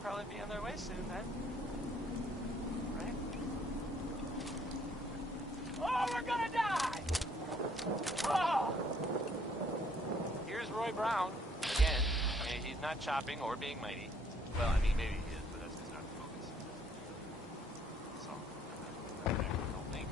probably be on their way soon then. Right? Oh, we're gonna die! Oh! Here's Roy Brown. Again. I mean, he's not chopping or being mighty. Well, I mean, maybe he is, but that's just not the focus. So, I don't think.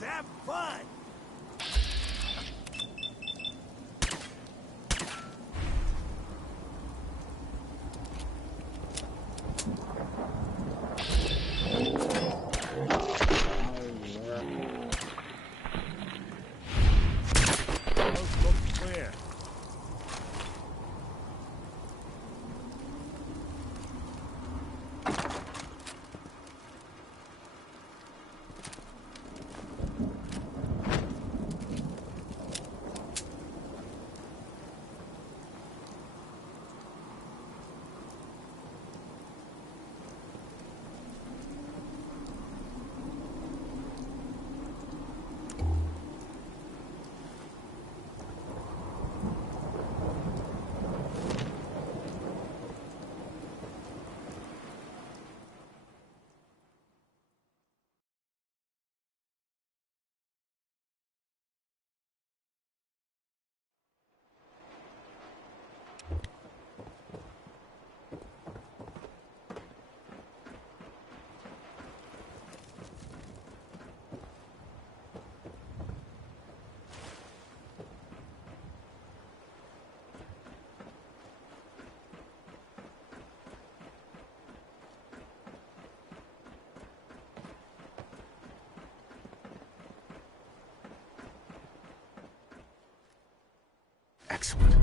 Let's have fun! Coast looks clear. Excellent.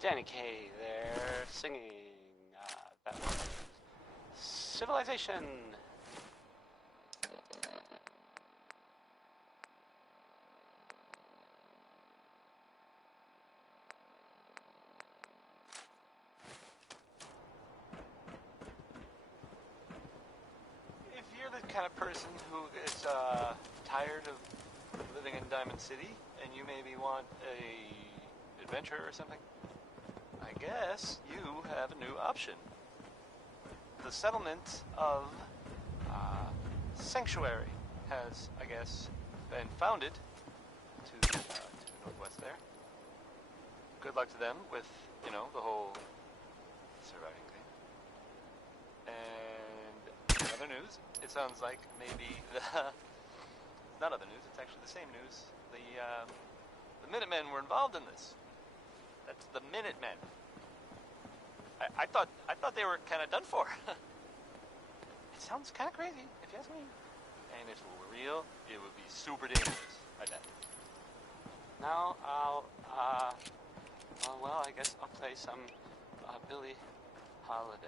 Danny Kaye there singing. That was Civilization. If you're the kind of person who is tired of living in Diamond City and you maybe want a adventure or something, I guess you have a new option. The settlement of Sanctuary has, I guess, been founded to the northwest there. Good luck to them with, you know, the whole surviving thing. And in other news, it sounds like maybe not other news, it's actually the same news. The Minutemen were involved in this. That's the Minutemen. I thought they were kind of done for. It sounds kind of crazy, if you ask me. And if it were real, it would be super dangerous, I bet. Now well, I guess I'll play some Billie Holiday.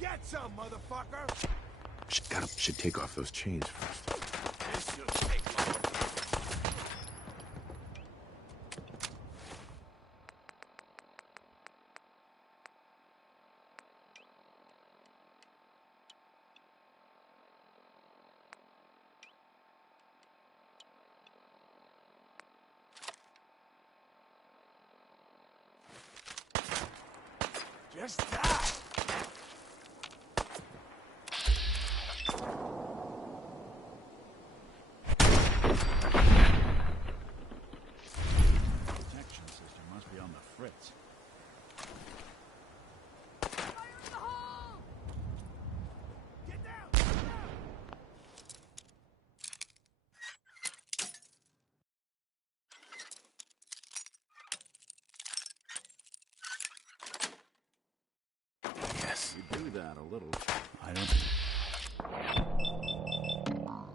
Get some, motherfucker! Should take off those chains first. This should take long. Just die! Protection system must be on the fritz. Get down! Get down! Yes. You do that a little. I don't. Wow.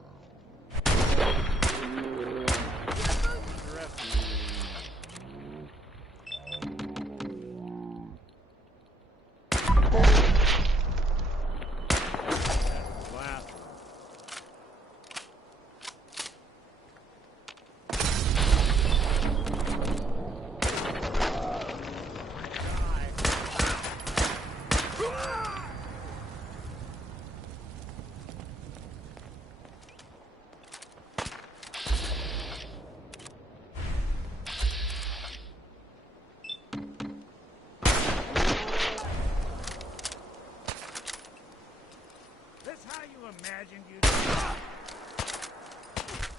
That's how you imagined you'd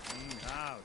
clean house.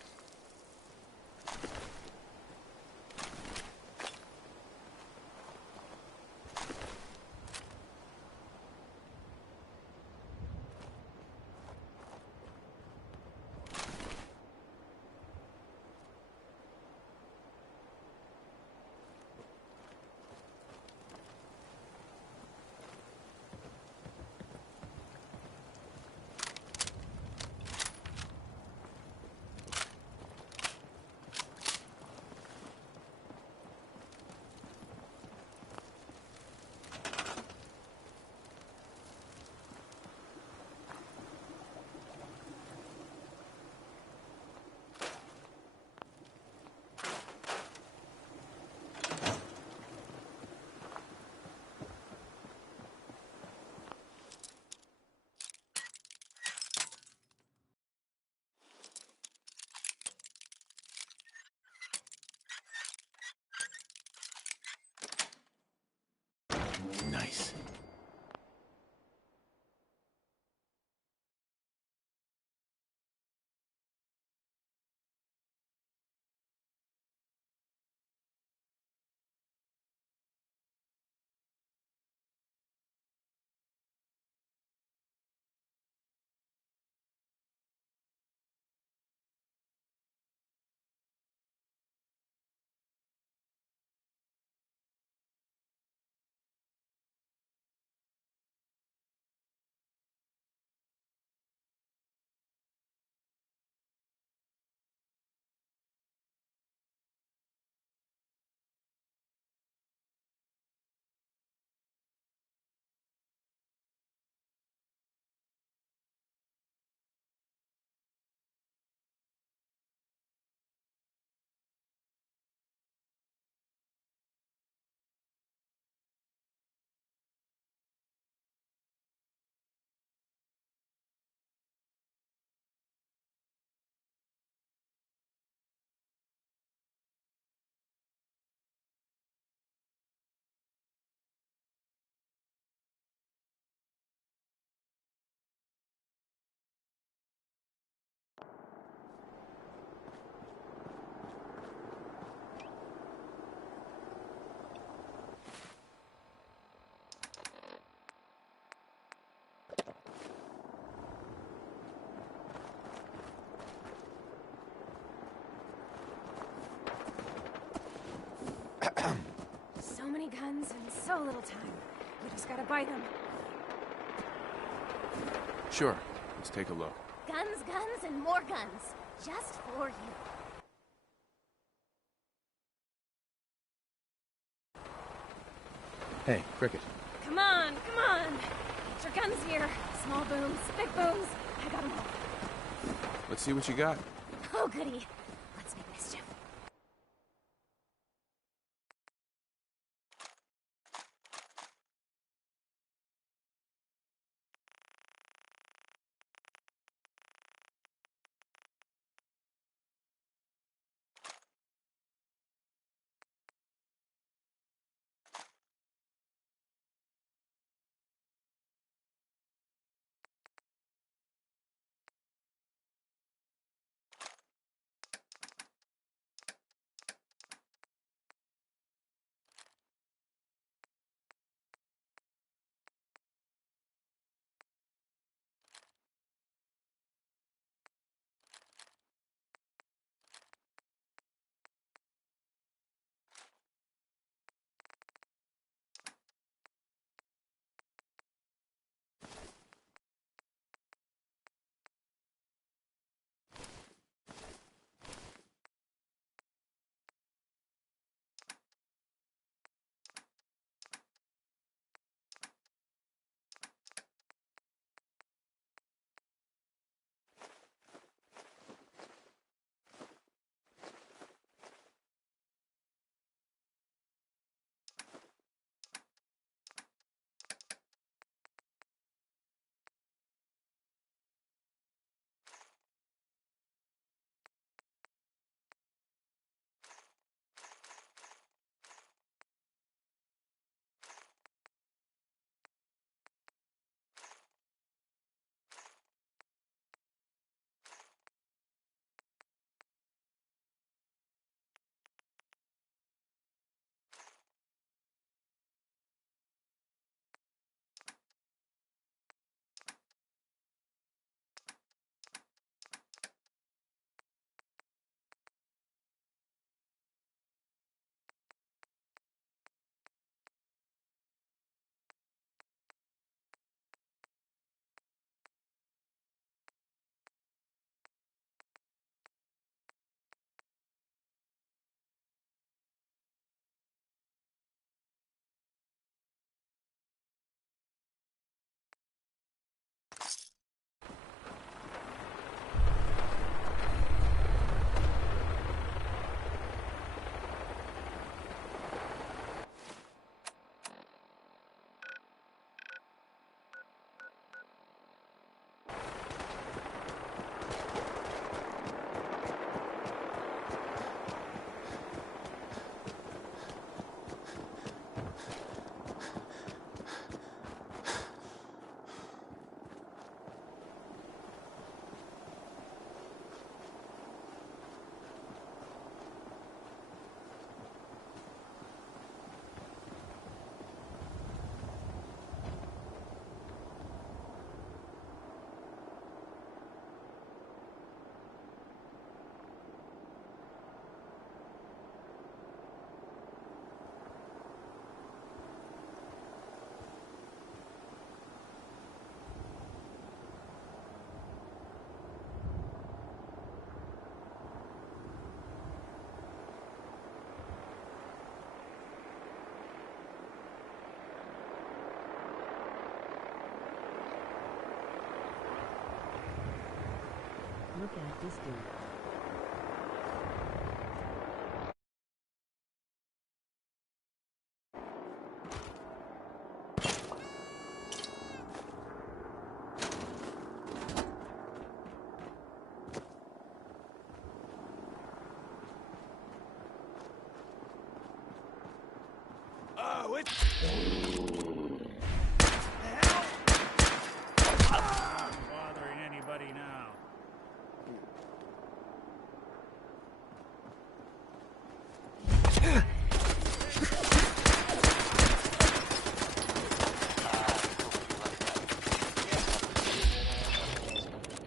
Nice. So many guns and so little time. We just gotta buy them. Sure. Let's take a look. Guns, guns, and more guns. Just for you. Hey, Cricket. Come on, come on! Get your guns here. Small booms, big booms. I got them all. Let's see what you got. Oh, goody. Look at this dude. Oh, it's... bothering anybody now.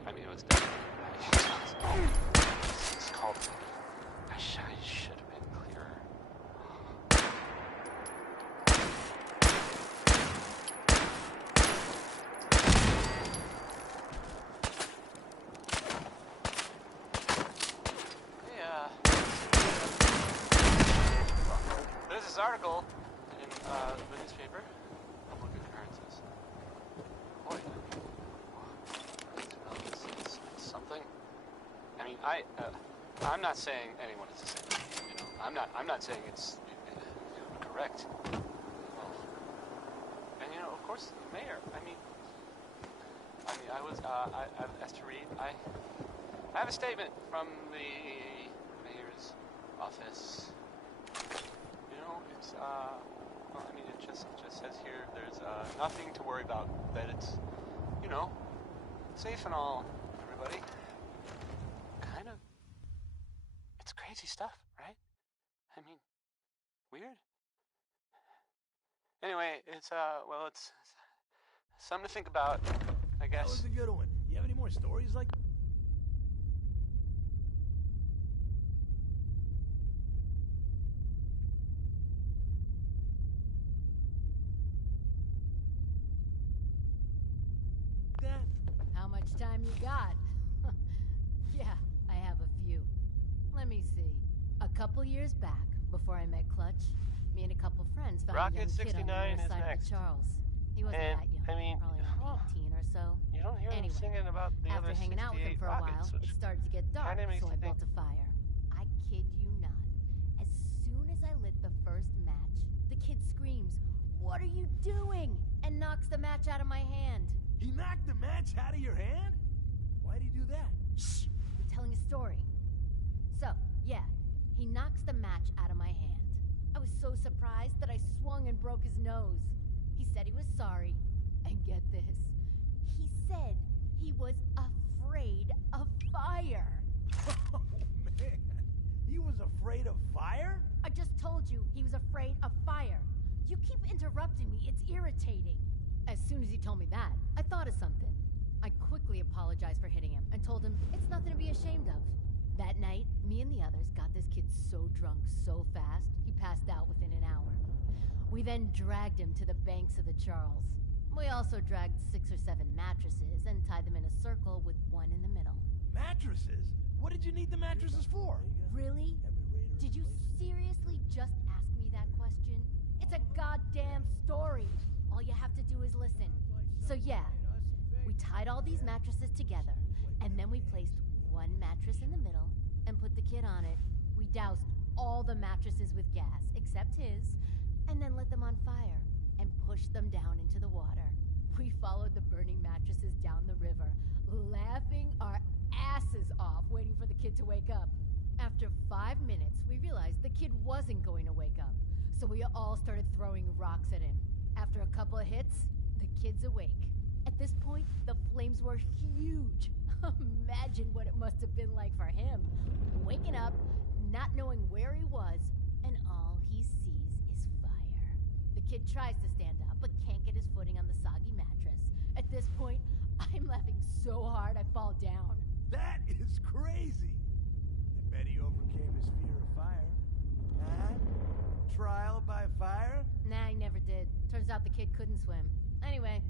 I mean, it was it's called. I should have been clearer. Yeah. There's this article in the newspaper. Public occurrences. Boy, it's something. I mean, I'm not saying anyone is the same. You know, I'm not saying it's correct. Well, and you know, of course, the mayor. I mean, I was as to read. I have a statement from the mayor's office. You know, it's well, I mean, it just says here there's nothing to worry about. That it's, you know, safe and all. Everybody. Kind of. It's crazy stuff, right? I mean, weird. Anyway, it's well, it's something to think about, I That guess. was a good one. You have any more stories like... that? How much time you got? Yeah, I have a few. Let me see. A couple years back, before I met Clutch, me and a couple friends found Rocket a young kid on the 69 north is side next. of Charles. He wasn't And, that young. I mean, probably around 18 or so. You don't hear Anyway, him singing about the After other hanging out with him 68 for a rockets, while, which it started to get dark, kinda makes so me I built think- a fire. I kid you not. As soon as I lit the first match, the kid screams, "What are you doing?" and knocks the match out of my hand. He knocked the match out of your hand? Why'd he do that? Shh! I'm telling a story. So, yeah, he knocks the match out of my hand. I was so surprised that I swung and broke his nose. He said he was sorry, and get this, he said he was afraid of fire. Oh, man. He was afraid of fire? I just told you he was afraid of fire. You keep interrupting me, it's irritating. As soon as he told me that, I thought of something. I quickly apologized for hitting him and told him it's nothing to be ashamed of. That night, me and the others got this kid so drunk so fast, he passed out within an hour. We then dragged him to the banks of the Charles. We also dragged 6 or 7 mattresses and tied them in a circle with one in the middle. Mattresses? What did you need the mattresses for? Really? Did you seriously just ask me that question? It's a goddamn story. All you have to do is listen. So yeah, we tied all these mattresses together, and then we placed one mattress in the middle and put the kid on it. We doused all the mattresses with gas, except his, and then lit them on fire and pushed them down into the water. We followed the burning mattresses down the river, laughing our asses off, waiting for the kid to wake up. After 5 minutes, we realized the kid wasn't going to wake up, so we all started throwing rocks at him. After a couple of hits, the kid's awake. At this point, the flames were huge. Imagine what it must have been like for him. Waking up, not knowing where he was, and all he sees is fire. The kid tries to stand up, but can't get his footing on the soggy mattress. At this point, I'm laughing so hard I fall down. That is crazy. I bet he overcame his fear of fire. Huh? Trial by fire? Nah, he never did. Turns out the kid couldn't swim. Anyway,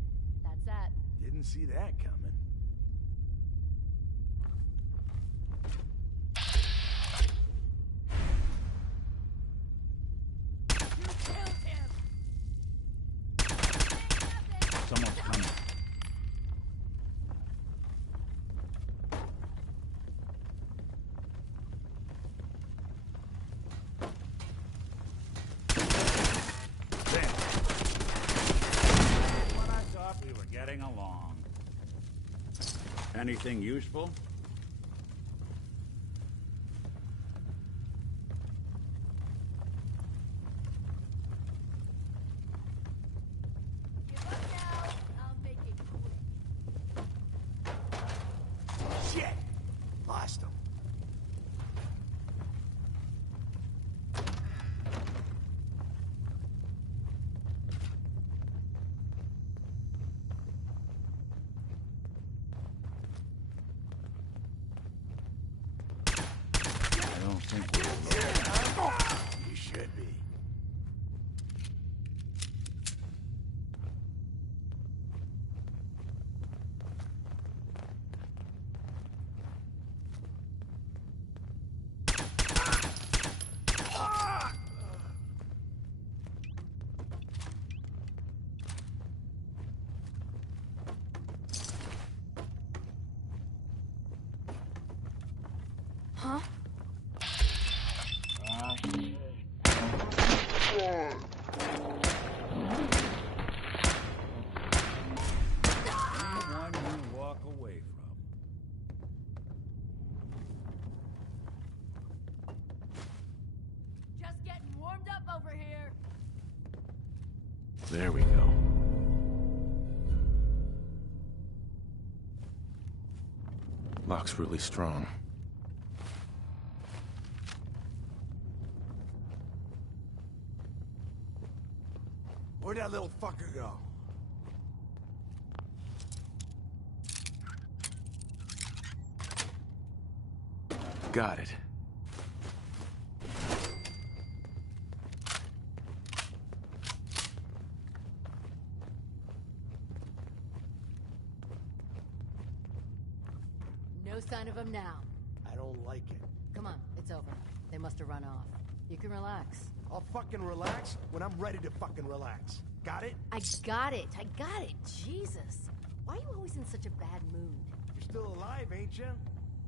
that's that. Didn't see that coming. Someone's coming. Anything useful? Give up now. I'll make it quick. Shit! Lost him. I don't think we're alone. You should be. Huh? Anyone you walk away from. Just getting warmed up over here. There we go. Lock's really strong. Where'd that little fucker go? Got it. No sign of him now. I don't like it. Come on, it's over. They must have run off. You can relax. I'll fucking relax when I'm ready to fucking relax. Got it? I got it. I got it. Jesus. Why are you always in such a bad mood? You're still alive, ain't you?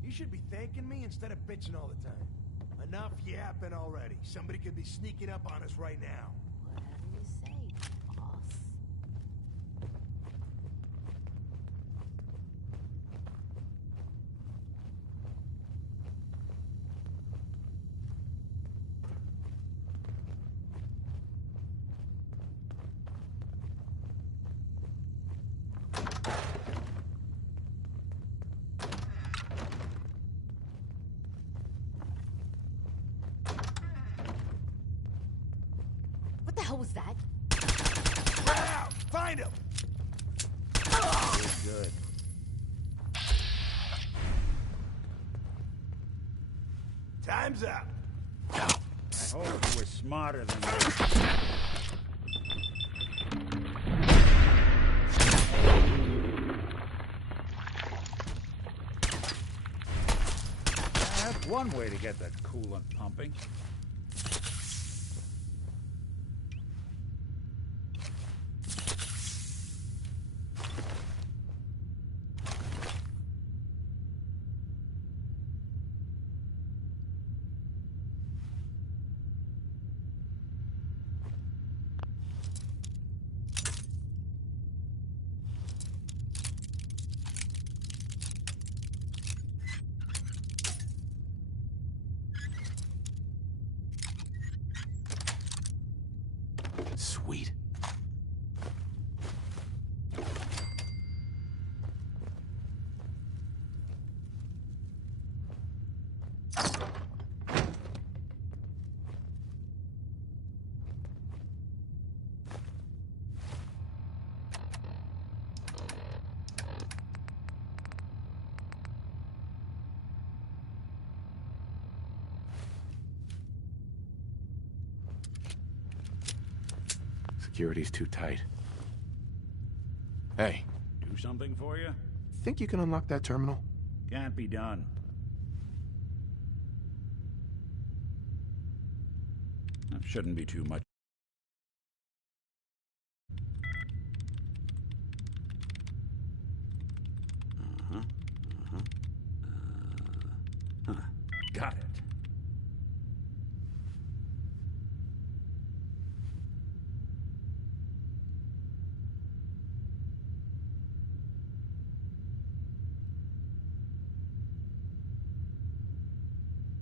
You should be thanking me instead of bitching all the time. Enough yapping already. Somebody could be sneaking up on us right now. Whatever you say, boss. What the hell was that? Spread out! Find him! Good. Time's up. I hope you were smarter than this. That's one way to get that coolant pumping. Sweet. Security's too tight. Hey, Do something for you? think you can unlock that terminal? Can't be done. That shouldn't be too much. Got it.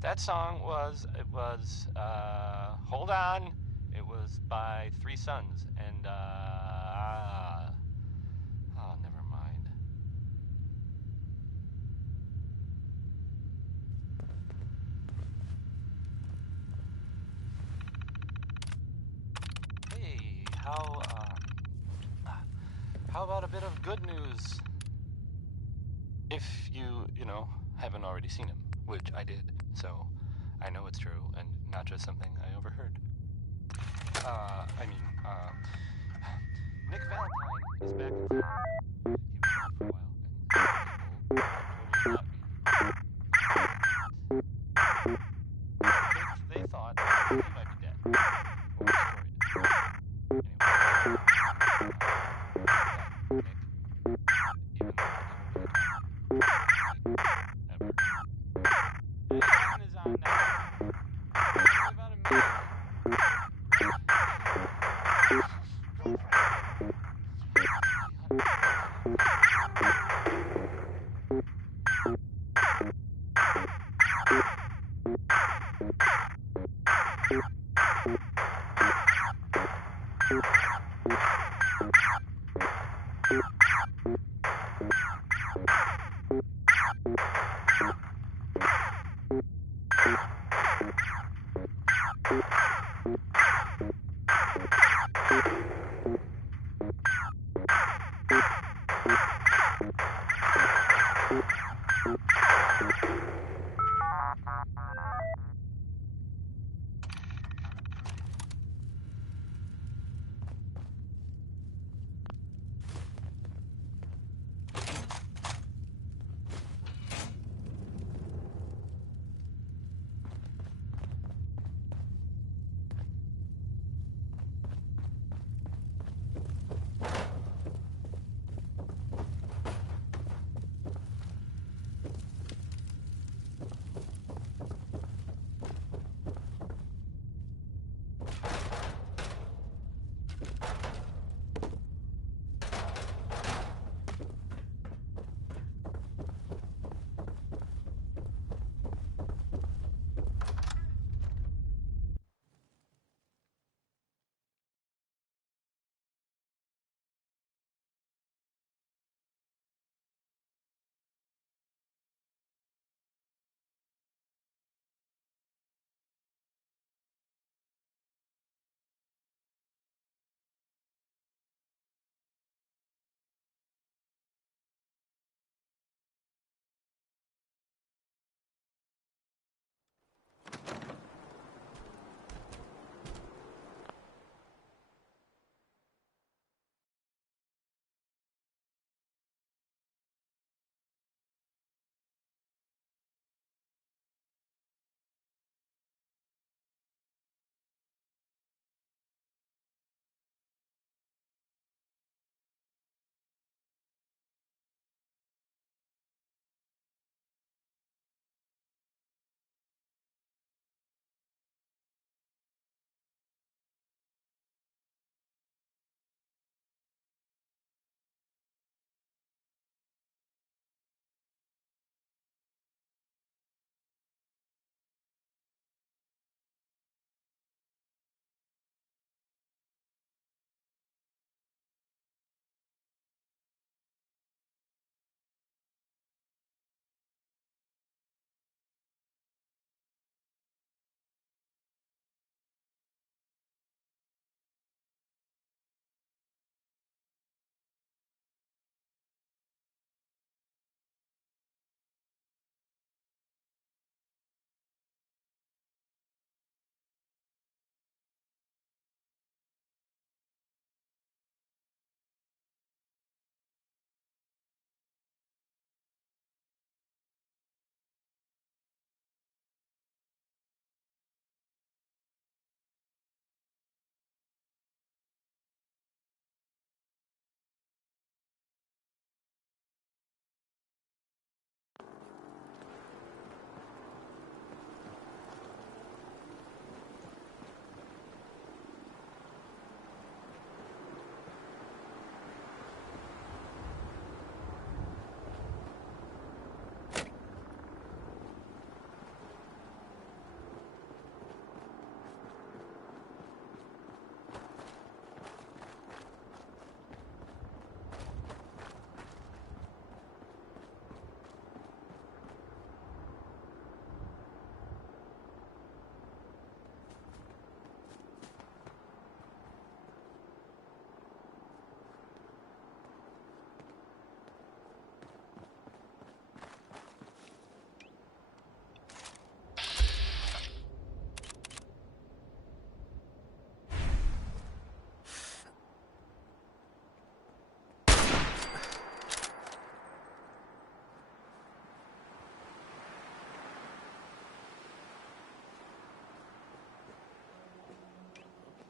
That song was, Hold On. It was by Three Sons, and, oh, never mind. Hey, how about a bit of good news? If you know, haven't already seen him, which I did, so I know it's true and not just something I overheard. Nick Valentine is back in town. He was gone for a while, and people totally not be. They thought he might be dead or destroyed.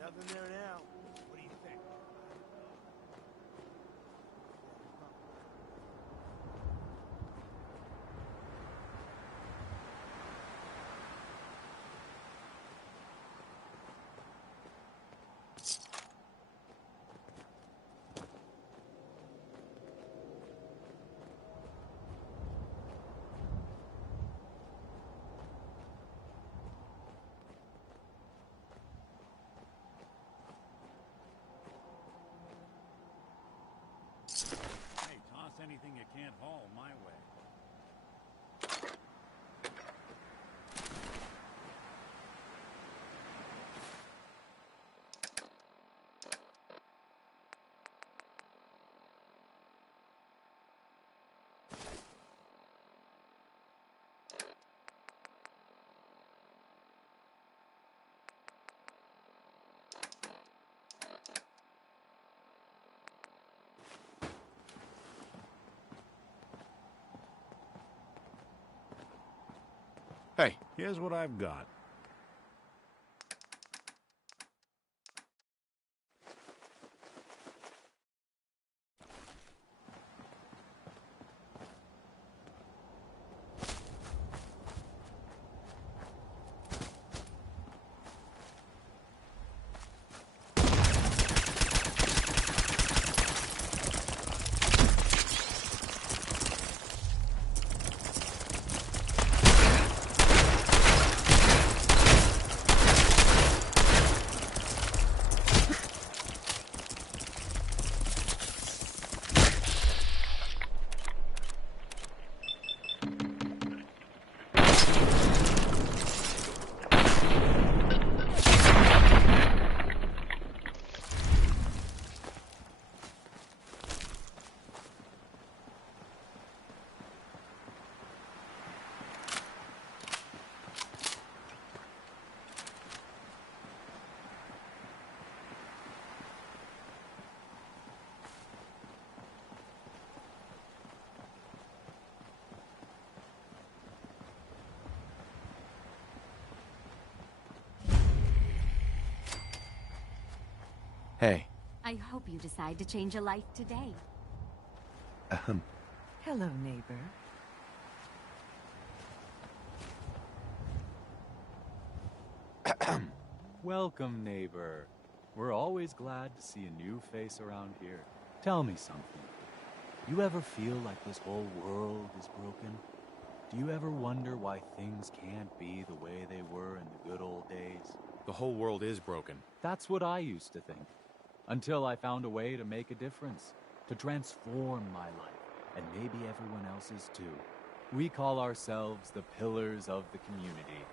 Nothing there now. What do you think? Hey, toss anything you can't haul my way. Hey, Here's what I've got. hey. I hope you decide to change a life today. Hello, neighbor. Welcome, neighbor. We're always glad to see a new face around here. Tell me something. You ever feel like this whole world is broken? Do you ever wonder why things can't be the way they were in the good old days? The whole world is broken. That's what I used to think. Until I found a way to make a difference. To transform my life. And maybe everyone else's too. We call ourselves the Pillars of the Community.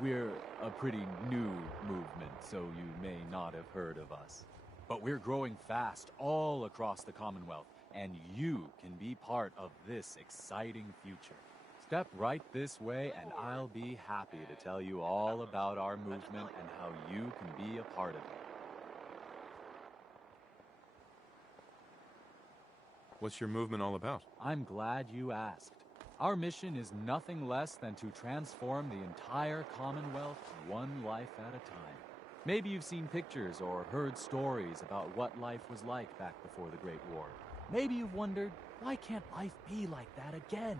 We're a pretty new movement, so you may not have heard of us. But we're growing fast all across the Commonwealth, and you can be part of this exciting future. Step right this way, and I'll be happy to tell you all about our movement and how you can be a part of it. What's your movement all about? I'm glad you asked. Our mission is nothing less than to transform the entire Commonwealth one life at a time. Maybe you've seen pictures or heard stories about what life was like back before the Great War. Maybe you've wondered, why can't life be like that again?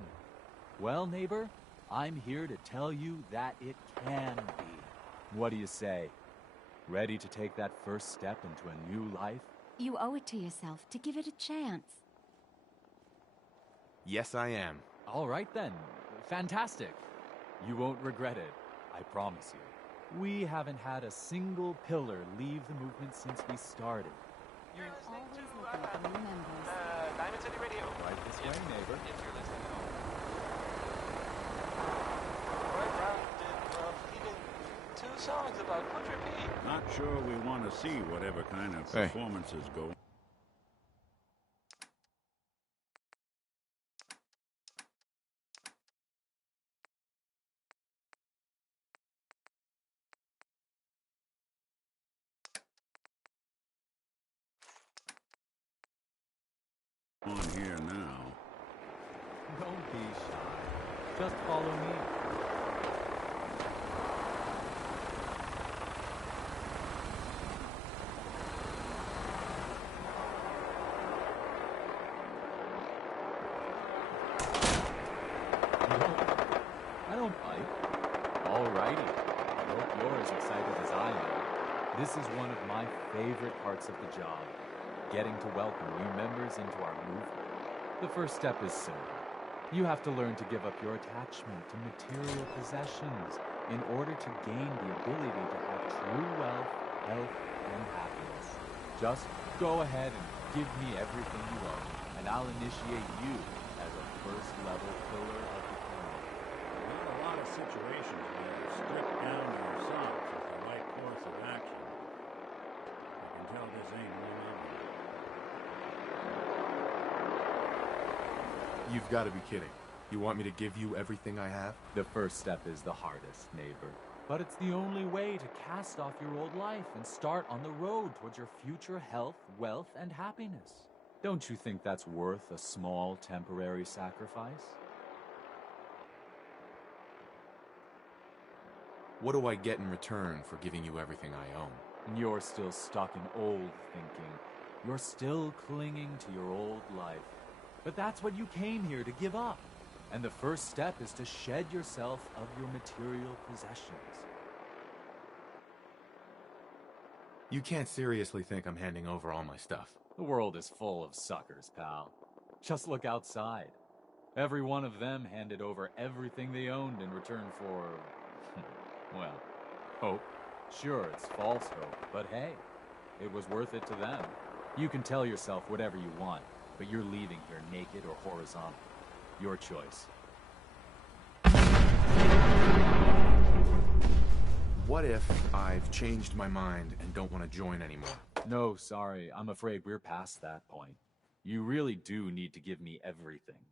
Well, neighbor, I'm here to tell you that it can be. What do you say? Ready to take that first step into a new life? You owe it to yourself to give it a chance. Yes, I am. All right then. Fantastic. You won't regret it. I promise you. We haven't had a single pillar leave the movement since we started. You're listening Always to looking for new members. Diamond City Radio. Right this way, neighbor. If you're listening at home. Roy Brown did even 2 songs about Butcher P. Not sure we want to see whatever kind of Hey. performances go. On here now. Don't be shy. Just follow me. Alrighty. I hope you're as excited as I am. This is one of my favorite parts of the job, getting to welcome new members into our movement. The first step is simple. You have to learn to give up your attachment to material possessions in order to gain the ability to have true wealth, health, and happiness. Just go ahead and give me everything you own, and I'll initiate you as a first-level pillar of the community. There are a lot of situations where strip down your socks is the right course of action. I can tell this ain't one of them. You've got to be kidding. You want me to give you everything I have? The first step is the hardest, neighbor. But it's the only way to cast off your old life and start on the road towards your future health, wealth, and happiness. Don't you think that's worth a small, temporary sacrifice? What do I get in return for giving you everything I own? You're still stuck in old thinking. You're still clinging to your old life. But that's what you came here to give up. And the first step is to shed yourself of your material possessions. You can't seriously think I'm handing over all my stuff. The world is full of suckers, pal. Just look outside. Every one of them handed over everything they owned in return for, well, hope. Sure, it's false hope, but hey, it was worth it to them. You can tell yourself whatever you want, but you're leaving here naked or horizontal. Your choice. What if I've changed my mind and don't want to join anymore? No, sorry. I'm afraid we're past that point. You really do need to give me everything.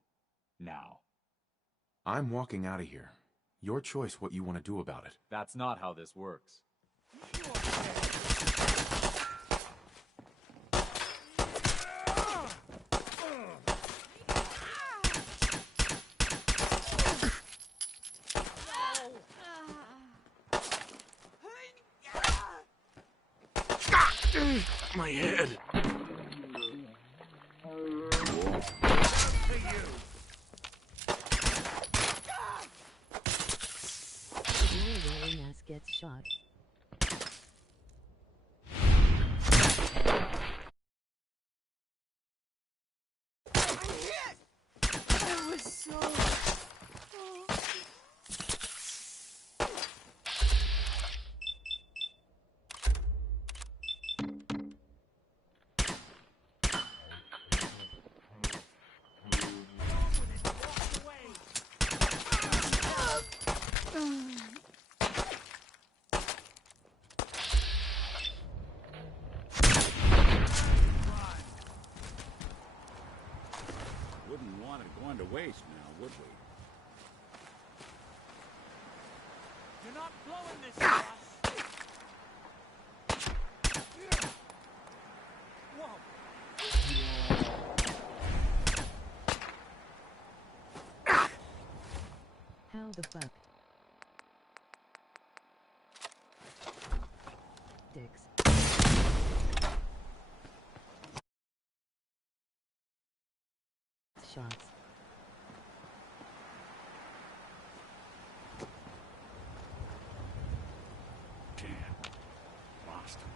Now. I'm walking out of here. Your choice what you want to do about it. That's not how this works. My head. Gets shot. It was so... Wouldn't want it going to waste now, would we? You're not blowing this, boss. Whoa. How the fuck? Dicks. Shots. Damn. Lost him.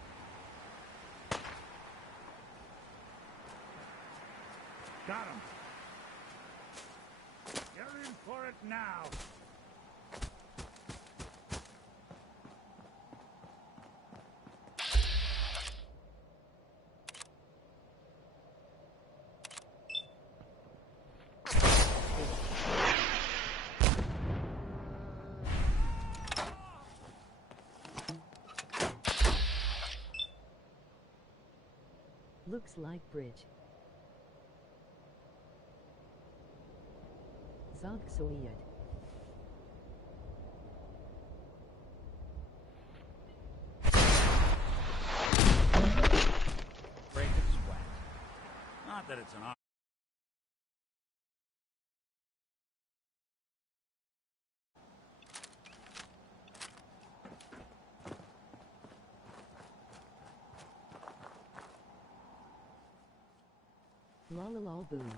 Got him. You're in for it now. Looks like bridge. Zog Soyud. Break it sweat. Not that it's an option. Lolalol boom.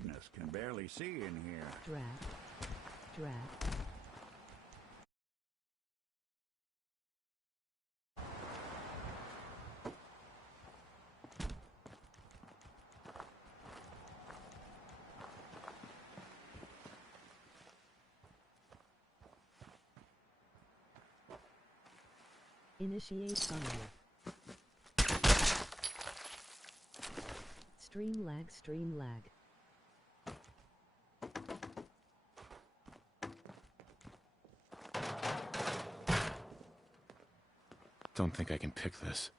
goodness, can barely see in here. Drag. Initiate tunnel. Stream lag. Don't think I can pick this.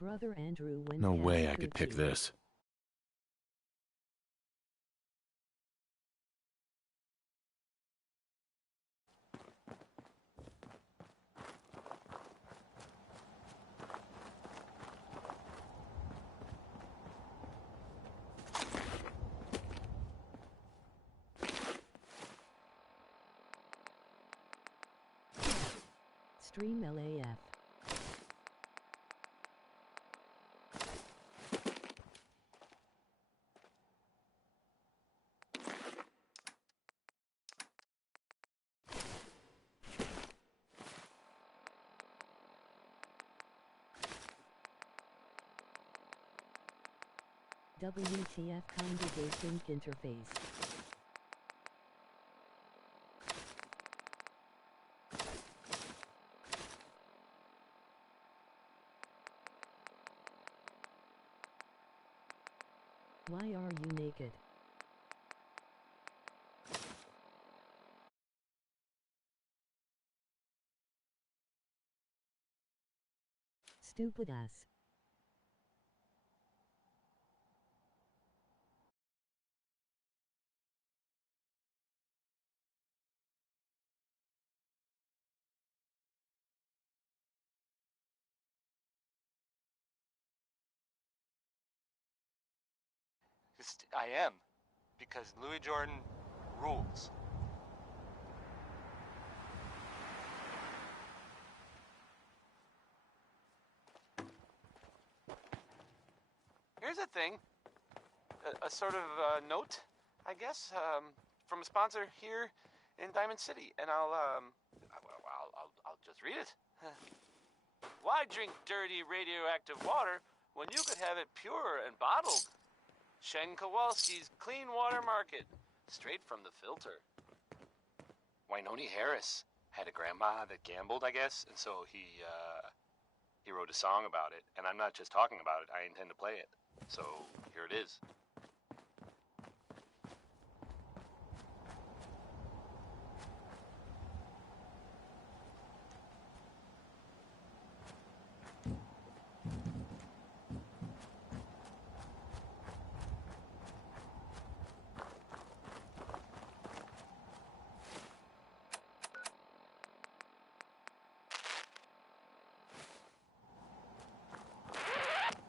Brother Andrew went No past way I could pick Gucci. this. Stream LAF. WTF Congregation Interface. Why are you naked? Stupid ass. I am. Because Louis Jordan rules. Here's a thing. A sort of note, I guess, from a sponsor here in Diamond City. And I'll just read it. Why drink dirty radioactive water when you could have it pure and bottled? Shen Kowalski's Clean Water Market, straight from the filter. Wynoni Harris had a grandma that gambled, I guess, and so he wrote a song about it. And I'm not just talking about it, I intend to play it. So, here it is.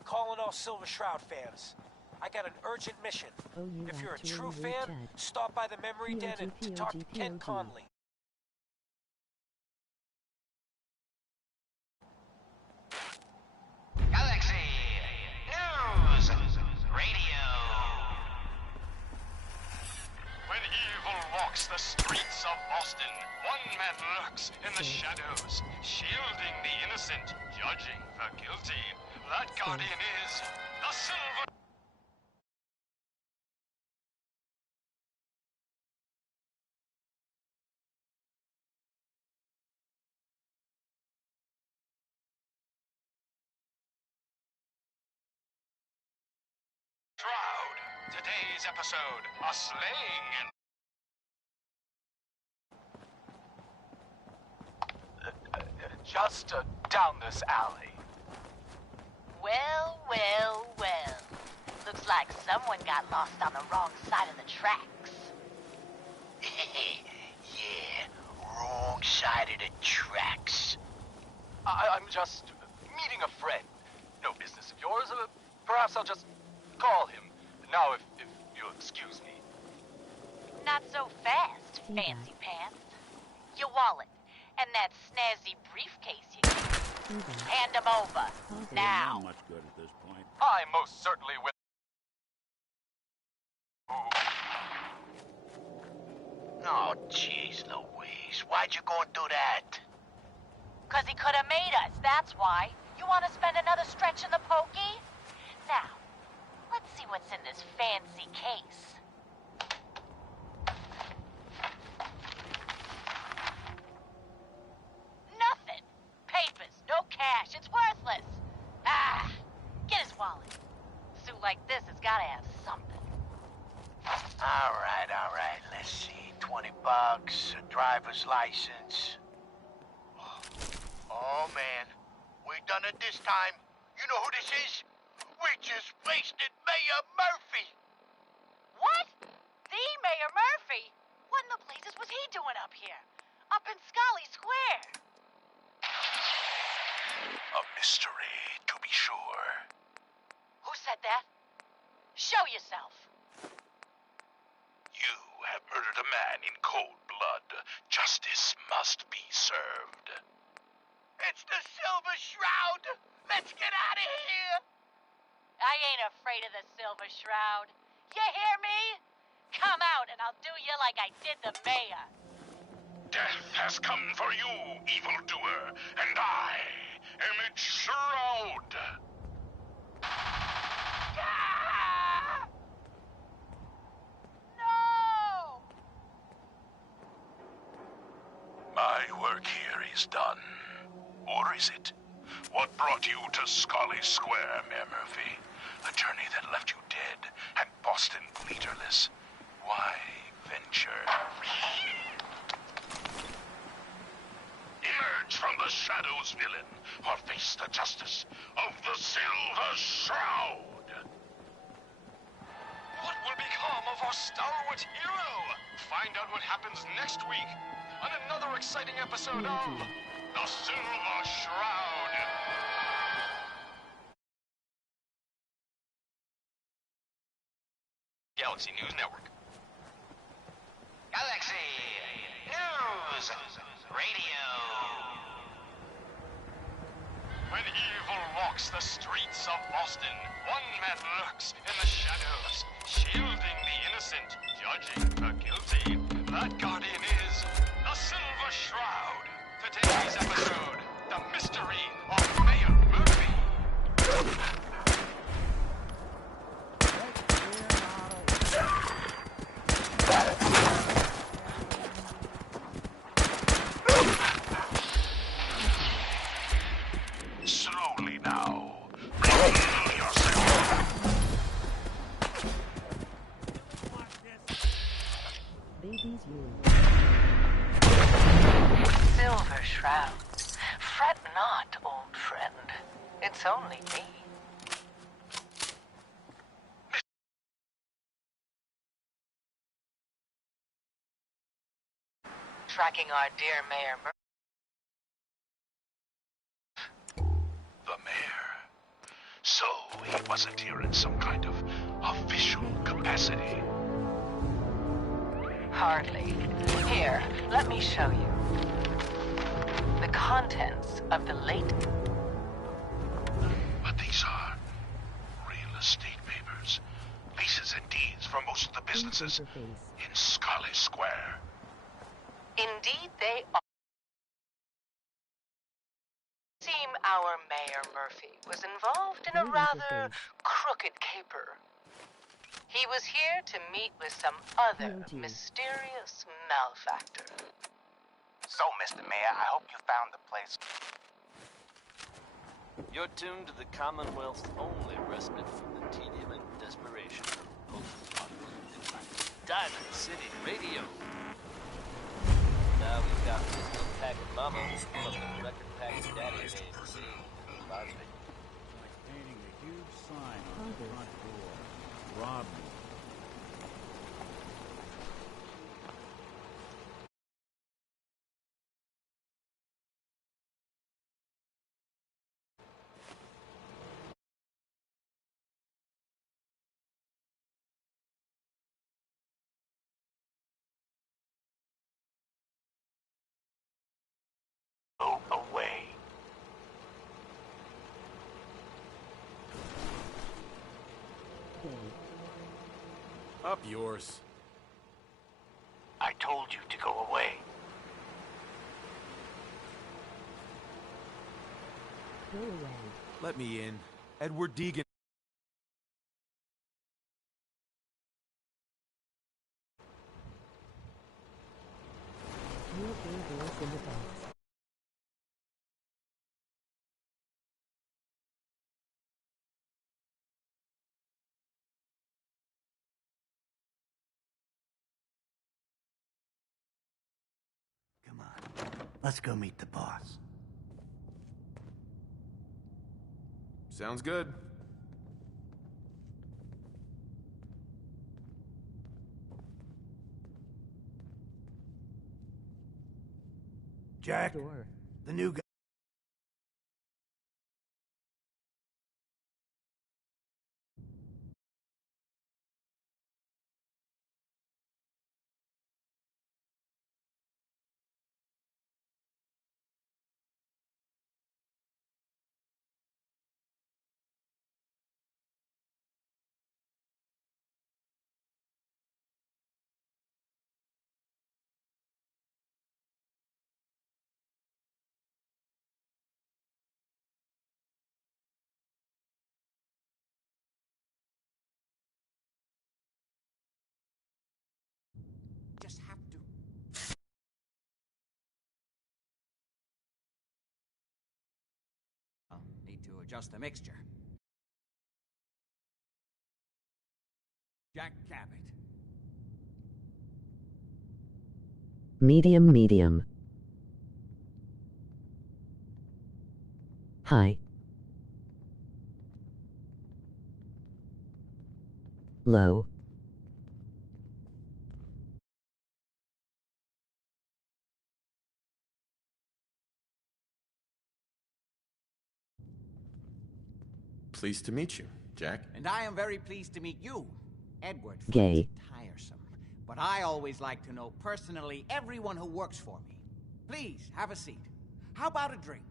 Calling all Silver Shroud fans. I got an urgent mission. If you're a true fan, stop by the Memory Den to talk to Ken Conley. Galaxy News Radio. When evil walks the streets of Boston, one man lurks in the shadows, shielding the innocent, judging the guilty. That guardian is the Silver... Shroud. Today's episode, a slaying and... Just down this alley. Well, well, well. Looks like someone got lost on the wrong side of the tracks. Yeah, wrong side of the tracks. I'm just meeting a friend. No business of yours. Perhaps I'll just call him. Now, if you'll excuse me. fancy pants. Your wallet, and that snazzy briefcase you gave. Hand them over, now. Not much good at this point. I most certainly will. Oh, jeez Louise. Why'd you go and do that? 'Cause he could have made us, that's why. You want to spend another stretch in the pokey? Now, let's see what's in this fancy case. Nothing. Papers, no cash, it's worthless. Ah, get his wallet. A suit like this has got to have something. All right. Let's see. $20, a driver's license. Oh, man. We done it this time. You know who this is? We just wasted Mayor Murphy. What? The Mayor Murphy? What in the blazes was he doing up here? Up in Scully Square? A mystery, to be sure. Who said that? Show yourself. You have murdered a man in cold blood. Justice must be served. It's the Silver Shroud! Let's get out of here! I ain't afraid of the Silver Shroud. You hear me? Come out and I'll do you like I did the mayor. Death has come for you, evildoer, and I am its shroud. Ah! No! My work here is done. Or is it? What brought you to Scully Square, Mayor Murphy? A journey that left you dead and Boston leaderless. Why venture? Emerge from the shadows, villain, or face the justice of the Silver Shroud. What will become of our stalwart hero? Find out what happens next week on another exciting episode of The Silver Shroud. Galaxy News Network. Galaxy News Radio. When evil walks the streets of Boston, one man lurks in the shadows, shielding the innocent, judging the guilty. That guardian is the Silver Shroud. Today's episode, the mystery of Mayor Murphy. Slowly now. Reveal yourself. Baby's you. Silver Shroud. Fret not, old friend. It's only me. Tracking our dear Mayor Murphy. The mayor. So he wasn't here in some kind of official capacity. Hardly. Here, let me show you. The contents of the late... But these are real estate papers. Leases and deeds for most of the businesses in Scully Square. Indeed they are. Seem our Mayor Murphy was involved in a rather crooked caper. He was here to meet with some other mysterious malefactor. So, Mr. Mayor, I hope you found the place. You're tuned to the Commonwealth's only respite from the tedium and desperation of post-apocalyptic Diamond City Radio. Now we've got Pistol Pack Mama from the Record Pack Daddy days. Like painting a huge sign on the front door. Rob me. Up yours. I told you to go away. Go away. Let me in. Edward Deegan. Your voice in the box. Come on. Let's go meet the boss. Sounds good. Jack, Door. the new guy. Just have to. I'll need to adjust the mixture. Jack Cabot. Medium, medium. High. Low. Pleased to meet you, Jack. And I am very pleased to meet you, Edward. Gay. Tiresome. But I always like to know personally everyone who works for me. Please, have a seat. How about a drink?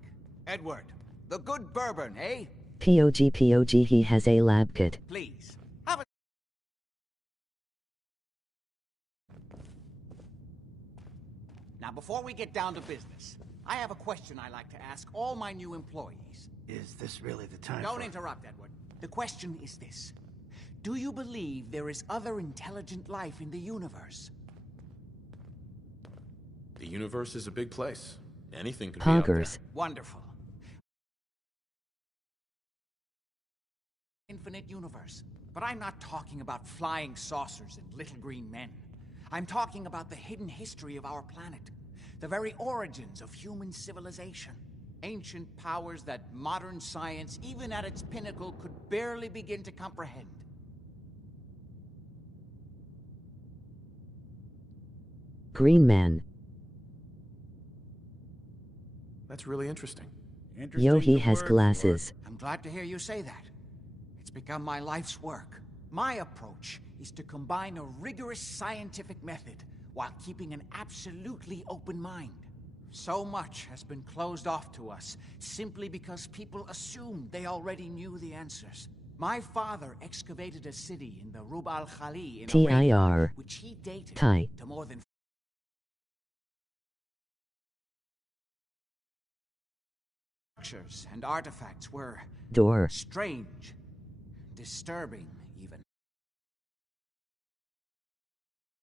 Edward, the good bourbon, eh? POG, POG, he has a lab kit. Please, have a... Now, before we get down to business, I have a question I like to ask all my new employees. Is this really the time? Don't interrupt, Edward. The question is this. Do you believe there is other intelligent life in the universe? The universe is a big place. Anything could be out there. Poggers. Wonderful. Infinite universe. But I'm not talking about flying saucers and little green men. I'm talking about the hidden history of our planet. The very origins of human civilization. Ancient powers that modern science, even at its pinnacle, could barely begin to comprehend. Green man. That's really interesting. Yo, he has glasses. I'm glad to hear you say that. It's become my life's work. My approach is to combine a rigorous scientific method while keeping an absolutely open mind. So much has been closed off to us simply because people assumed they already knew the answers. My father excavated a city in the Rub al-Khali in TIR. Arabia, which he dated Thai. to more than structures and artifacts were Door. strange, disturbing even,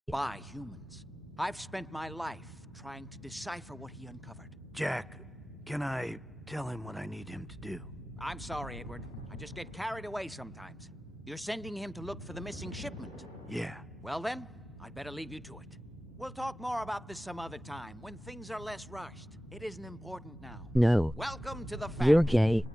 by humans. I've spent my life trying to decipher what he uncovered. Jack, can I tell him what I need him to do? I'm sorry, Edward. I just get carried away sometimes. You're sending him to look for the missing shipment? Yeah. Well then, I'd better leave you to it. We'll talk more about this some other time, when things are less rushed. It isn't important now. No. Welcome to the family. You're gay.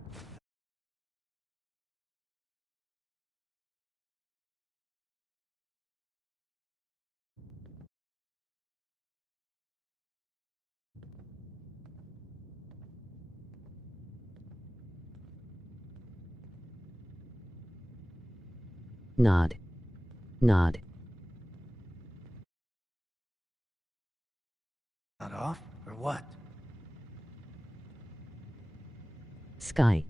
Nod. Nod. Not off, or what? Sky.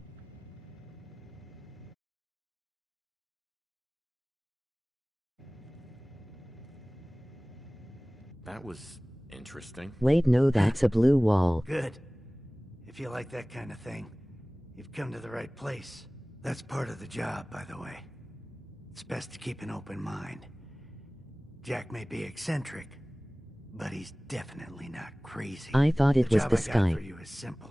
That was interesting. Wait, no, that's a blue wall. Good. If you like that kind of thing, you've come to the right place. That's part of the job, by the way. It's best to keep an open mind. Jack may be eccentric, but he's definitely not crazy. I thought it was the job I sky. got for you is simple.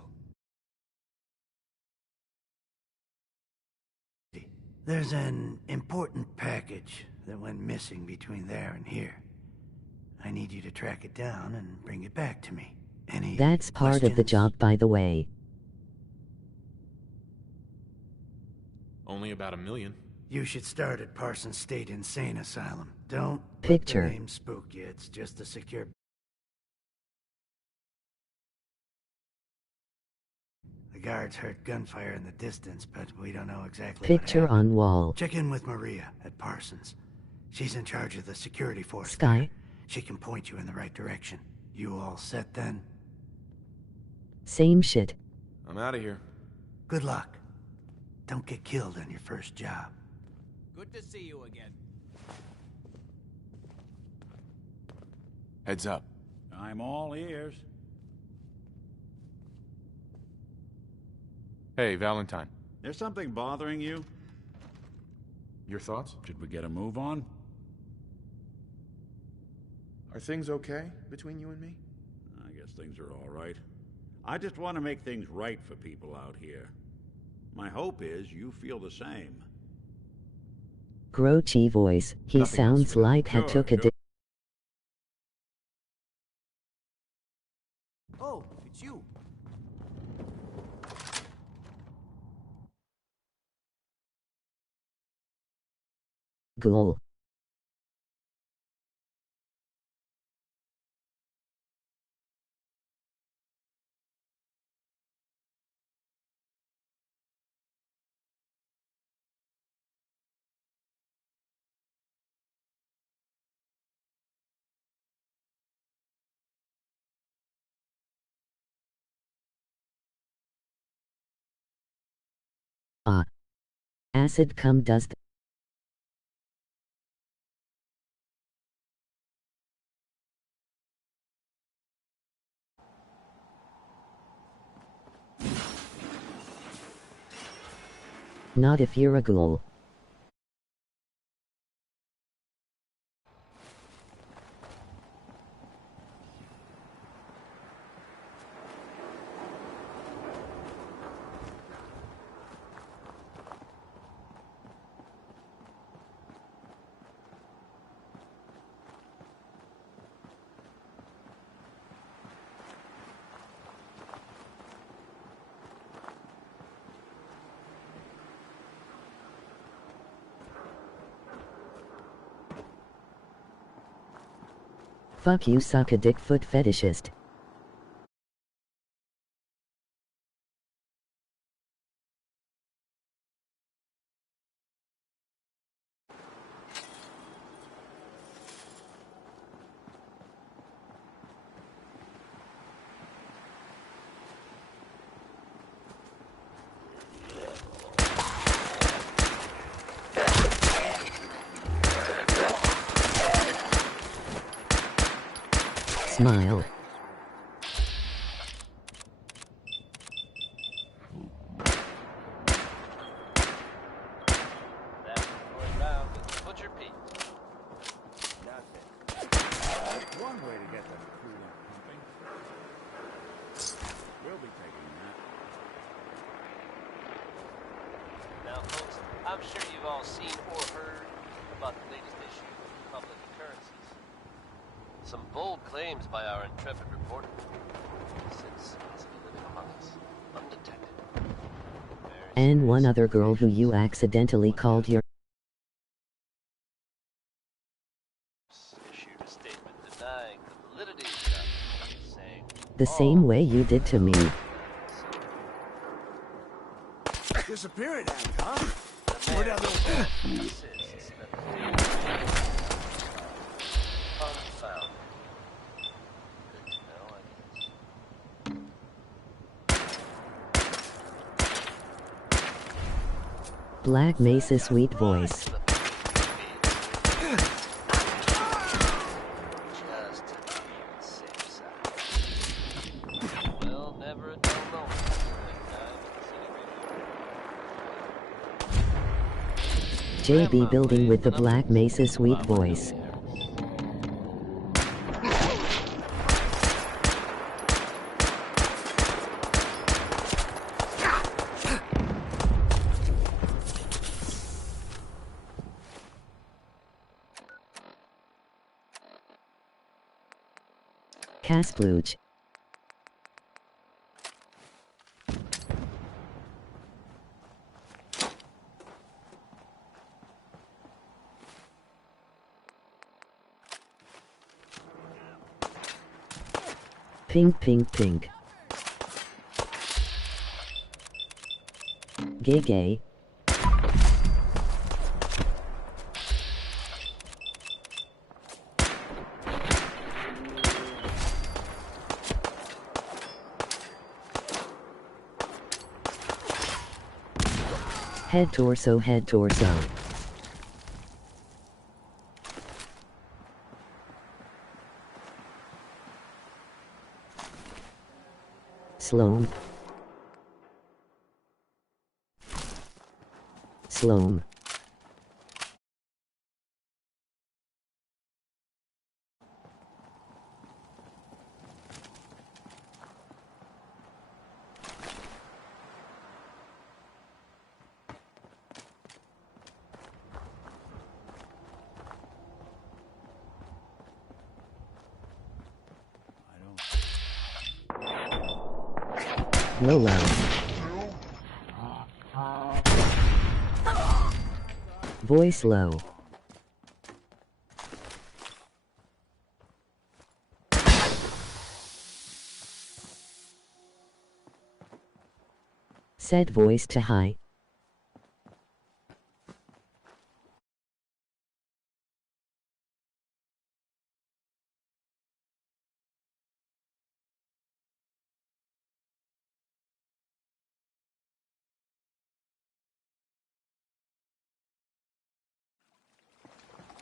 There's an important package that went missing between there and here. I need you to track it down and bring it back to me. Any That's part of the job, by the way. Only about 1 million. You should start at Parsons State Insane Asylum. Don't Picture. let the name spook you. It's just a secure... The guards heard gunfire in the distance, but we don't know exactly Picture what happened. on wall. Check in with Maria at Parsons. She's in charge of the security force. Sky. there. She can point you in the right direction. You all set then? Same shit. I'm out of here. Good luck. Don't get killed on your first job. Good to see you again. Heads up. I'm all ears. Hey, Valentine. There's something bothering you? Your thoughts? Should we get a move on? Are things okay between you and me? I guess things are all right. I just want to make things right for people out here. My hope is you feel the same. Grouchy voice. He Nothing sounds else. like he Sure, took a sure. Oh, it's you. Ghoul. Acid cum does not if you're a ghoul. Fuck you, suck a dick, foot fetishist. Smile. That's Roy Brown with Butcher Pete. That's one way to get them coolant pumping. We'll be taking that. Now, folks, I'm sure you've all seen or heard about the latest issue of Public Occurrences. Some bold claims by our intrepid reporter. Since he's been living among us, undetected. And one other girl who you accidentally called your Issued a statement denying the validity of the document, saying the same way you did to me. Disappearing act, huh? We're down there. insists that the data unfounded. Good to know, I guess. Black Mesa sweet voice. Just to be never a dull moment. JB building with the Black Mesa sweet voice. Kaspluj. Pink, pink, pink. Gay, gay. Head torso, head torso. Sloan. Sloan. Low. Voice low. Set voice to high.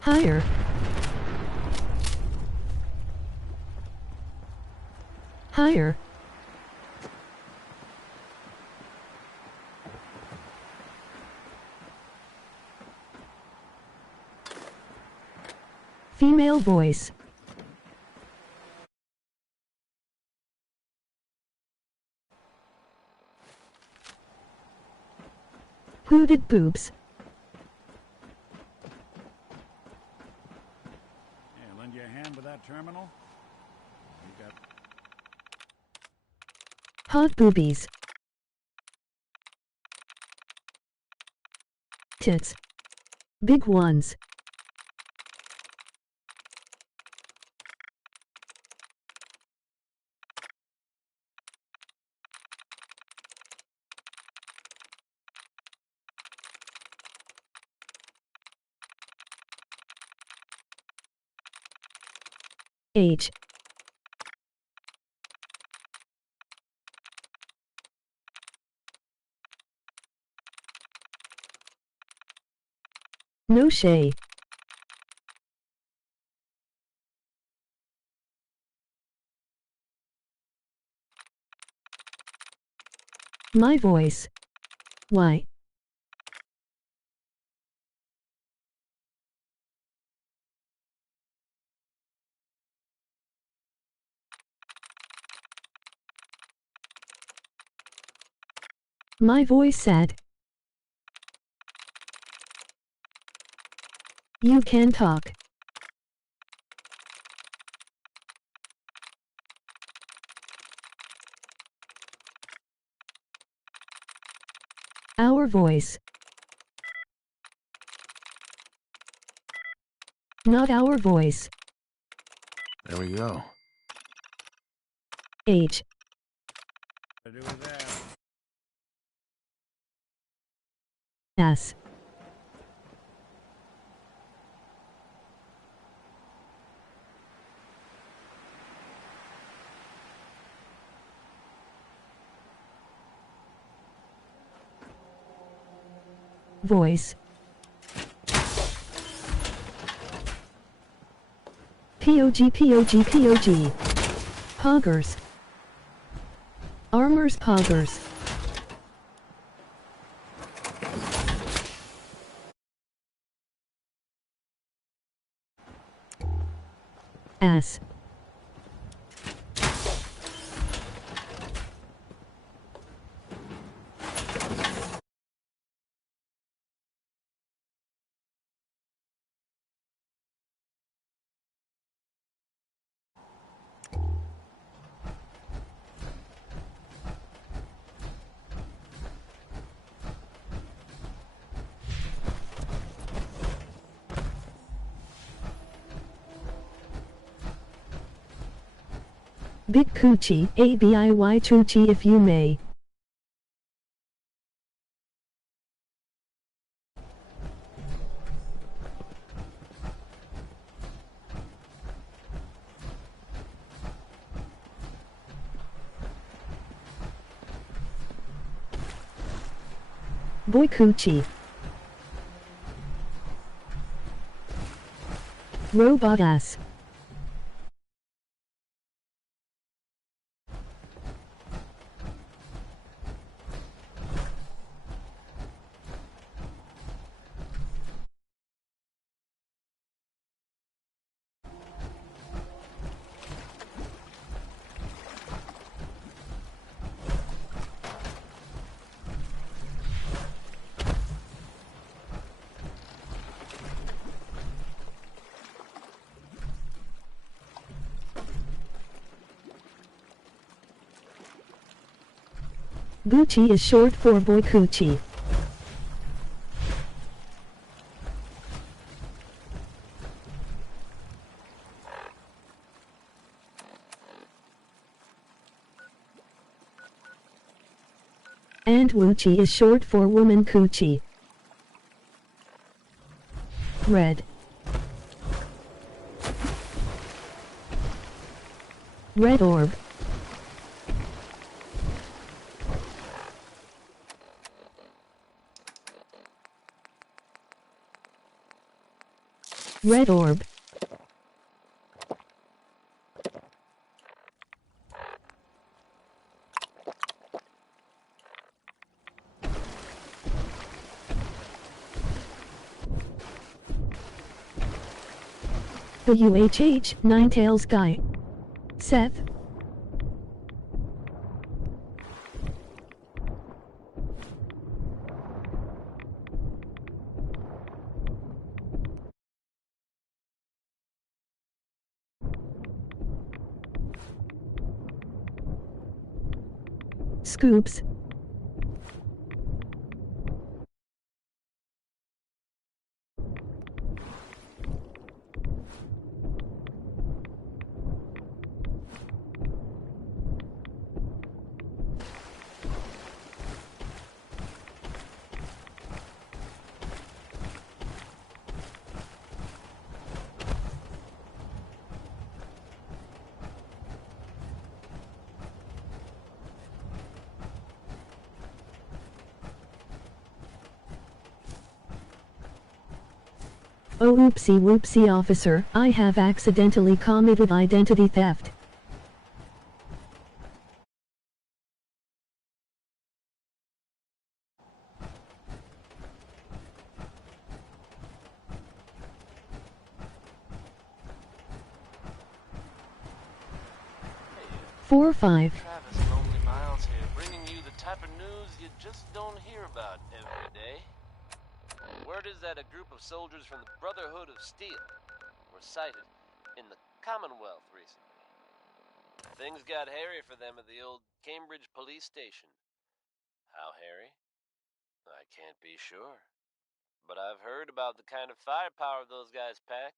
Higher. Higher. Female voice. Hooded boobs. Lend you a hand with that terminal? You got... Hot boobies. Tits. Big ones. Age. No shade. My voice. Why? My voice said, "You can talk." Our voice. Not our voice. There we go. Age. To do with that. S. Voice. POG. Poggers. Armors poggers. Ass. Big coochie, A-B-I-Y choochie if you may. Boy coochie. Robot ass. Gucci is short for boy coochie. And Wuchie is short for woman coochie. Red. Red orb. Red orb. The UHH, Ninetales guy. Seth. Scoops. Oh oopsie whoopsie officer, I have accidentally committed identity theft. Four, 5. Travis Lonely Miles here, bringing you the type of news you just don't hear about every day. Word is that a group of soldiers from the Brotherhood of Steel were sighted in the Commonwealth recently. Things got hairy for them at the old Cambridge police station. How hairy? I can't be sure. But I've heard about the kind of firepower those guys pack.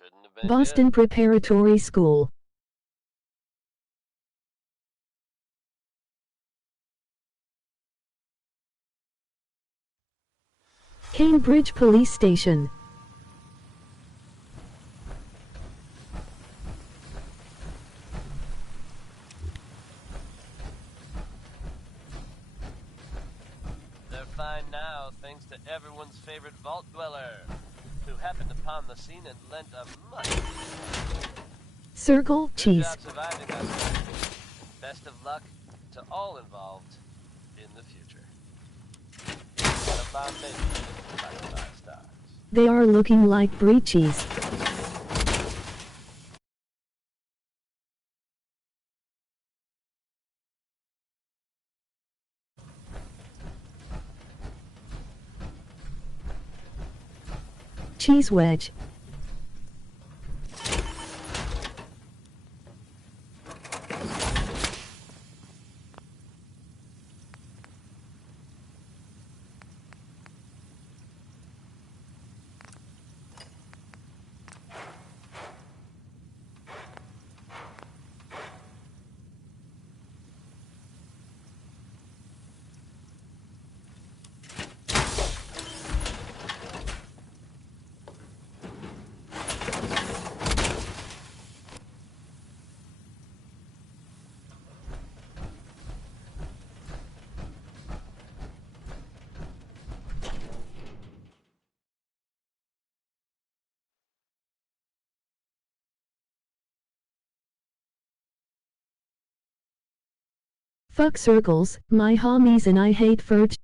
Couldn't have been Boston good. Preparatory School. Cambridge Police Station. They're fine now, thanks to everyone's favorite vault dweller, who happened upon the scene and lent a much Circle Good cheese. job surviving us. Best of luck, to all involved in the future. What about maybe 5 stars? They are looking like breeches. Cheese wedge. Fuck circles, my homies and I hate furt.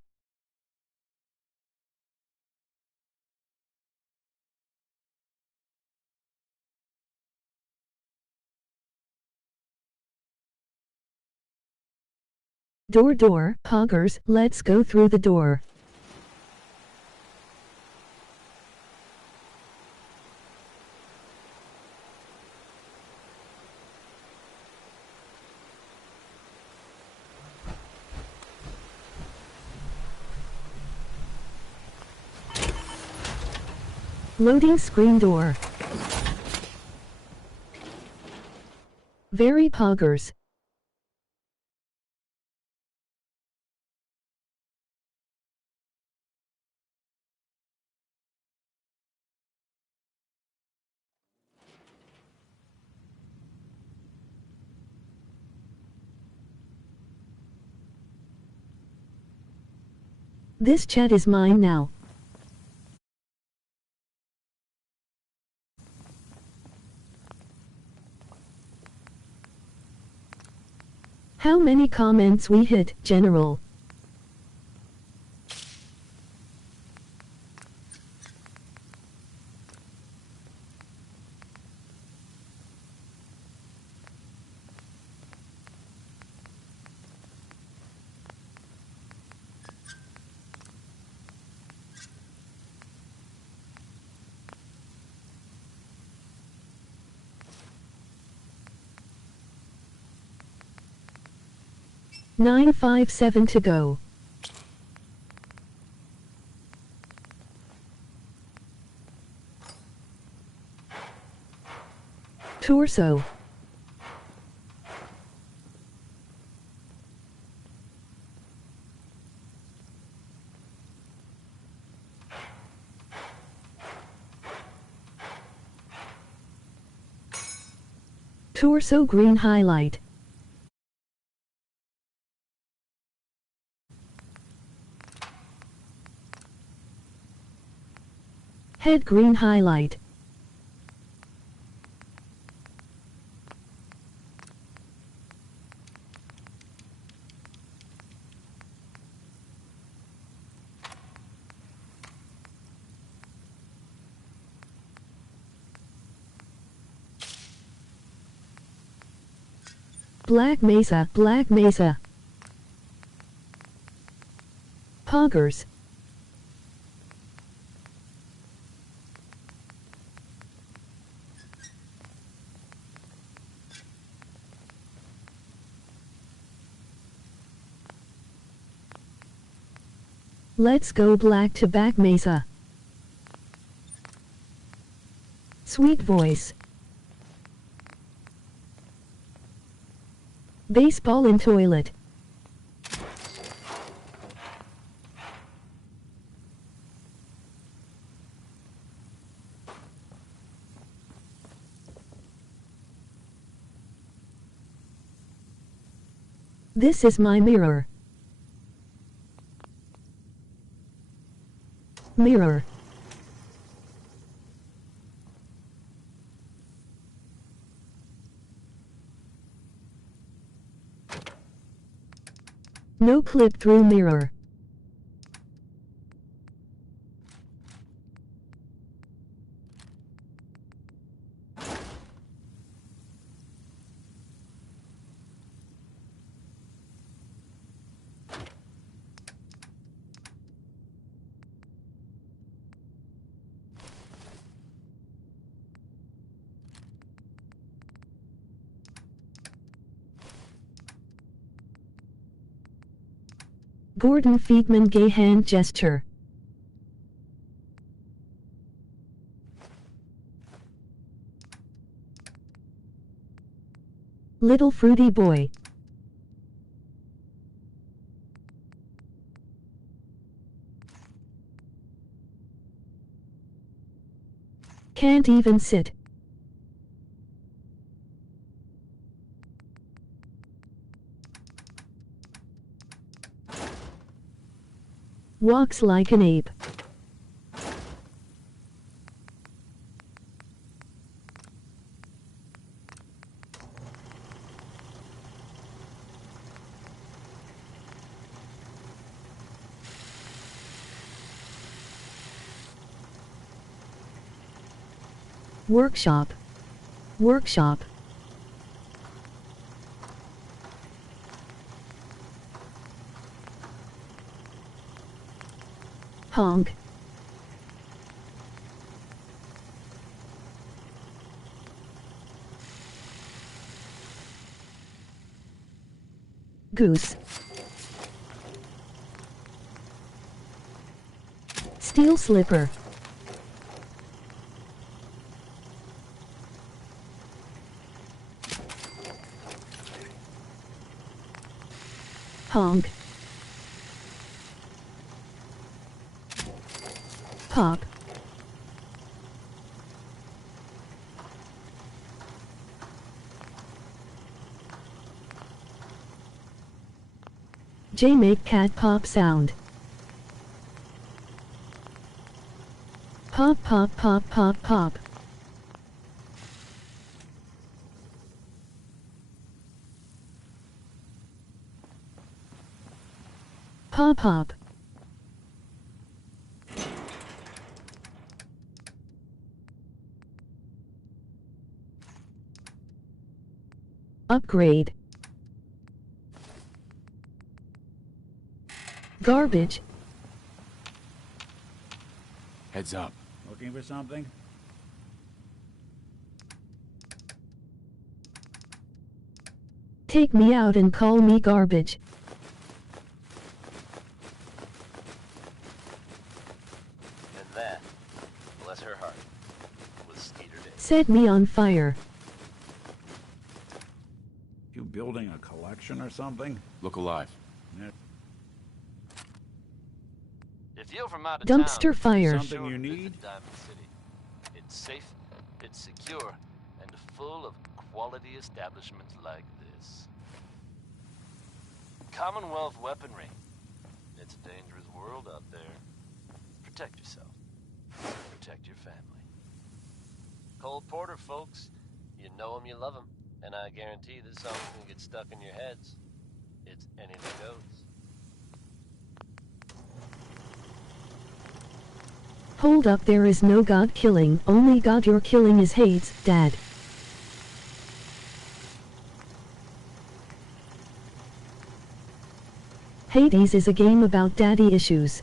Door, hoggers, let's go through the door. Loading screen door. Very poggers. This chat is mine now. How many comments we hit, General? Nine, 5, 7 to go. Torso. Torso green highlight. Head green highlight. Black Mesa, Black Mesa. Poggers. Let's go black to back Mesa. Sweet voice. Baseball in toilet. This is my mirror. Mirror. No clip-through mirror. Gordon Friedman gay hand gesture. Little fruity boy. Can't even sit. Walks like an ape. Workshop. Workshop. Honk. Goose. Steel slipper. Honk. Pop. J make cat pop sound. Pop pop pop pop pop. Pop pop. Upgrade. Garbage. Heads up. Looking for something? Take me out and call me garbage. And that, bless her heart, was Skeeter Day. Set me on fire. You building a collection or something? Look alive. Yeah. If you're from out of Dumpster town, fire. Something you need? visit Diamond City. It's safe, it's secure, and full of quality establishments like this. Commonwealth weaponry. It's a dangerous world out there. Protect yourself. Protect your family. Cole Porter, folks. You know him, you love him. And I guarantee this song can get stuck in your heads. It's anything goes. Hold up, there is no God killing, only God you're killing is hates, Dad. Hades is a game about daddy issues.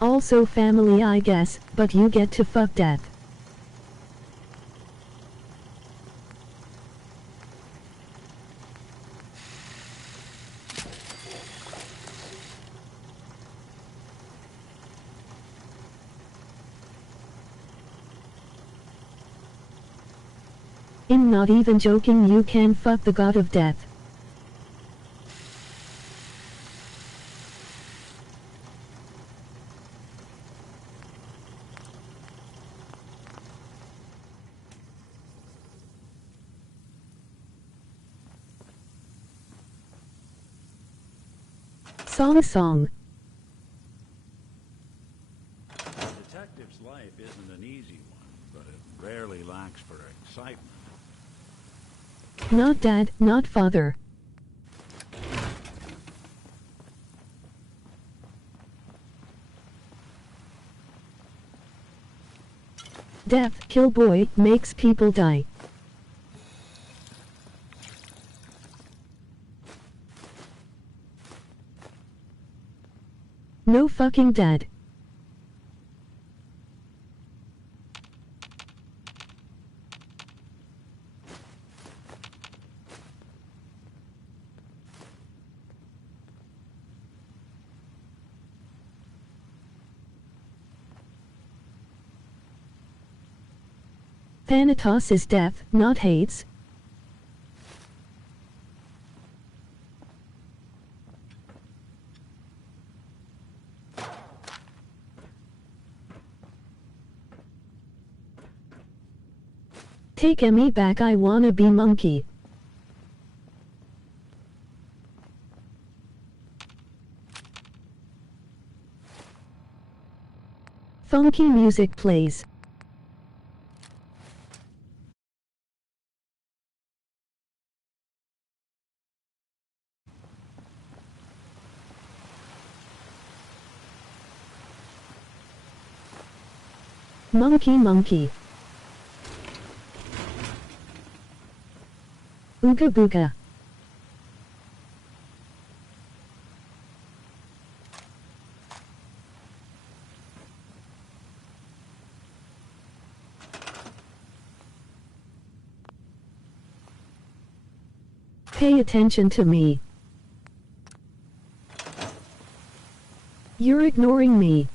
Also family I guess, but you get to fuck death. I'm not even joking, you can fuck the god of death. Song. A detective's life isn't an easy one, but it rarely lacks for excitement. Not dad, not father. Death, kill boy, makes people die. No fucking dad. Thanatos is death, not Hades. Take me back, I wanna be monkey. Funky music plays. Monkey. Ooga booga. Pay attention to me. You're ignoring me.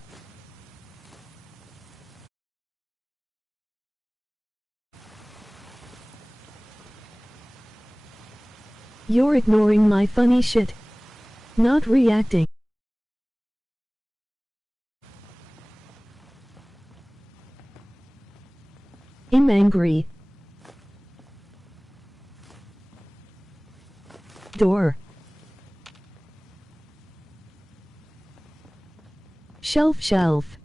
You're ignoring my funny shit. Not reacting. I'm angry. Door. Shelf.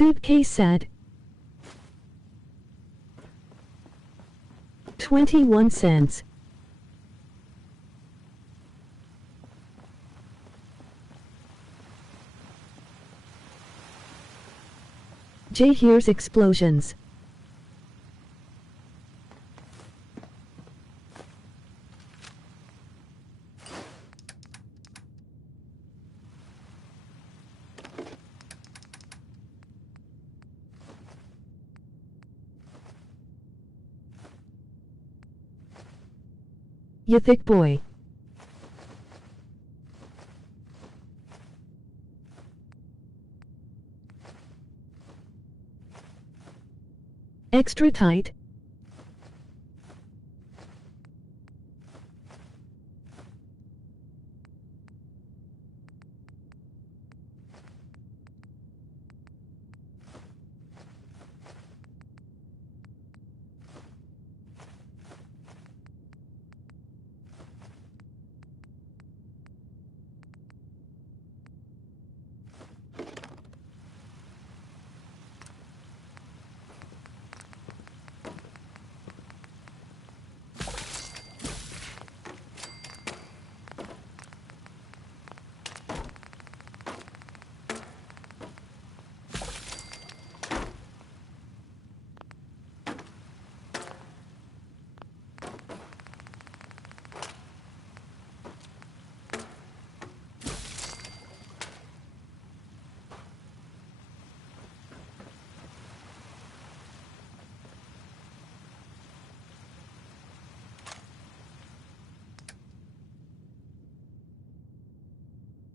Suitcase sad. 21 cents. Jay hears explosions. You thick boy. Extra tight.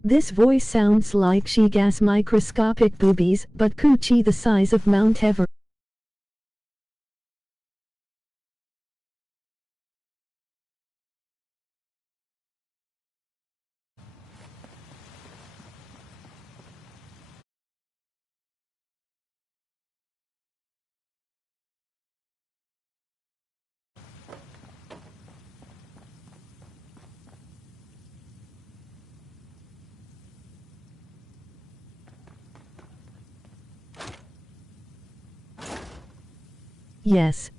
This voice sounds like she has microscopic boobies, but coochie the size of Mount Everest. Yes.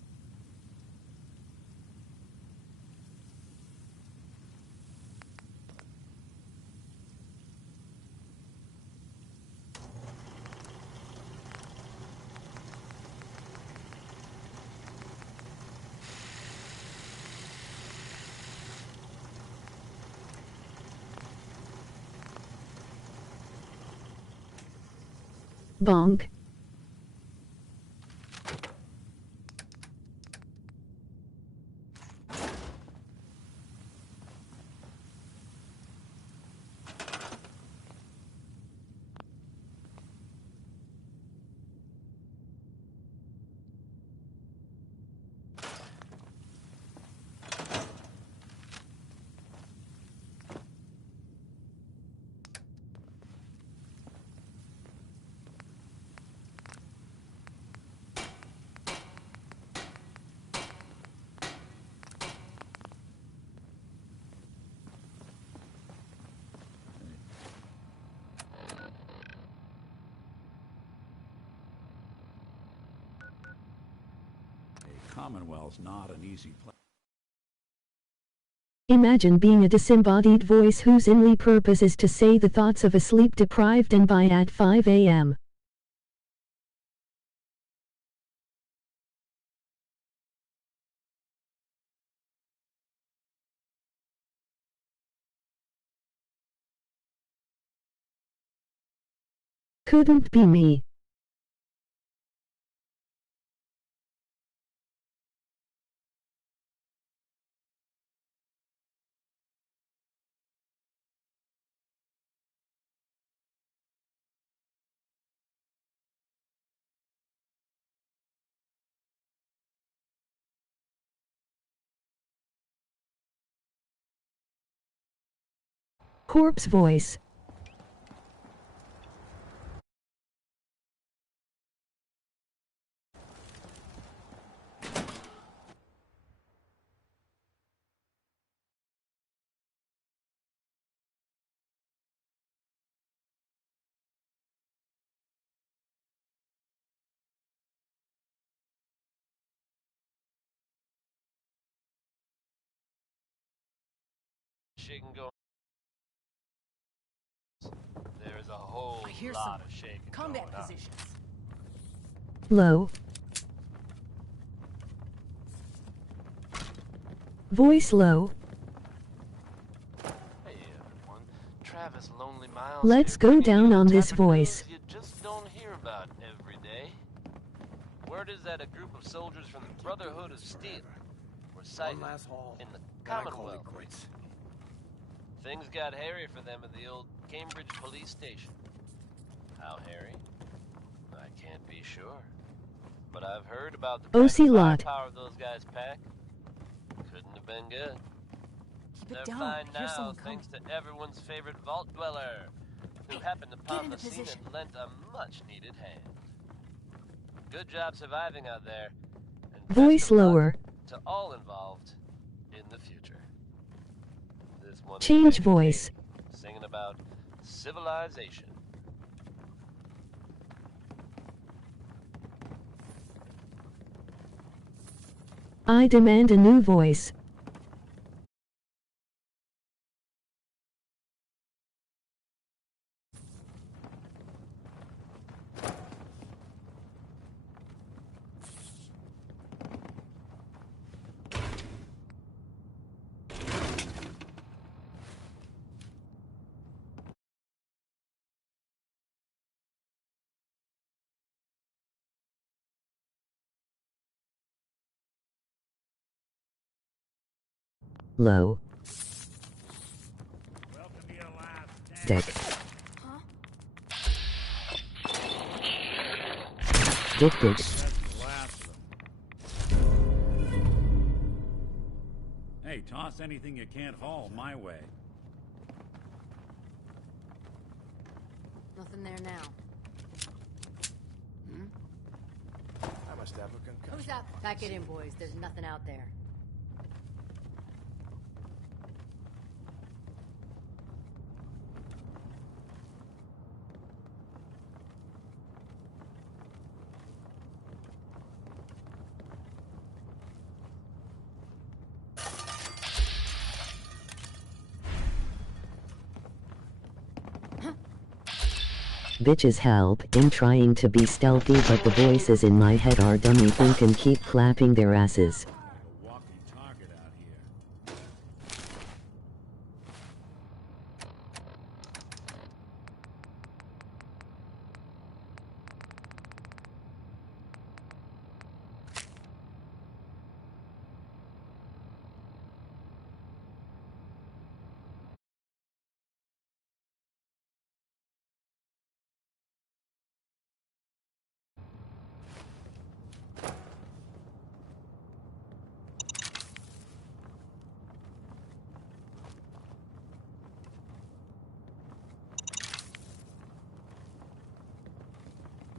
Bonk. Commonwealth's not an easy place. Imagine being a disembodied voice whose only purpose is to say the thoughts of a sleep-deprived and by at 5 a.m. Couldn't be me. Corpse voice. Shaking going. There is a whole lot of shaking combat going on. positions. Low. Voice low. Hey everyone, Travis Lonely Miles. Let's here, go bringing down you on the this type of news voice. you just don't hear about every day. Word is that a group of soldiers from the Brotherhood of Steel were sighted in the Commonwealth. Things got hairy for them at the old Cambridge police station. How hairy? I can't be sure. But I've heard about the OC lot. firepower those guys pack. Couldn't have been good. Keep They're it down. fine Here's now, someone coming. thanks to everyone's favorite vault dweller, who happened upon the scene and lent a much-needed hand. Good job surviving out there. And Voice best of luck lower. to all involved in the future. This one is Change Betty voice. Page, singing about civilization. I demand a new voice. Low. Welcome to your last stand. Dick. Dick. Hey, toss anything you can't haul my way. Nothing there now. I must have a concussion. Who's up? Pack it in, boys. There's nothing out there. Bitches help, I'm trying to be stealthy but the voices in my head are dummy think and keep clapping their asses.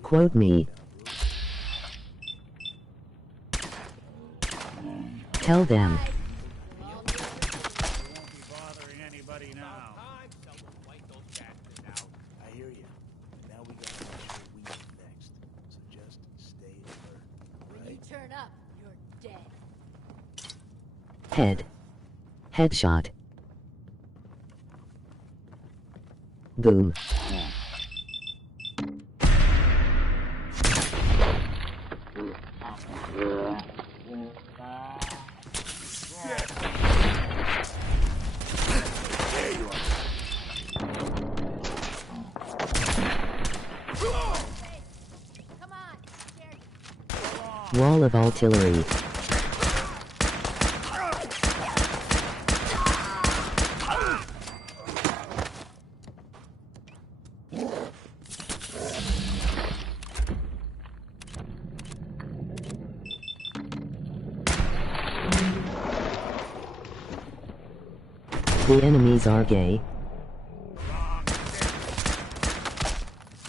Quote me. Tell them. I hear you. Now we gotta make sure we get next. So just stay alert. When you turn up, you're dead. Head. Headshot. Boom. Wall of artillery. The enemies are gay.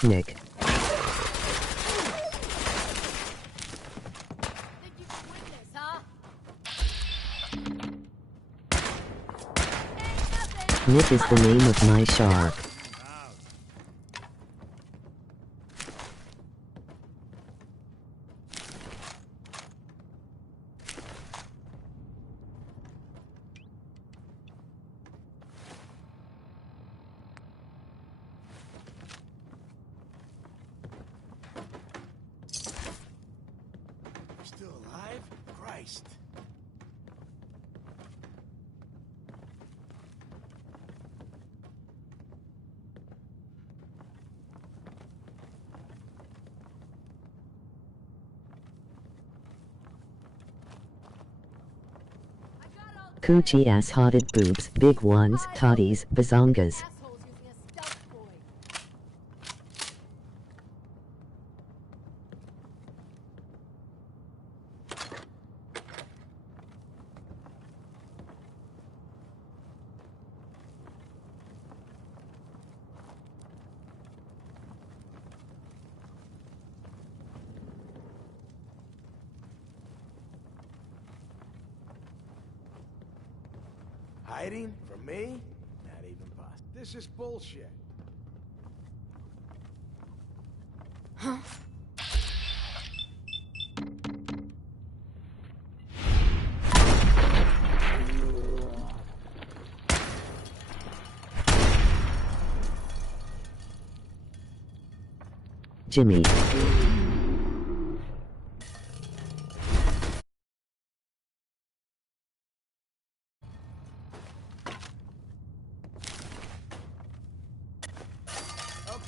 Nick. Nick is the name of my shark. Still alive? Christ. Coochie ass hotted boobs, big ones, toddies, bazongas. Hiding from me? Not even possible. This is bullshit. Huh? Jimmy.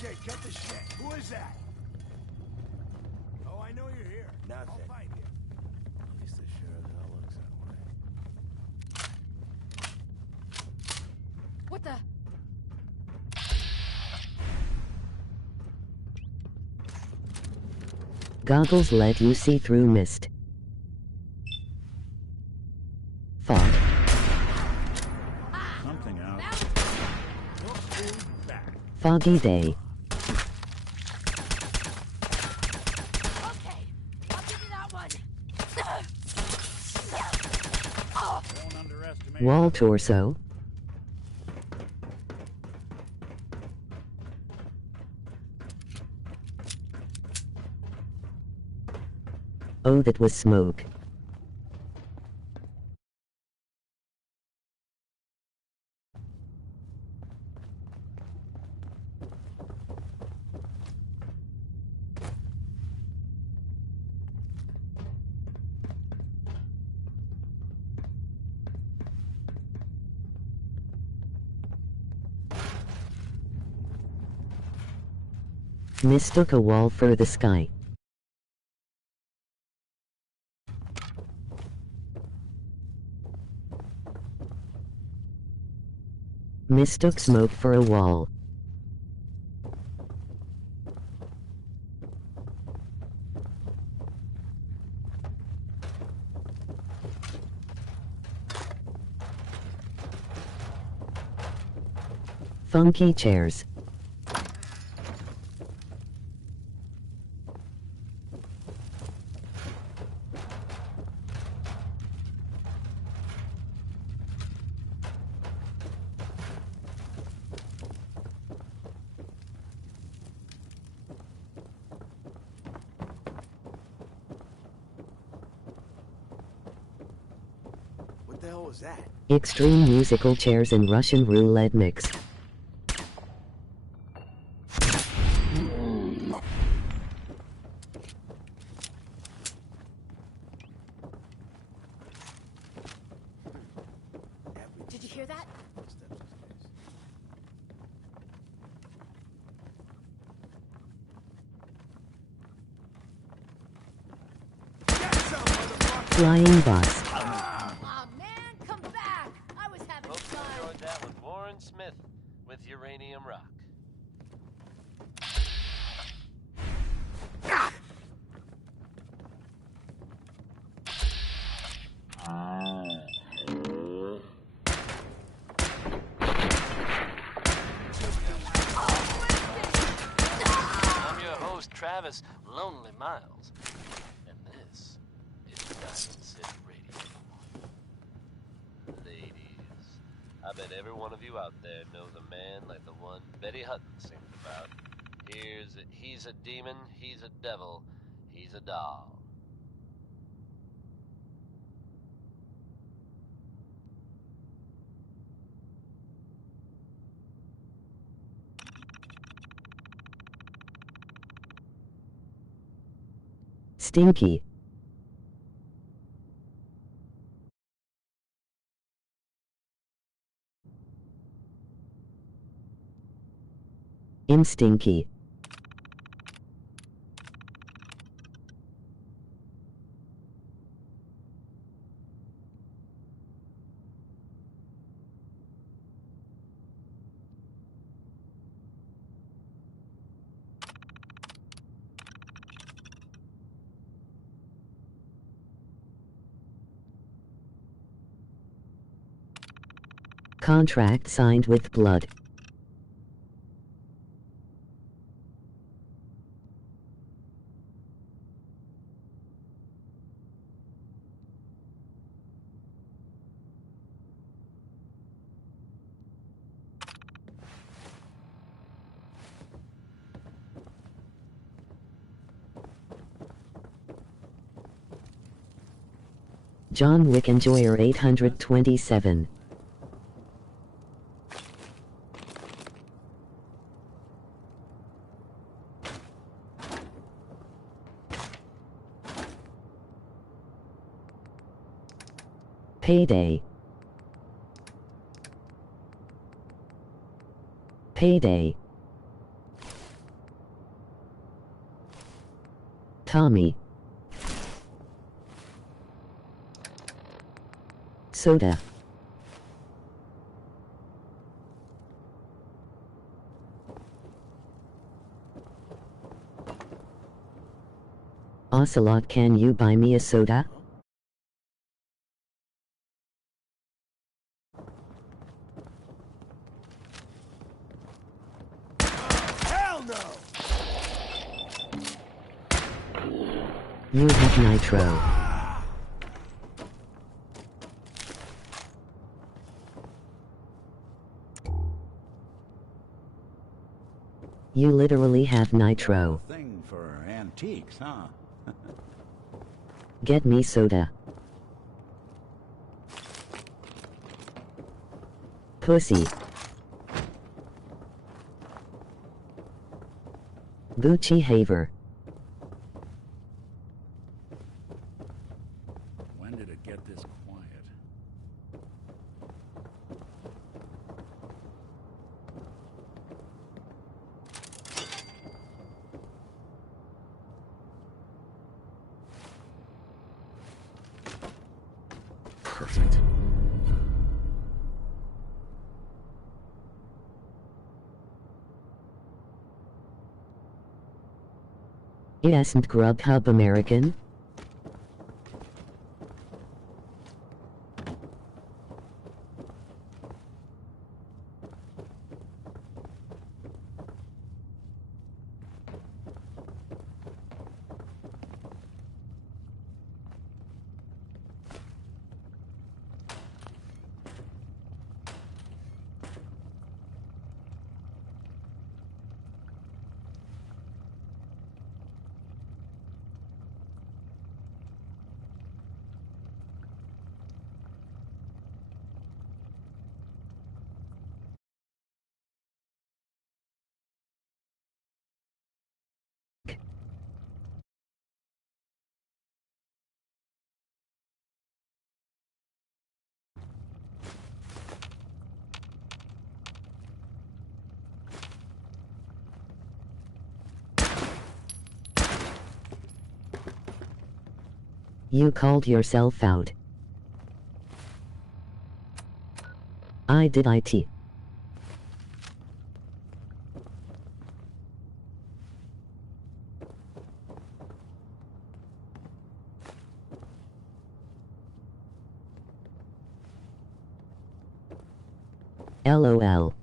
Okay, cut the shit. Who is that? Oh, I know you're here. Nothing. I'll find you. At least the sheriff now looks that way. What the? Goggles let you see through mist. Fog. Something out. Foggy day. Okay, I'll give you that one. Don't underestimate. Wall torso. Oh, that was smoke. Mistook a wall for the sky. Mistook smoke for a wall. Funky chairs. What the hell was that? Extreme musical chairs and Russian roulette mix. Did you hear that? Flying bus. Aw, man, come back! I was having Hope you fun. enjoyed that with Warren Smith with Uranium Rock. I'm your host, Travis Lonely Miles, and this is Diamond City Radio. Ladies, I bet every one of you out there knows a man like the one Betty Hutton sings about. He's a demon, he's a devil, he's a doll. Stinky. Instinky. Contract signed with blood. John Wick Enjoyer 827. Payday. Payday. Tommy. Soda. Ocelot, can you buy me a soda? Hell no! You have nitro. You literally have nitro. Thing for antiques, huh? Get me soda. Pussy. Gucci Haver. When did it get this quiet? Perfect. Isn't Grubhub American? You called yourself out. I did it. LOL.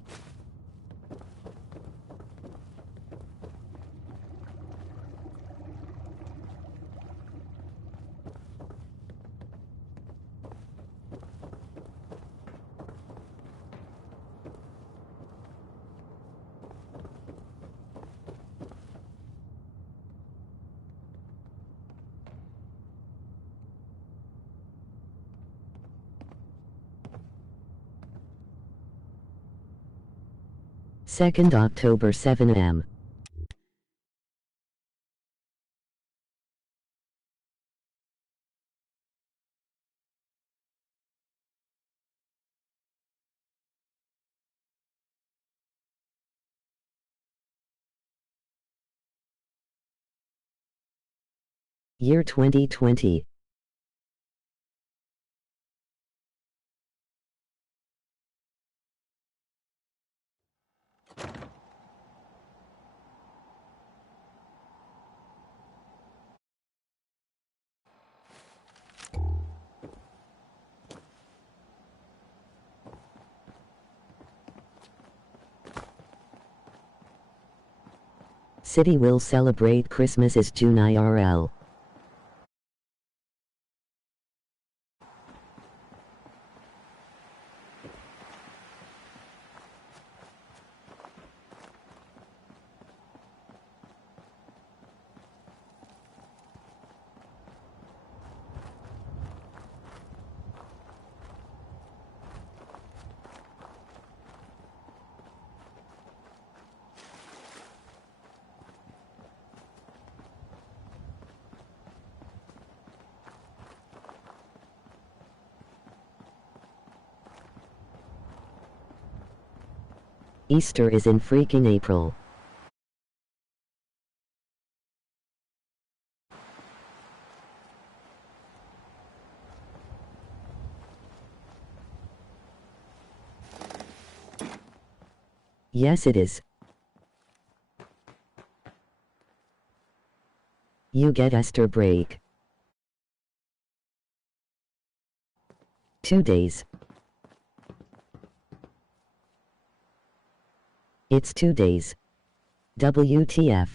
Second October 7 am. Year 2020. City will celebrate Christmas is June IRL. Easter is in freaking April. Yes, it is. You get Esther break. 2 days. It's 2 days. WTF.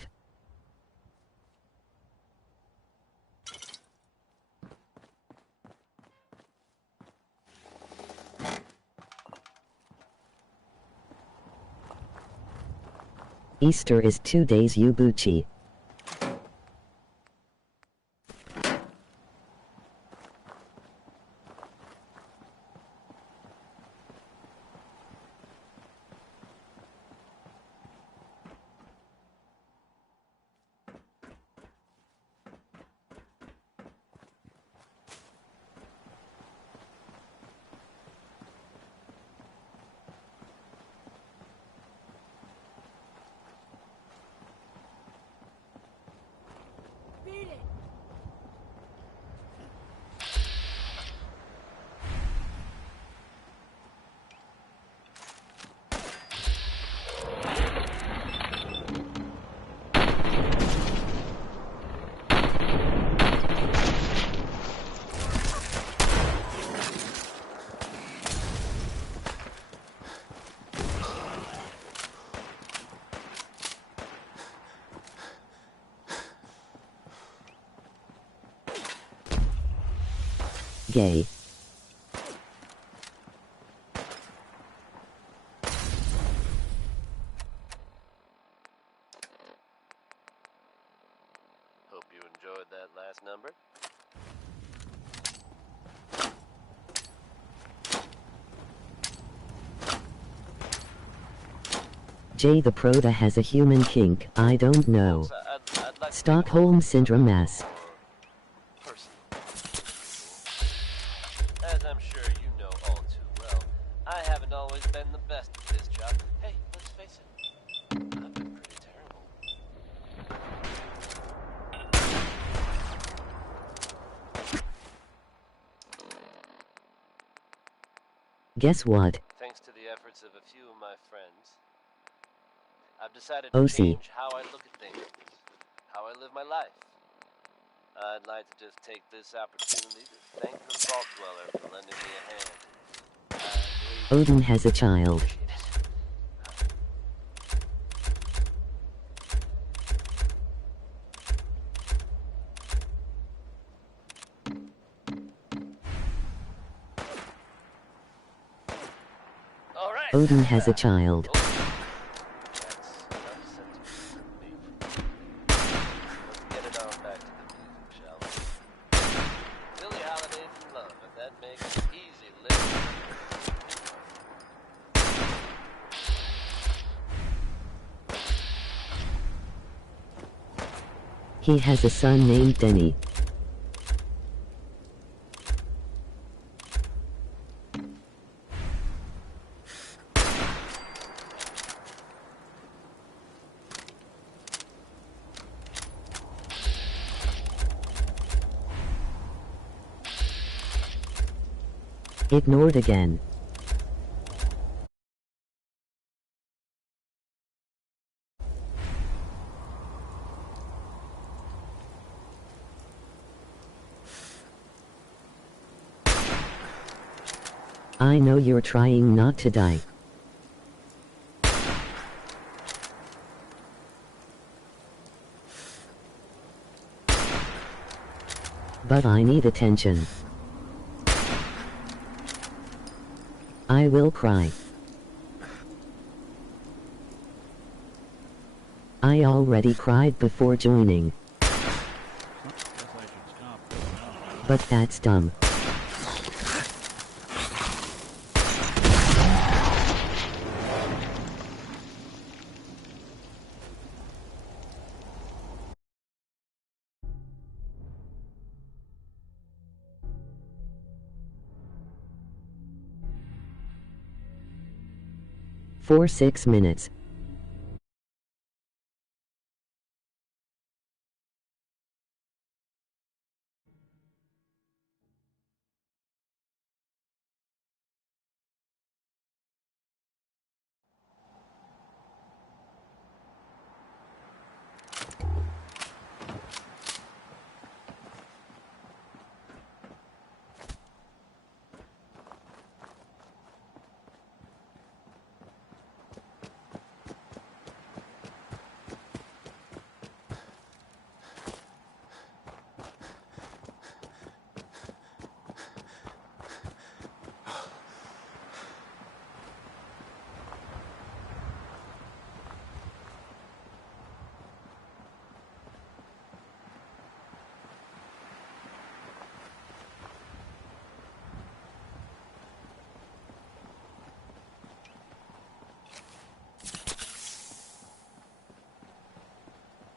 Easter is 2 days, Ubuchi. Gay. Hope you enjoyed that last number. Jay the Proto has a human kink, I don't know. I'd like Stockholm Syndrome mess. As I'm sure you know all too well, I haven't always been the best at this job. Hey, let's face it, I've been pretty terrible. Guess what? Thanks to the efforts of a few of my friends, I've decided to OC. change how I look at things, how I live my life. I'd like to just take this opportunity to thank the Vault Dweller for lending me a hand. Odin has a child. Odin has a child. He has a son named Denny. Ignored again. I know you're trying not to die. But I need attention. I will cry. I already cried before joining. But that's dumb. For 6 minutes.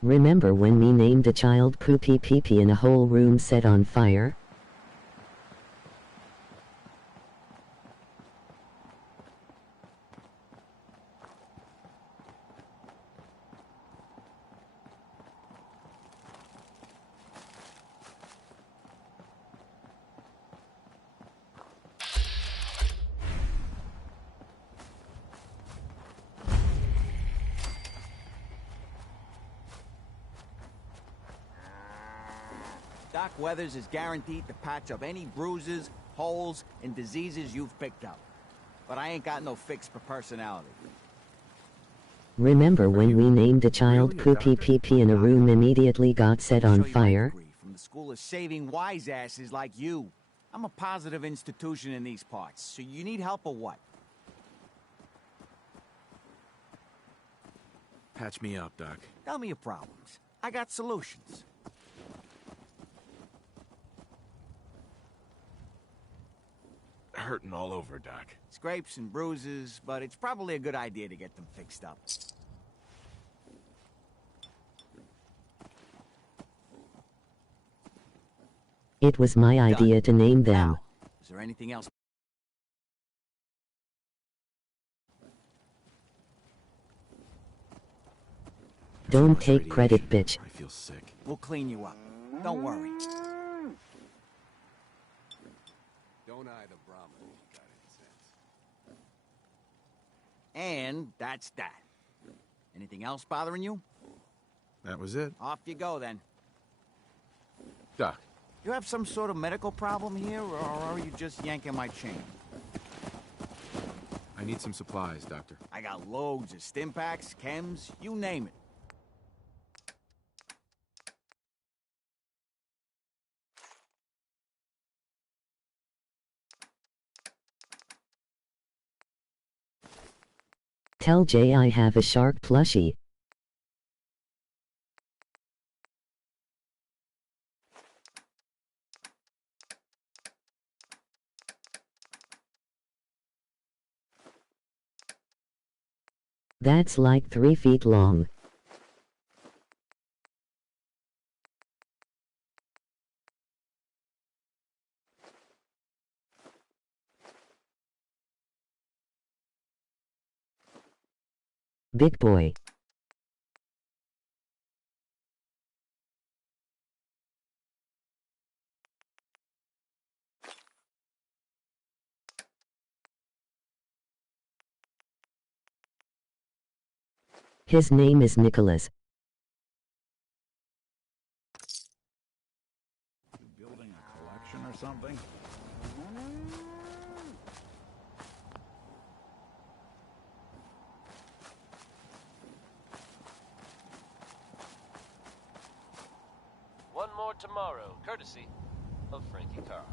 Remember when we named a child Poopy Pee-Pee in a whole room set on fire? Doc Weathers is guaranteed to patch up any bruises, holes, and diseases you've picked up. But I ain't got no fix for personality. Remember when we named a child Poopy Pee-Pee in a room immediately got set on fire? From the school of saving wise asses like you. I'm a positive institution in these parts, so you need help or what? Patch me up, Doc. Tell me your problems. I got solutions. Hurting all over, Doc. Scrapes and bruises, but it's probably a good idea to get them fixed up. It was my idea to name them. Now, is there anything else? Don't take credit, bitch. I feel sick. We'll clean you up. Don't worry. Don't eye the Brahmin if you got any sense. And that's that. Anything else bothering you? That was it. Off you go, then. Doc. You have some sort of medical problem here, or are you just yanking my chain? I need some supplies, Doctor. I got loads of stim packs, chems, you name it. Tell Jay I have a shark plushie. That's like 3 feet long. Big boy. His name is Nicholas. You building a collection or something? One more tomorrow, courtesy of Frankie Carl.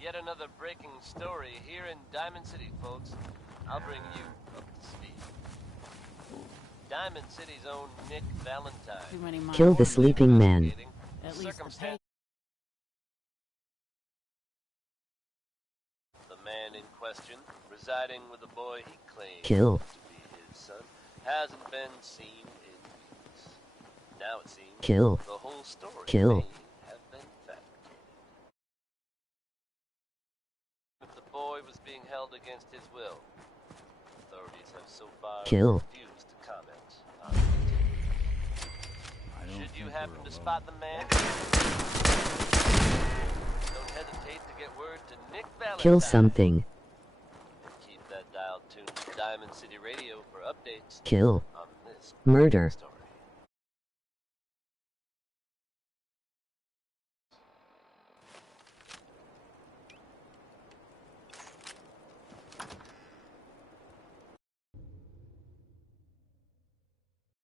Yet another breaking story here in Diamond City, folks. I'll bring you up to speed. Diamond City's own Nick Valentine. Kill the sleeping man. At least the man in question, residing with a boy he claims Kill. to be his son, hasn't been seen in weeks. Now it seems Kill. the whole story Kill. may have been fabricated. If the boy was being held against his will, authorities have so far Kill. refused to comment on it. Should you happen to spot the man, don't hesitate to get word to Nick Valentine. Kill something. And keep that dial tuned to Diamond City Radio for updates Kill. on this Murder. story.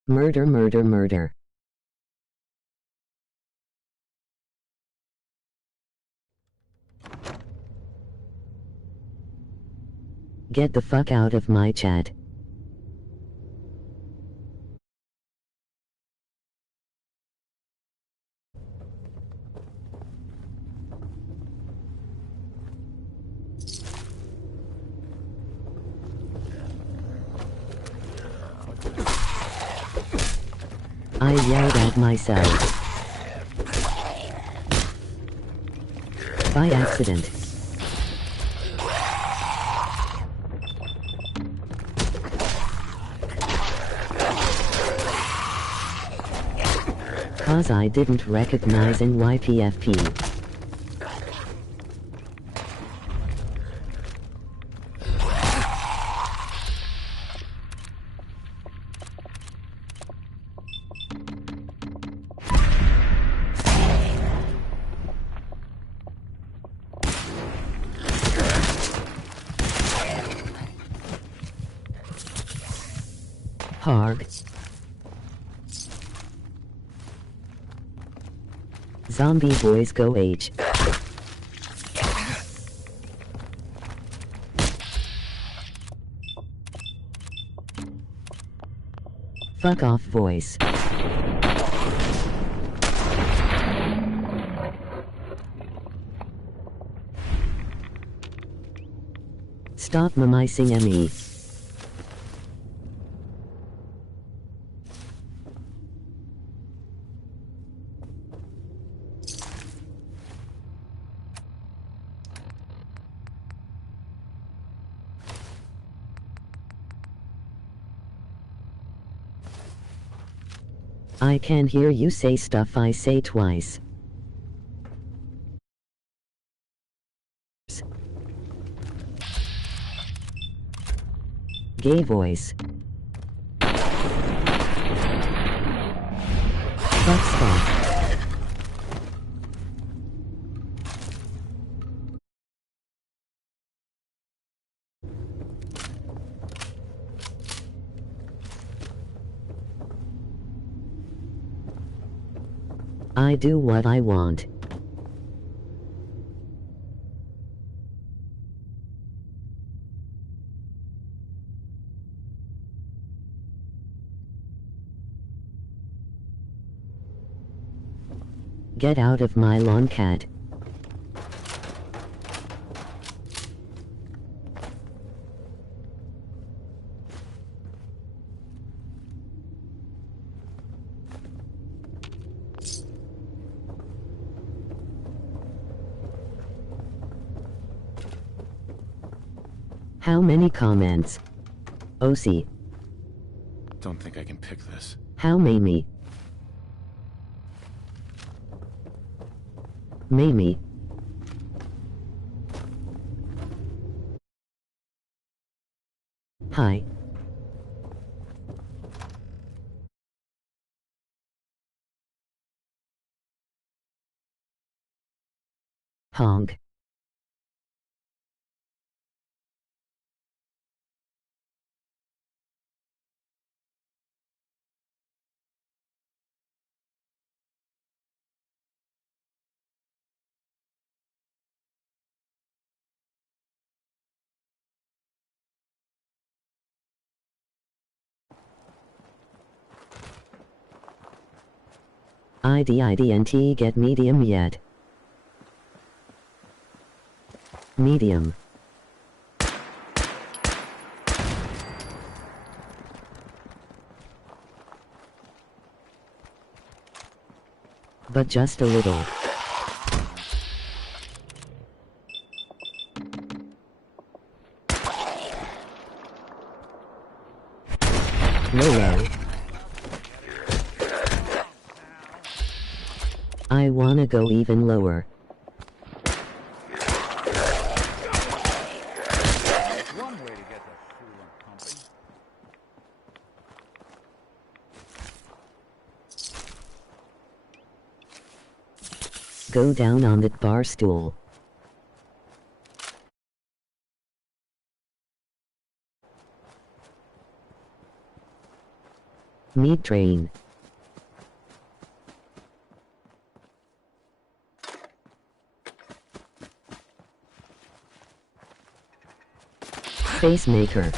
Murder, murder, murder. Get the fuck out of my chat. I yelled at myself. By accident. Cause I didn't recognize NYPFP. Harg. Zombie boys go H. Fuck off voice. Stop mimicing me. I can hear you say stuff I say twice. Gay voice. Fuck spot. I do what I want. Get out of my lawn, cat. How many comments? OC. Don't think I can pick this. How many? Mamie. Hi. Honk. IDNT get medium yet. Medium. But just a little. Low. I wanna go even lower. One way to get the coolant pumping. Go down on that bar stool. Meat train. Facemaker.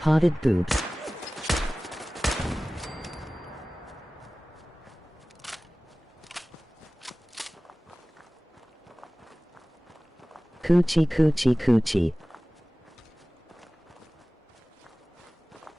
Potted boobs. Coochie coochie coochie.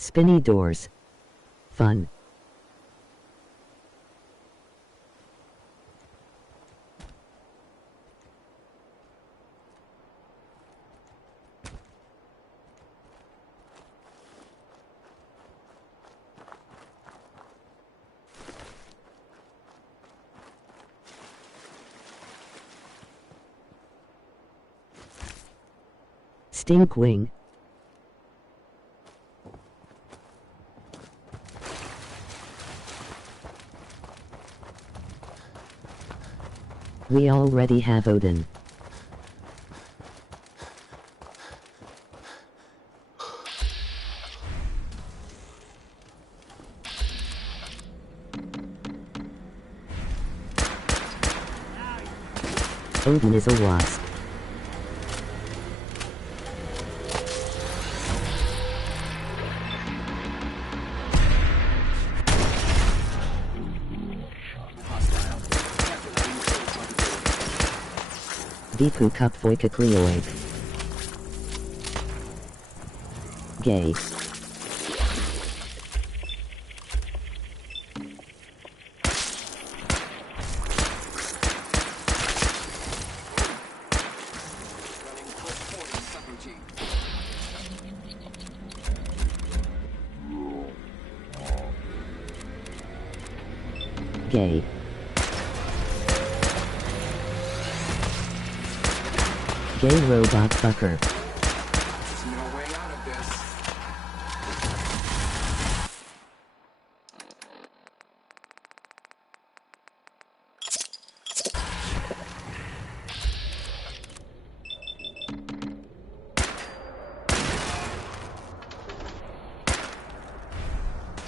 Spinny doors. Fun. Stinkwing. We already have Odin. Odin is a wasp. Deepu cup voicacleoid. Gay. Gay. Gay robot fucker. There's no way out of this.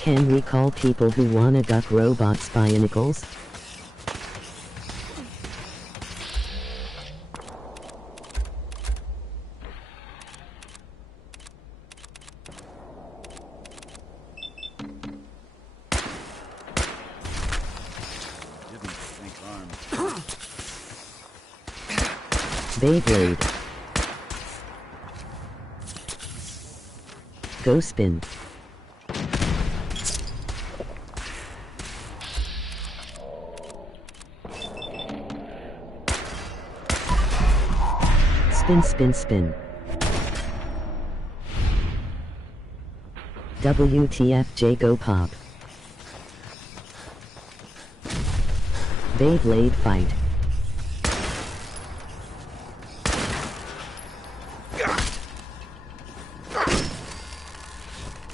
Can we call people who wanna duck robots bionicles? Beyblade. Go spin. Spin, spin, spin. WTFJ go pop. Beyblade fight.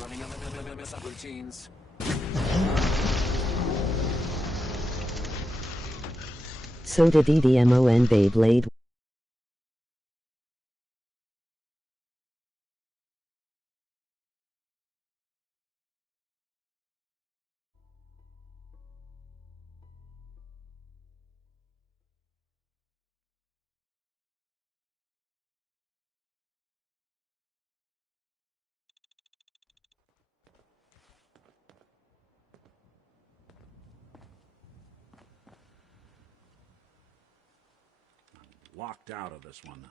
Running on the subroutines. Soda DDMON Beyblade. Locked out of this one.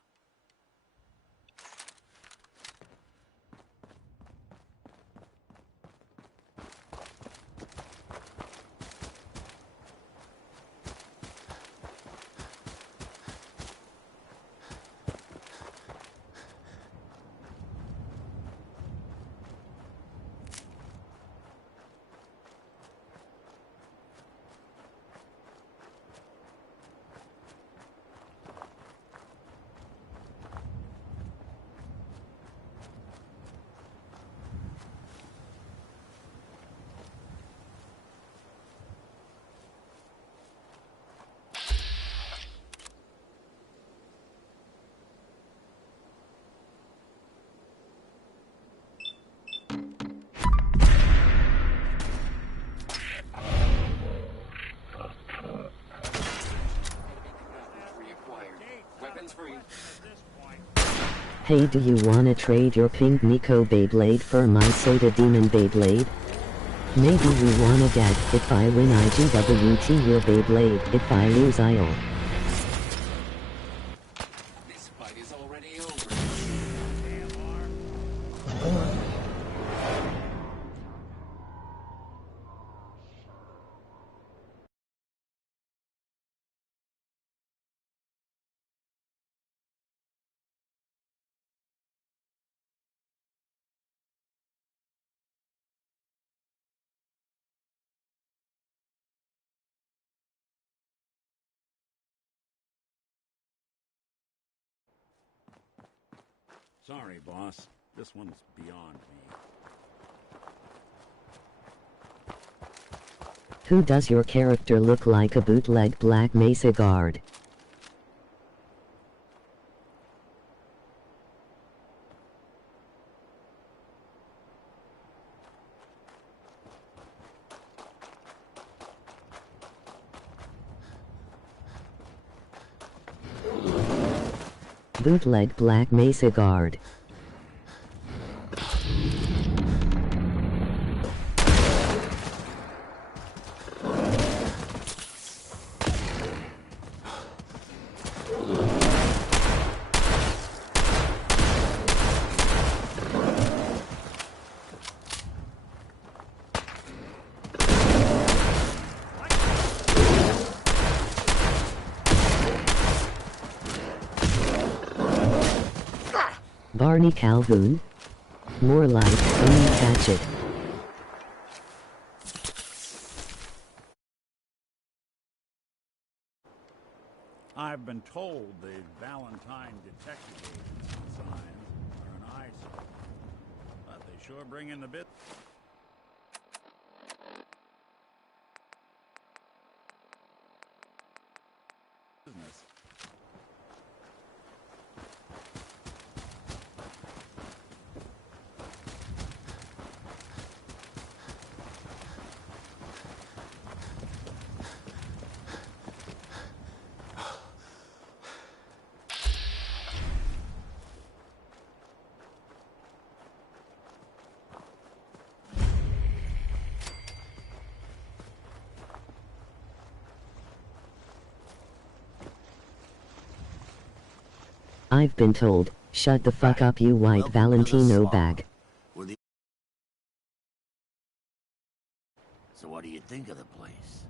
Hey, do you wanna trade your pink Nico Beyblade for my Soda Demon Beyblade? Maybe you wanna get, if I win IGWT your Beyblade, if I lose I'll. This fight is already over. Sorry, boss. This one's beyond me. Who does your character look like? A bootleg Black Mesa guard? Bootleg Black Mesa guard. Barney Calhoun? More like Tony Patchett. I've been told the Valentine detective agency signs are an eyesore, but they sure bring in the bit. Business. I've been told, shut the fuck up you white Valentino bag. So what do you think of the place?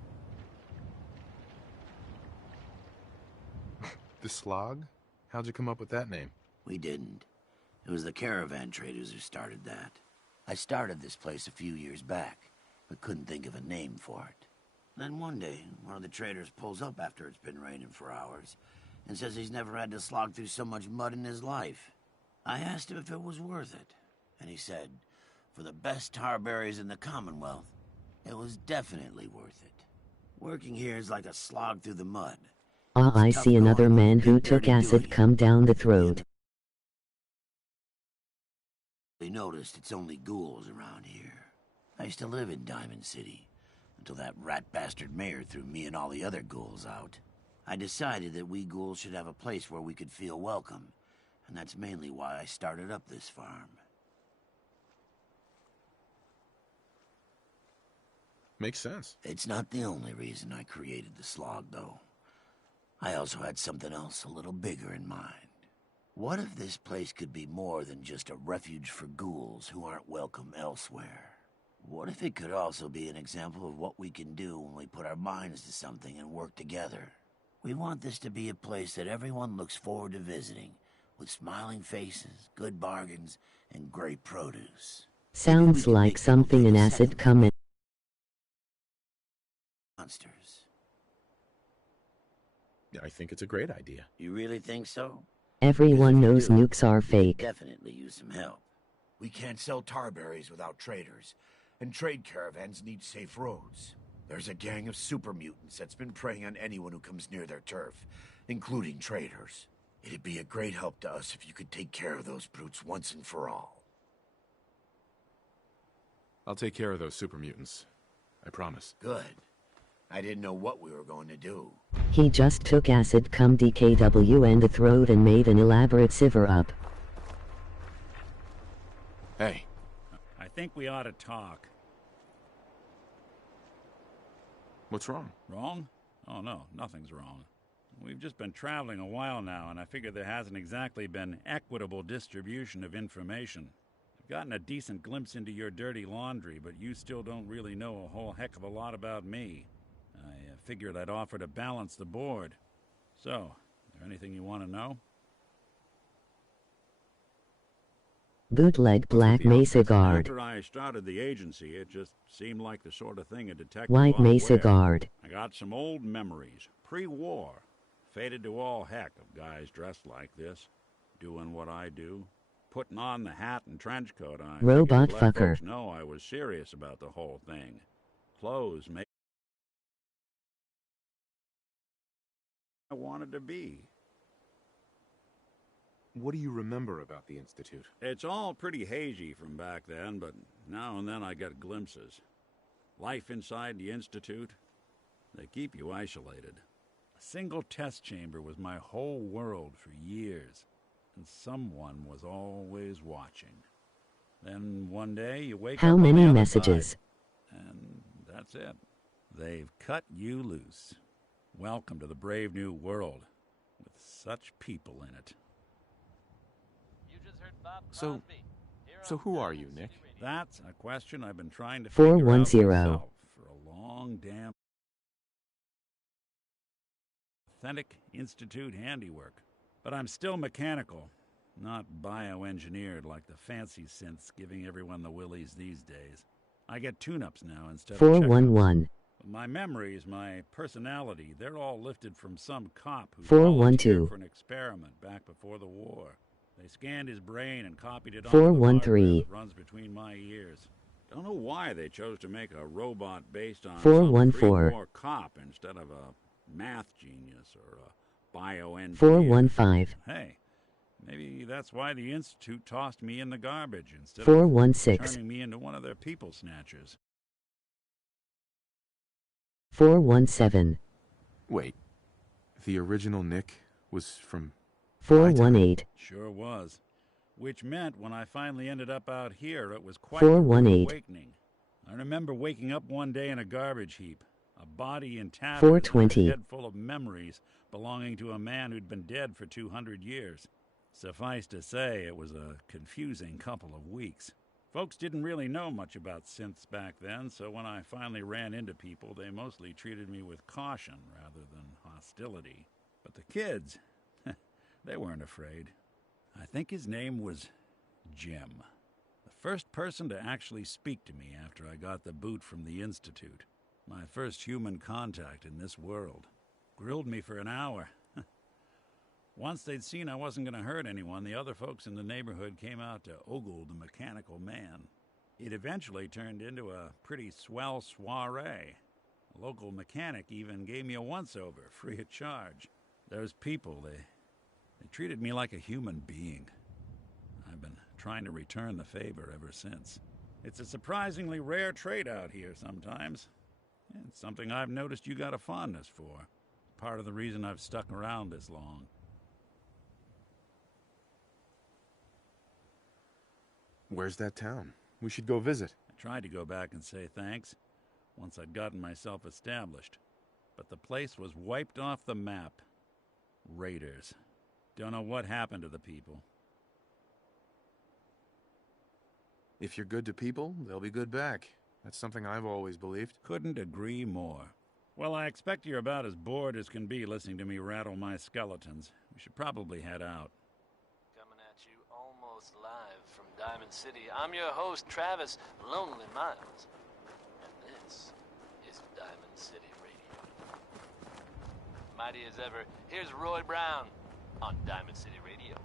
The Slog? How'd you come up with that name? We didn't. It was the caravan traders who started that. I started this place a few years back, but couldn't think of a name for it. Then one day, one of the traders pulls up after it's been raining for hours, and says he's never had to slog through so much mud in his life. I asked him if it was worth it, and he said, for the best tarberries in the Commonwealth, it was definitely worth it. Working here is like a slog through the mud. Ah, I see another man who took acid come down the throat. They noticed it's only ghouls around here. I used to live in Diamond City, until that rat bastard mayor threw me and all the other ghouls out. I decided that we ghouls should have a place where we could feel welcome, and that's mainly why I started up this farm. Makes sense. It's not the only reason I created the Slog, though. I also had something else a little bigger in mind. What if this place could be more than just a refuge for ghouls who aren't welcome elsewhere? What if it could also be an example of what we can do when we put our minds to something and work together? We want this to be a place that everyone looks forward to visiting, with smiling faces, good bargains, and great produce. Sounds like something an acid come in. Monsters. Yeah, I think it's a great idea. You really think so? Everyone knows nukes are fake. Definitely use some help. We can't sell tarberries without traders, and trade caravans need safe roads. There's a gang of super mutants that's been preying on anyone who comes near their turf, including traders. It'd be a great help to us if you could take care of those brutes once and for all. I'll take care of those super mutants. I promise. Good. I didn't know what we were going to do. He just took acid come DKW in the throat and made an elaborate siver up. Hey. I think we ought to talk. What's wrong? Wrong? Oh no, nothing's wrong. We've just been traveling a while now, and I figure there hasn't exactly been equitable distribution of information. I've gotten a decent glimpse into your dirty laundry, but you still don't really know a whole heck of a lot about me. I figured I'd offer to balance the board. So, is there anything you want to know? Bootleg Black Mesa Guard. After I started the agency, it just seemed like the sort of thing a detective White Mesa Guard. I got some old memories, pre-war, faded to all heck of guys dressed like this, doing what I do, putting on the hat and trench coat. I Robot figured to let fucker. folks know I was serious about the whole thing. Clothes make I wanted to be. What do you remember about the Institute? It's all pretty hazy from back then, but now and then I get glimpses. Life inside the Institute, they keep you isolated. A single test chamber was my whole world for years, and someone was always watching. Then one day you wake How up on many the other messages? side, and that's it. They've cut you loose. Welcome to the brave new world, with such people in it. So who are you, Nick? That's a question I've been trying to figure out 410. myself for a long damn authentic Institute handiwork. But I'm still mechanical, not bioengineered like the fancy synths giving everyone the willies these days. I get tune-ups now instead of checkups. 411. My memories, my personality, they're all lifted from some cop who 412. volunteered for an experiment back before the war. They scanned his brain and copied it onto the 413. hardware that runs between my ears. Don't know why they chose to make a robot based on 414. some pre-war cop instead of a math genius or a bioengineer. 415. Hey, maybe that's why the Institute tossed me in the garbage instead 416. of turning me into one of their people snatchers. 417. Wait, the original Nick was from 418. Sure was. Which meant when I finally ended up out here, it was quite 418. an awakening. I remember waking up one day in a garbage heap, a body in tatters, 420. and a head full of memories belonging to a man who'd been dead for 200 years. Suffice to say, it was a confusing couple of weeks. Folks didn't really know much about synths back then, so when I finally ran into people, they mostly treated me with caution rather than hostility. But the kids, they weren't afraid. I think his name was Jim. The first person to actually speak to me after I got the boot from the Institute. My first human contact in this world. Grilled me for an hour. Once they'd seen I wasn't going to hurt anyone, the other folks in the neighborhood came out to ogle the mechanical man. It eventually turned into a pretty swell soiree. A local mechanic even gave me a once-over, free of charge. Those people, they treated me like a human being. I've been trying to return the favor ever since. It's a surprisingly rare trait out here sometimes. It's something I've noticed you got a fondness for. Part of the reason I've stuck around this long. Where's that town? We should go visit. I tried to go back and say thanks once I'd gotten myself established. But the place was wiped off the map. Raiders. Don't know what happened to the people. If you're good to people, they'll be good back. That's something I've always believed. Couldn't agree more. Well, I expect you're about as bored as can be listening to me rattle my skeletons. We should probably head out. Coming at you almost live from Diamond City. I'm your host, Travis Lonely Miles. And this is Diamond City Radio. Mighty as ever, here's Roy Brown on Diamond City Radio.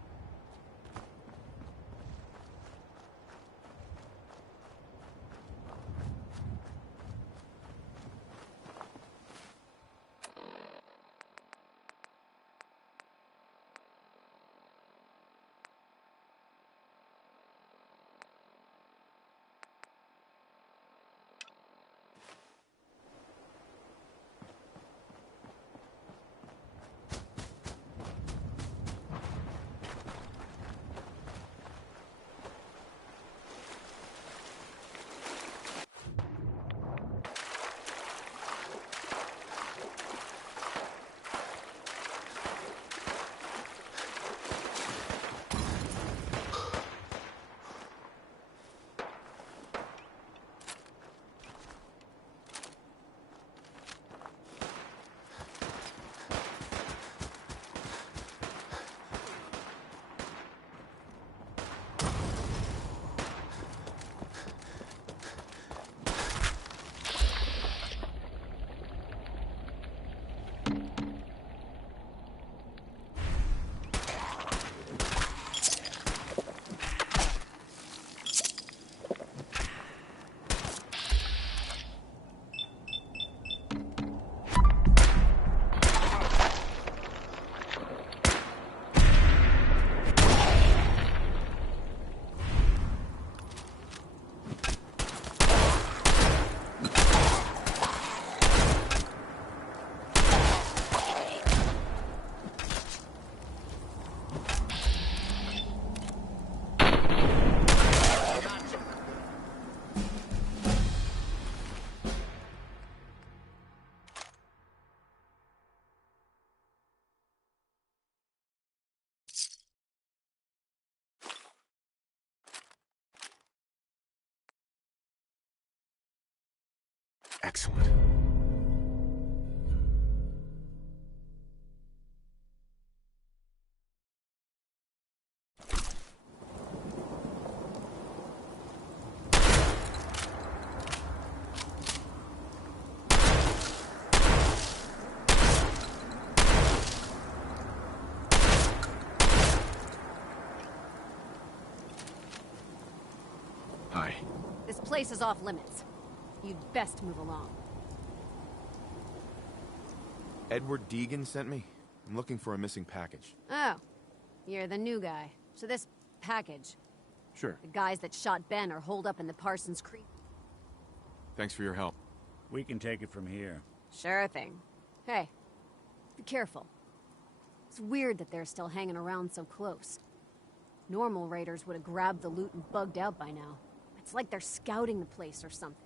Excellent. Hi. This place is off limits. You'd best move along. Edward Deegan sent me. I'm looking for a missing package. Oh, you're the new guy. So this package, Sure. the guys that shot Ben are holed up in the Parsons Creek. Thanks for your help. We can take it from here. Sure thing. Hey, be careful. It's weird that they're still hanging around so close. Normal raiders would have grabbed the loot and bugged out by now. It's like they're scouting the place or something.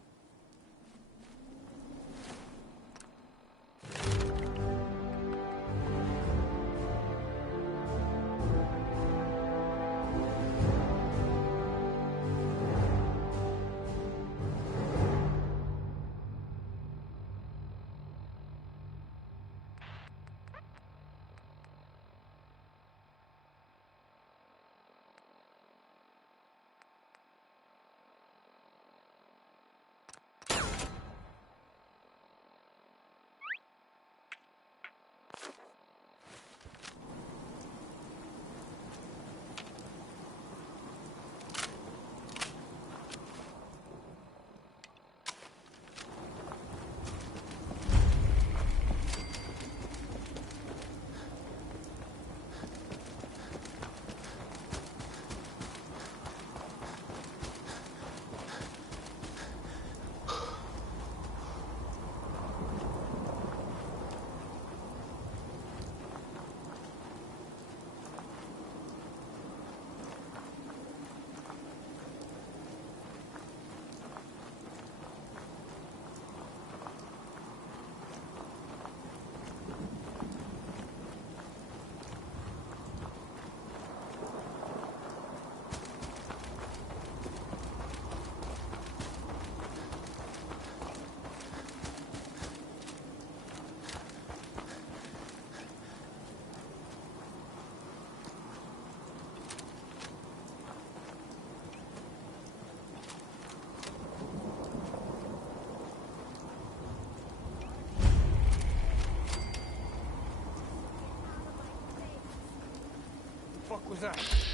What was that?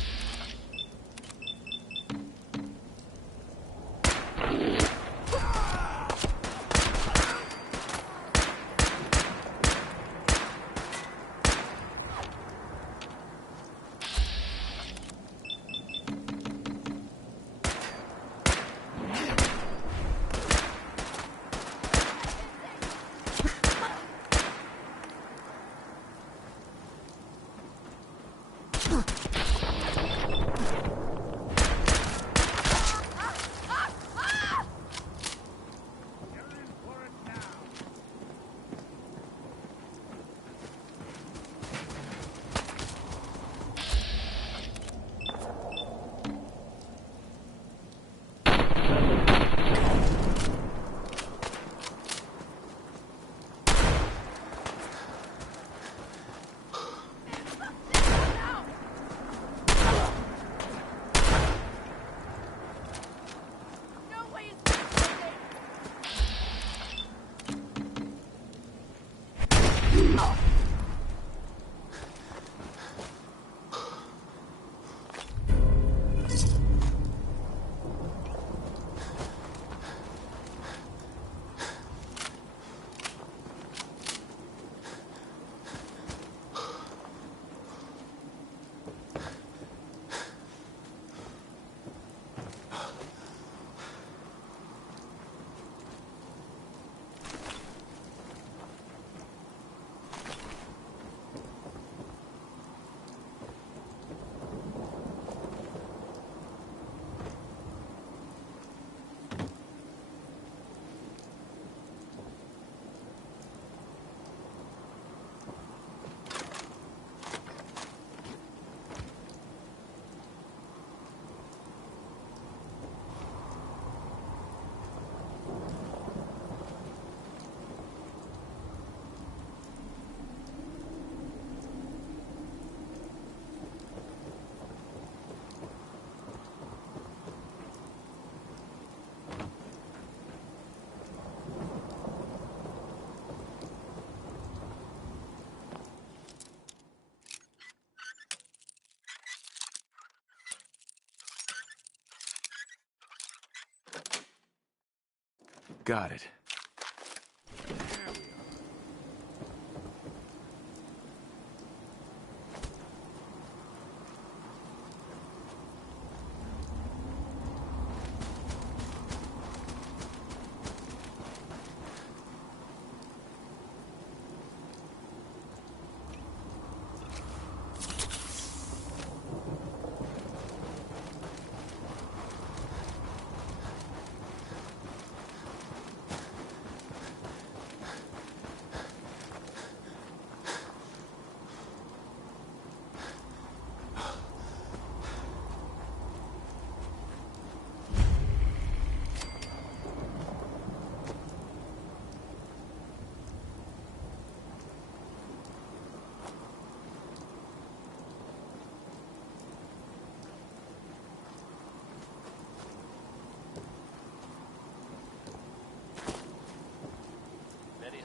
Got it.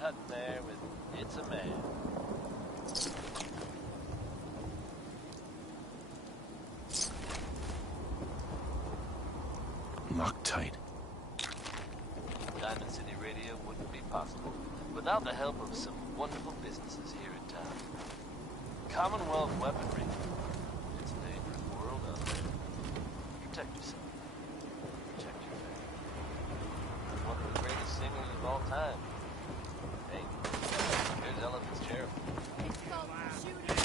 Hutton there with It's a Man. Loctite. Diamond City Radio wouldn't be possible without the help of some wonderful businesses here in town. Commonwealth Weaponry. It's a dangerous world out there. Protect yourself. Protect your family. One of the greatest singers of all time. Hey, here's Ella Fitzgerald. It's called shooting.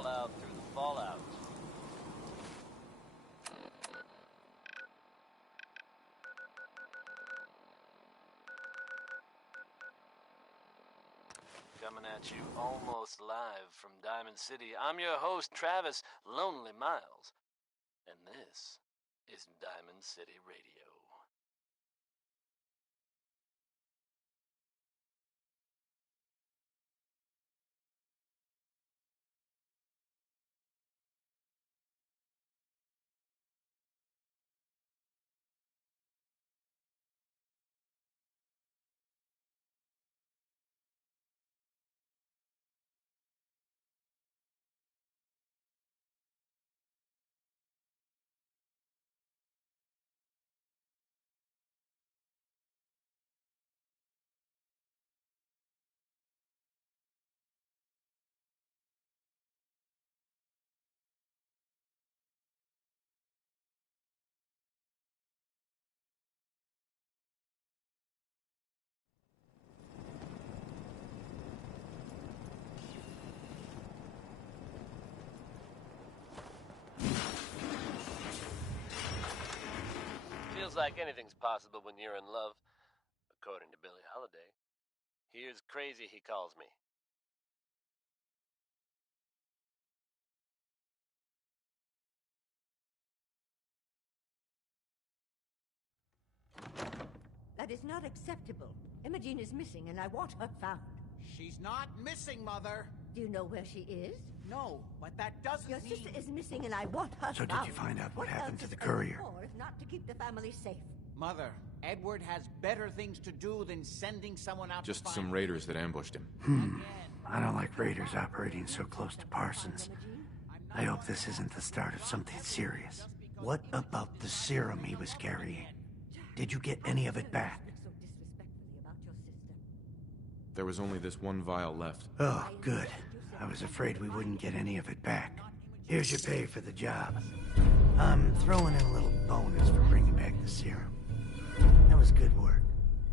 crawl out through the fallout. Coming at you almost live from Diamond City, I'm your host, Travis Lonely Miles, and this is Diamond City Radio. Feels like anything's possible when you're in love, according to Billie Holiday. Here's crazy, he calls me. That is not acceptable. Imogene is missing, and I want her found. She's not missing, Mother. Do you know where she is? No, but that doesn't Your mean... sister is missing, and I want her So found. did you find out what happened to else the is courier? Or if not to keep the family safe. Mother, Edward has better things to do than sending someone out Just to find some raiders that ambushed him. I don't like raiders operating so close to Parsons. I hope this isn't the start of something serious. What about the serum he was carrying? Did you get any of it back? There was only this one vial left. Oh, good. I was afraid we wouldn't get any of it back. Here's your pay for the job. I'm throwing in a little bonus for bringing back the serum. That was good work.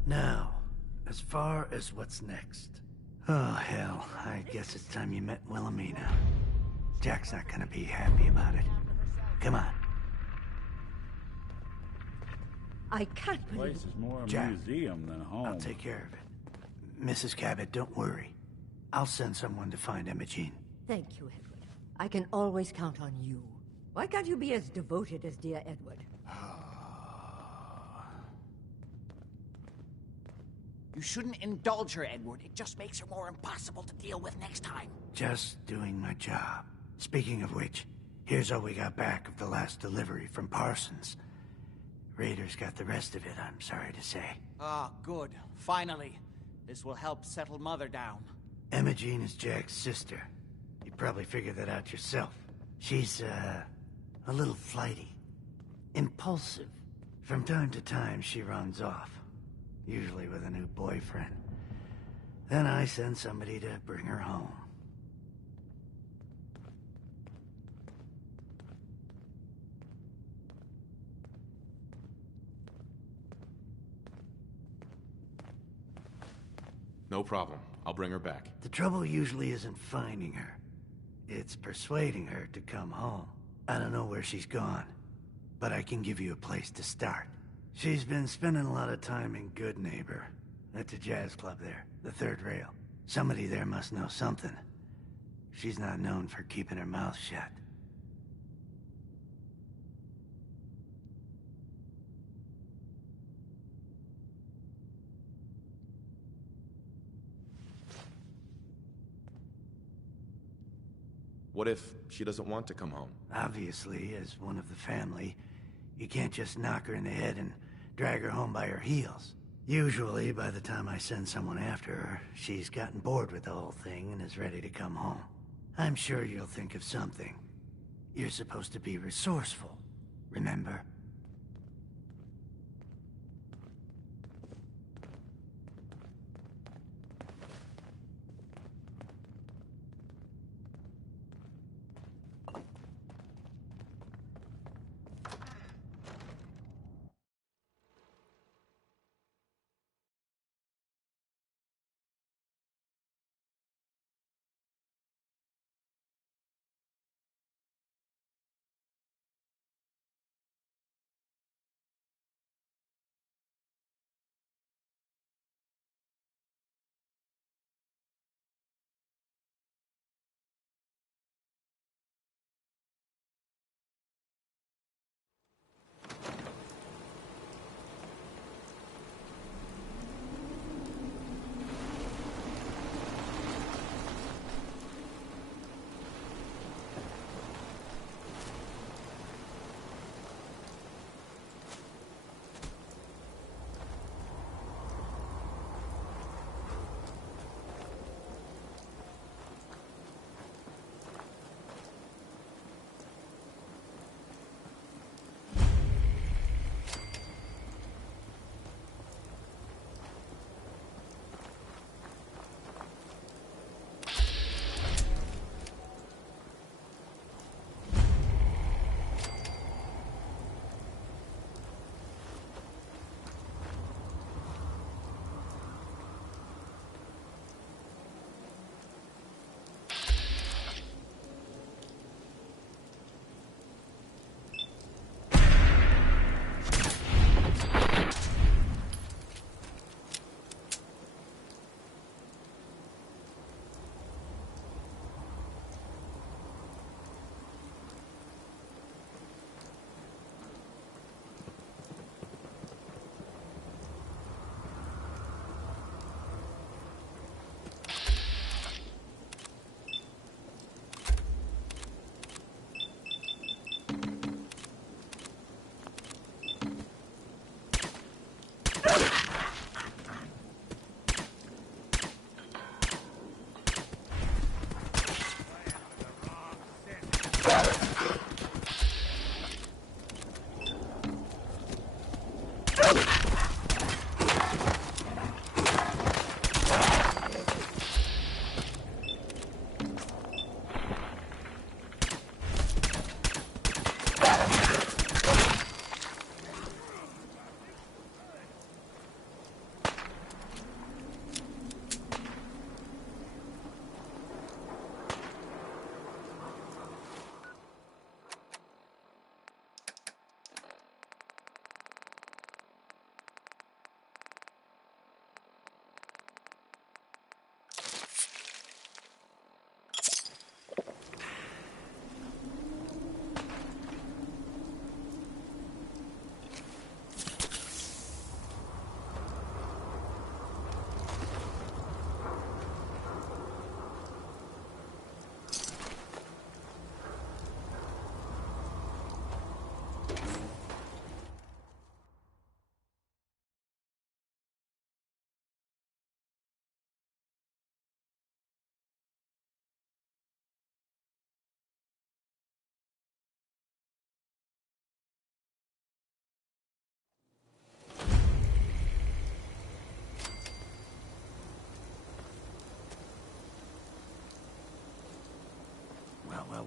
Now, as far as what's next. Oh, hell. I guess it's time you met Wilhelmina. Jack's not gonna be happy about it. Come on. I can't This believe place is more a Jack, museum than home. I'll take care of it. Mrs. Cabot, don't worry. I'll send someone to find Imogene. Thank you, Edward. I can always count on you. Why can't you be as devoted as dear Edward? You shouldn't indulge her, Edward. It just makes her more impossible to deal with next time. Just doing my job. Speaking of which, here's all we got back of the last delivery from Parsons. Raiders got the rest of it, I'm sorry to say. Ah, good. Finally. This will help settle Mother down. Imogene is Jack's sister. You probably figured that out yourself. She's, a little flighty. Impulsive. From time to time, she runs off. Usually with a new boyfriend. Then I send somebody to bring her home. No problem. I'll bring her back. The trouble usually isn't finding her. It's persuading her to come home. I don't know where she's gone, but I can give you a place to start. She's been spending a lot of time in Good Neighbor. That's a jazz club there, the third rail. Somebody there must know something. She's not known for keeping her mouth shut. What if she doesn't want to come home? Obviously, as one of the family, you can't just knock her in the head and drag her home by her heels. Usually, by the time I send someone after her, she's gotten bored with the whole thing and is ready to come home. I'm sure you'll think of something. You're supposed to be resourceful, remember?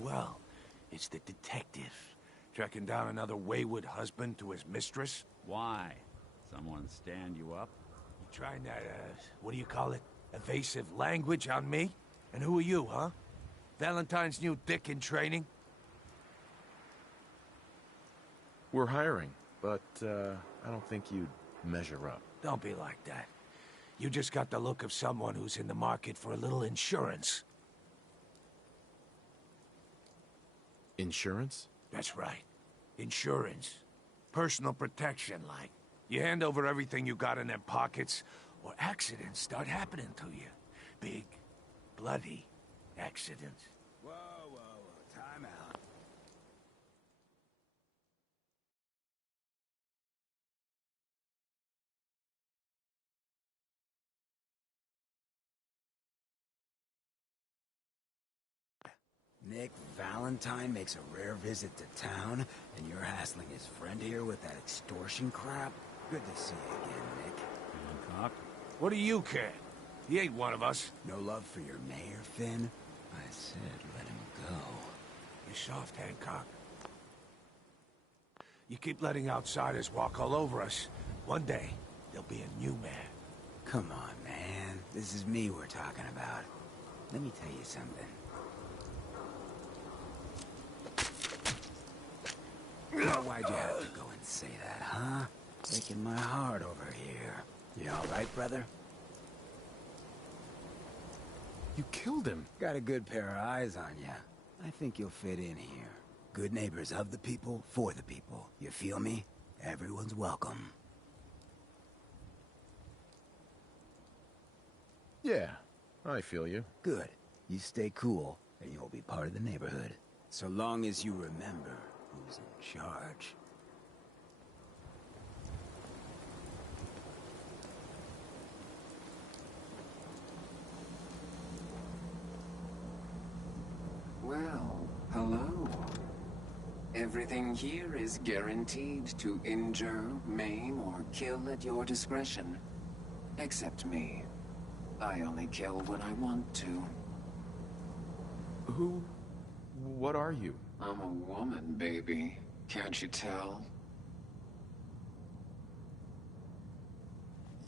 well, it's the detective. Tracking down another wayward husband to his mistress? Why? Someone stand you up? You trying that, what do you call it? Evasive language on me? And who are you, huh? Valentine's new dick in training? We're hiring, but I don't think you'd measure up. Don't be like that. You just got the look of someone who's in the market for a little insurance. Insurance? That's right. Insurance. Personal protection, like. You hand over everything you got in them pockets, or accidents start happening to you. Big, bloody accidents. Whoa, whoa, whoa. Time out. Nick Valentine makes a rare visit to town, and you're hassling his friend here with that extortion crap? Good to see you again, Nick. Hancock? What do you care? He ain't one of us. No love for your mayor, Finn? I said let him go. You're soft, Hancock. You keep letting outsiders walk all over us. One day, there'll be a new man. Come on, man. This is me we're talking about. Let me tell you something. Why'd you have to go and say that, huh? Breaking my heart over here. You all right, brother? You killed him. Got a good pair of eyes on ya. I think you'll fit in here. Good neighbors of the people, for the people. You feel me? Everyone's welcome. Yeah, I feel you. Good. You stay cool, and you'll be part of the neighborhood. So long as you remember who's in charge. Well, hello. Everything here is guaranteed to injure, maim, or kill at your discretion. Except me. I only kill when I want to. What are you? I'm a woman, baby. Can't you tell?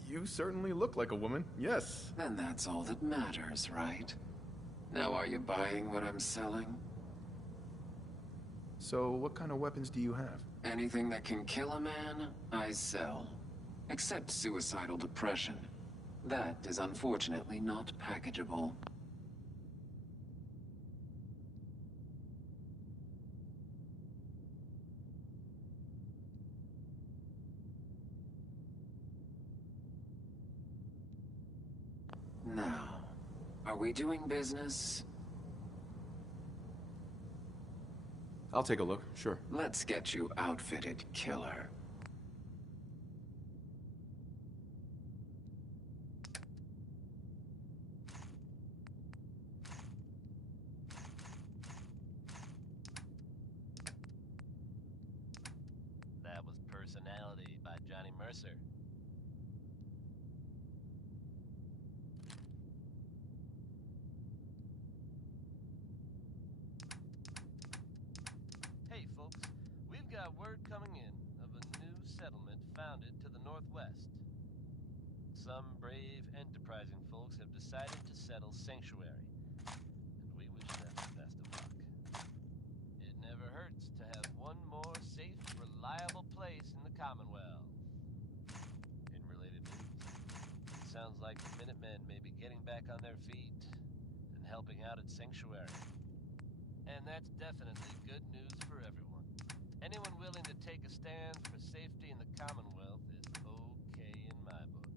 You certainly look like a woman, yes. And that's all that matters, right? Now are you buying what I'm selling? So what kind of weapons do you have? Anything that can kill a man, I sell. Except suicidal depression. That is unfortunately not packageable. Now, are we doing business? I'll take a look, sure. Let's get you outfitted, killer. That was Personality by Johnny Mercer. Hey folks, we've got word coming in of a new settlement founded to the northwest. Some brave, enterprising folks have decided to settle Sanctuary, and we wish them the best of luck. It never hurts to have one more safe, reliable place in the Commonwealth. In related news, it sounds like the Minutemen may be getting back on their feet and helping out at Sanctuary. And that's definitely good news for everyone. Anyone willing to take a stand for safety in the Commonwealth is okay in my book.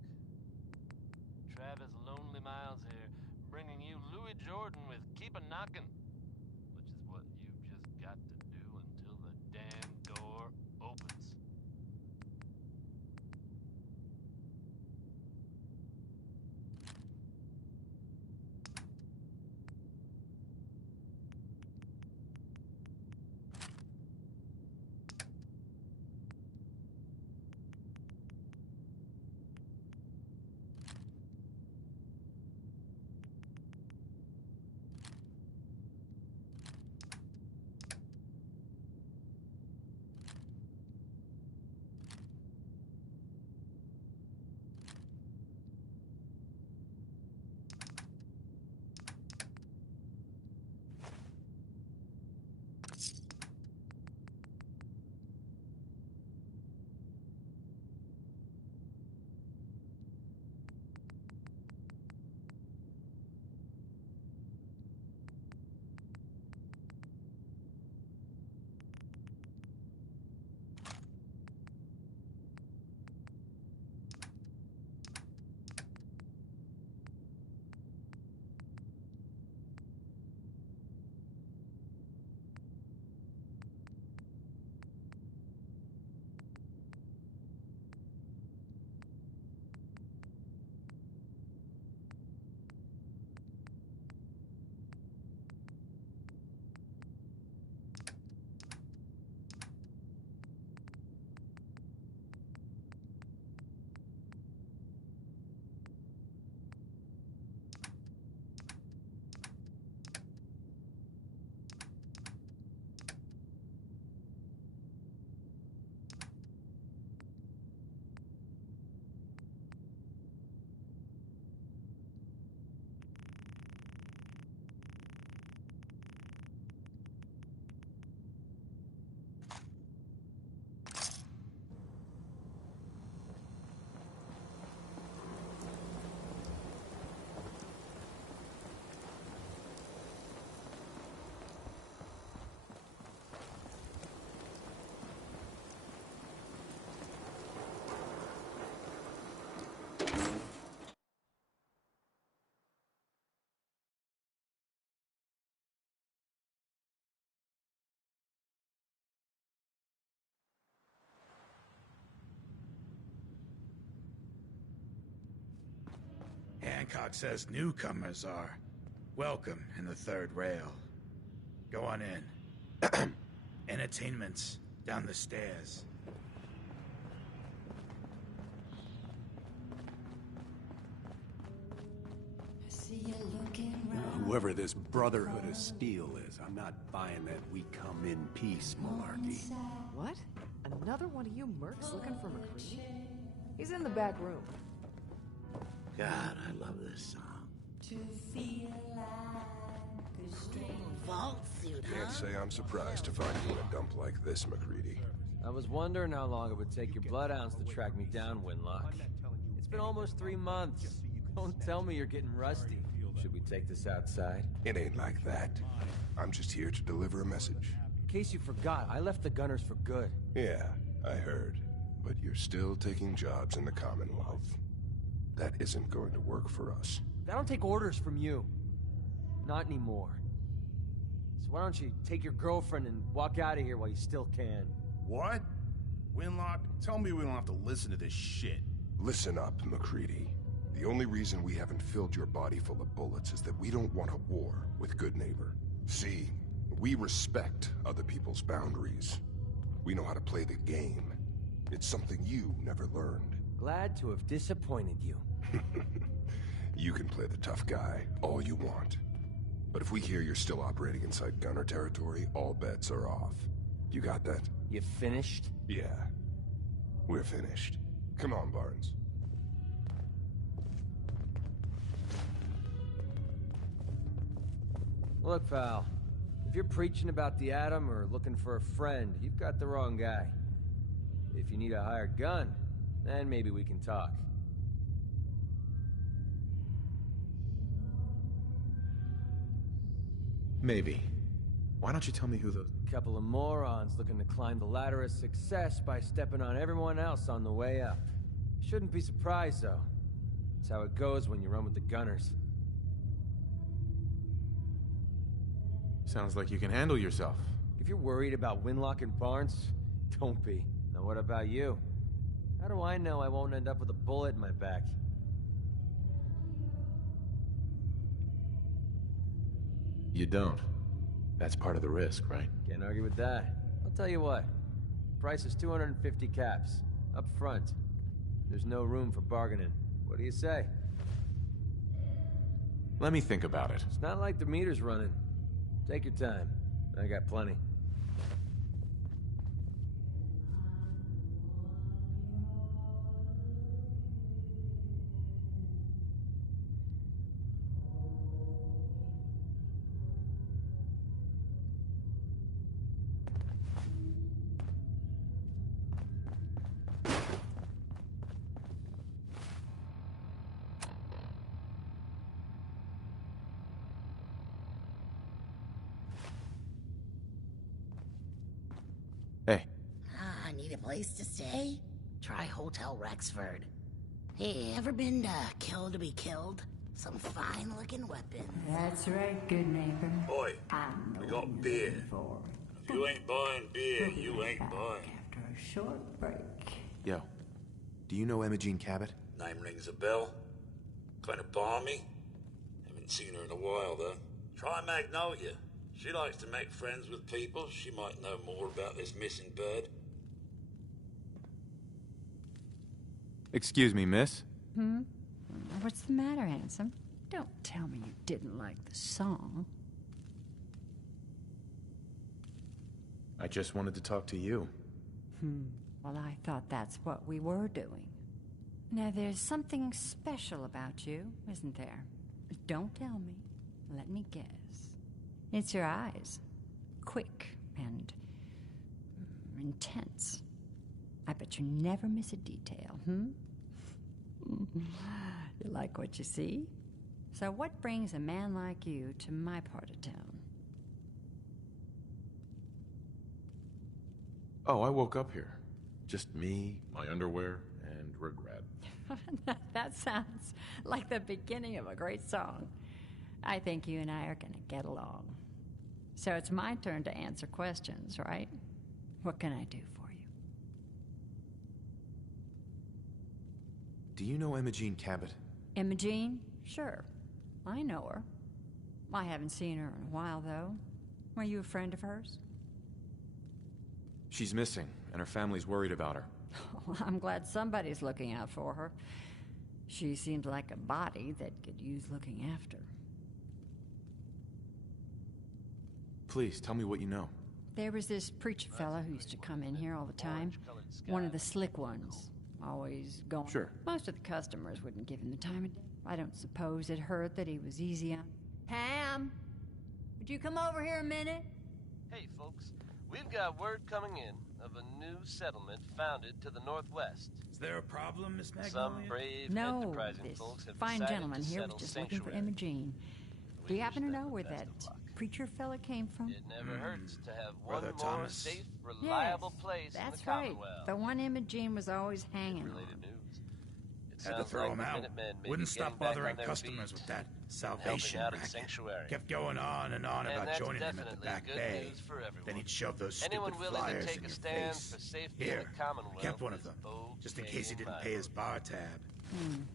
Travis Lonely Miles here, bringing you Louis Jordan with Keep a Knockin', which is what you've just got to do until the damn door opens. Hancock says newcomers are welcome in the third rail. Go on in. Entertainment's down the stairs. Whoever this Brotherhood of Steel is, I'm not buying that we come in peace malarkey. What? Another one of you mercs looking for McCready? He's in the back room. God, I love this song. To feel like a strange vault suit, Can't say I'm surprised to find you in a dump like this, McCready. I was wondering how long it would take your bloodhounds to track me down, Winlock. It's been almost 3 months. Don't tell me you're getting rusty. Should we take this outside? It ain't like that. I'm just here to deliver a message. In case you forgot, I left the Gunners for good. Yeah, I heard. But you're still taking jobs in the Commonwealth. That isn't going to work for us. I don't take orders from you. Not anymore. So why don't you take your girlfriend and walk out of here while you still can? What? Winlock, tell me we don't have to listen to this shit. Listen up, McCready. The only reason we haven't filled your body full of bullets is that we don't want a war with Good Neighbor. See, we respect other people's boundaries. We know how to play the game. It's something you never learned. Glad to have disappointed you. You can play the tough guy all you want. But if we hear you're still operating inside Gunner territory, all bets are off. You got that? You finished? Yeah. We're finished. Come on, Barnes. Look, pal. If you're preaching about the Atom or looking for a friend, you've got the wrong guy. If you need a hired gun, then maybe we can talk. Maybe. Why don't you tell me who those... Couple of morons looking to climb the ladder of success by stepping on everyone else on the way up. Shouldn't be surprised, though. That's how it goes when you run with the Gunners. Sounds like you can handle yourself. If you're worried about Winlock and Barnes, don't be. Now what about you? How do I know I won't end up with a bullet in my back? You don't. That's part of the risk, right? Can't argue with that. I'll tell you what. Price is 250 caps. Up front. There's no room for bargaining. What do you say? Let me think about it. It's not like the meter's running. Take your time. I got plenty. Hey. I need a place to stay? Try Hotel Rexford. Hey, ever been killed to be killed? Some fine-looking weapons. That's right, Good Neighbor. Boy, we got beer. If you ain't buying beer, you ain't buying. After a short break. Yo, do you know Imogene Cabot? Name rings a bell. Kind of balmy. Haven't seen her in a while, though. Try Magnolia. She likes to make friends with people. She might know more about this missing bird. Excuse me, miss? What's the matter, handsome? Don't tell me you didn't like the song. I just wanted to talk to you. Well, I thought that's what we were doing. Now, there's something special about you, isn't there? Don't tell me. Let me guess. It's your eyes. Quick and intense. I bet you never miss a detail, You like what you see? So what brings a man like you to my part of town? Oh, I woke up here. Just me, my underwear, and regret. That sounds like the beginning of a great song. I think you and I are gonna get along. So it's my turn to answer questions, right? What can I do for you? Do you know Imogene Cabot? Imogene? Sure. I know her. I haven't seen her in a while, though. Were you a friend of hers? She's missing, and her family's worried about her. Well, I'm glad somebody's looking out for her. She seems like a body that could use looking after. Please, tell me what you know. There was this preacher fella who used to come in here all the time. One of the slick ones. Always going. Sure. Most of the customers wouldn't give him the time of day. I don't suppose it hurt that he was easy on... Ham! Would you come over here a minute? Hey, folks. We've got word coming in of a new settlement founded to the northwest. Is there a problem, Miss Magnolia? Some brave, No, enterprising this folks have fine decided gentleman to here was settle just looking for sanctuary. Imogene. Do you happen to know where that preacher fella came from? It never hurts to have one Brother more Thomas. safe, reliable place in That's the right. Commonwealth. The one Imogene was always hanging on. Related news. It Had to sounds throw like him the out. Minutemen may Wouldn't be stop getting back bothering on their customers feet with that and salvation helping out at the racket. sanctuary. Kept going on and on And about that's joining him at the definitely back good bay. news for everyone. Then he'd shove those stupid Anyone willing to flyers take in a your stand face. for safety in Here, the Commonwealth kept one of is them, just in okay case he in didn't my pay his bar tab.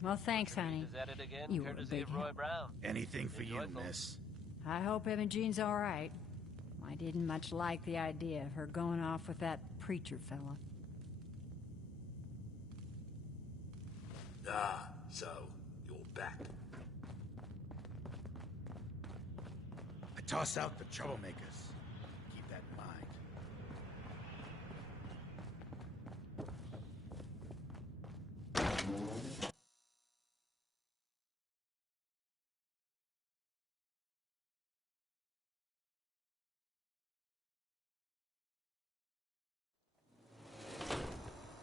Well, thanks, honey. Is at it again, You were a courtesy big of Roy help. Brown. Anything for Enjoy, you, folks. miss. I hope Imogene's all right. I didn't much like the idea of her going off with that preacher fella. Ah, so, you're back. I toss out the troublemakers. Keep that in mind.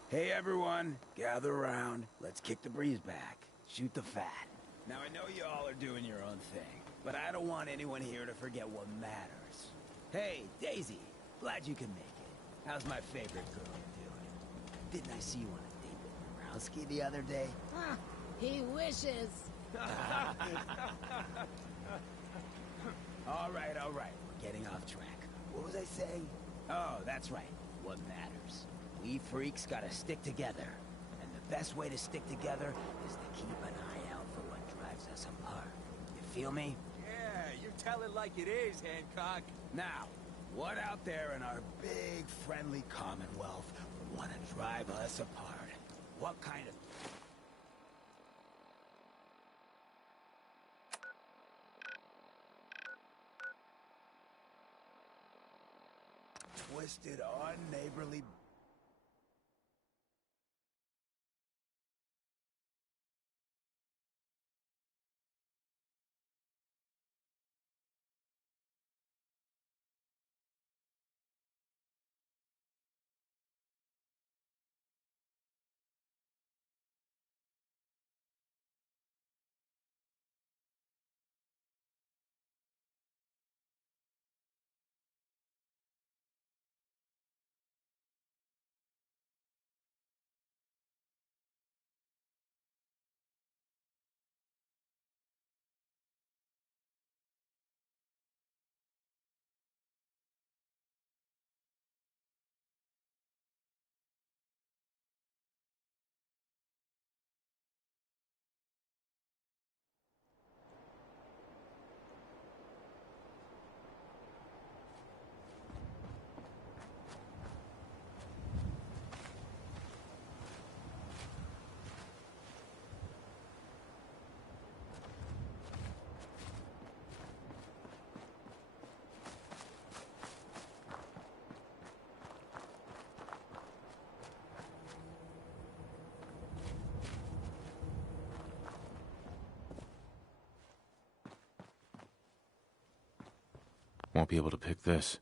Hey everyone, gather around. Let's kick the breeze back. Shoot the fat. Now I know you all are doing your own thing, but I don't want anyone here to forget what matters. Hey, Daisy, glad you can make it. How's my favorite girl doing? Didn't I see you on a date with Borowski the other day? He wishes. All right, we're getting off track. What was I saying? Oh, that's right. What matters. We freaks gotta stick together. And the best way to stick together is to keep an eye out for what drives us apart. You feel me? Yeah, you tell it like it is, Hancock. Now, what out there in our big, friendly Commonwealth would want to drive us apart? What kind of... twisted, unneighborly... Won't be able to pick this.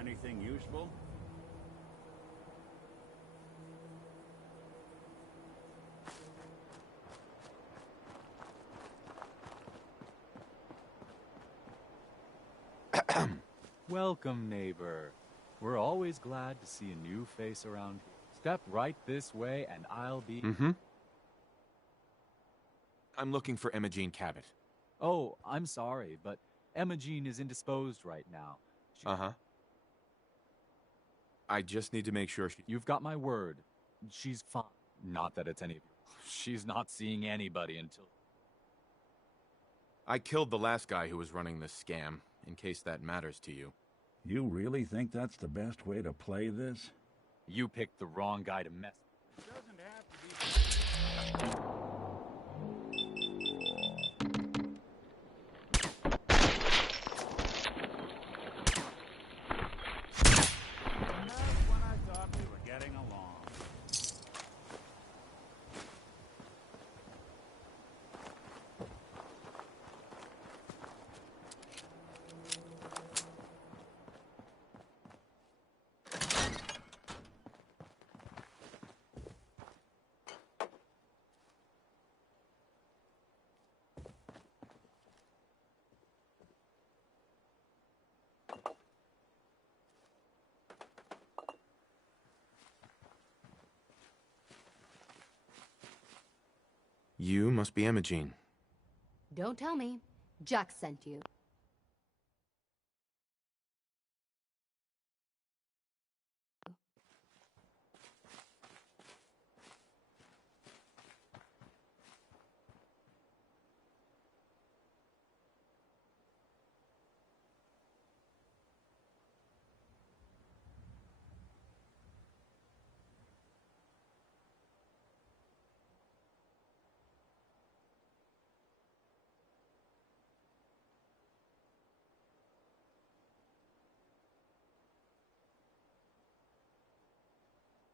Anything useful? Welcome, neighbor. We're always glad to see a new face around here. Step right this way and I'll be... Mm-hmm. I'm looking for Imogene Cabot. Oh, I'm sorry, but Imogene is indisposed right now. Uh-huh. I just need to make sure she... You've got my word. She's fine. Not that it's any of you. She's not seeing anybody until... I killed the last guy who was running this scam, in case that matters to you. You really think that's the best way to play this? You picked the wrong guy to mess with. It doesn't have to be... That's when I thought we were getting along. You must be Imogene. Don't tell me. Jack sent you.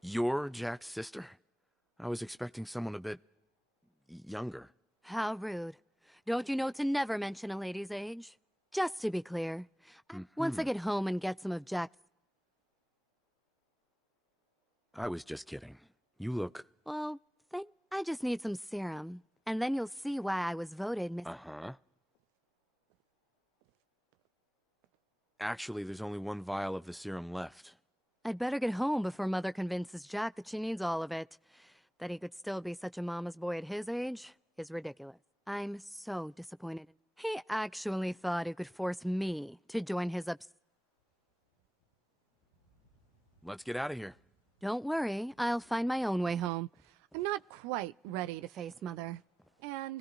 You're Jack's sister? I was expecting someone a bit... younger. How rude. Don't you know to never mention a lady's age? Just to be clear, once I get home and get some of Jack's... I was just kidding. You look... Well, I just need some serum, and then you'll see why I was voted Miss... Uh-huh. Actually, there's only one vial of the serum left. I'd better get home before Mother convinces Jack that she needs all of it. That he could still be such a mama's boy at his age is ridiculous. I'm so disappointed. He actually thought he could force me to join his Let's get out of here. Don't worry, I'll find my own way home. I'm not quite ready to face Mother. And...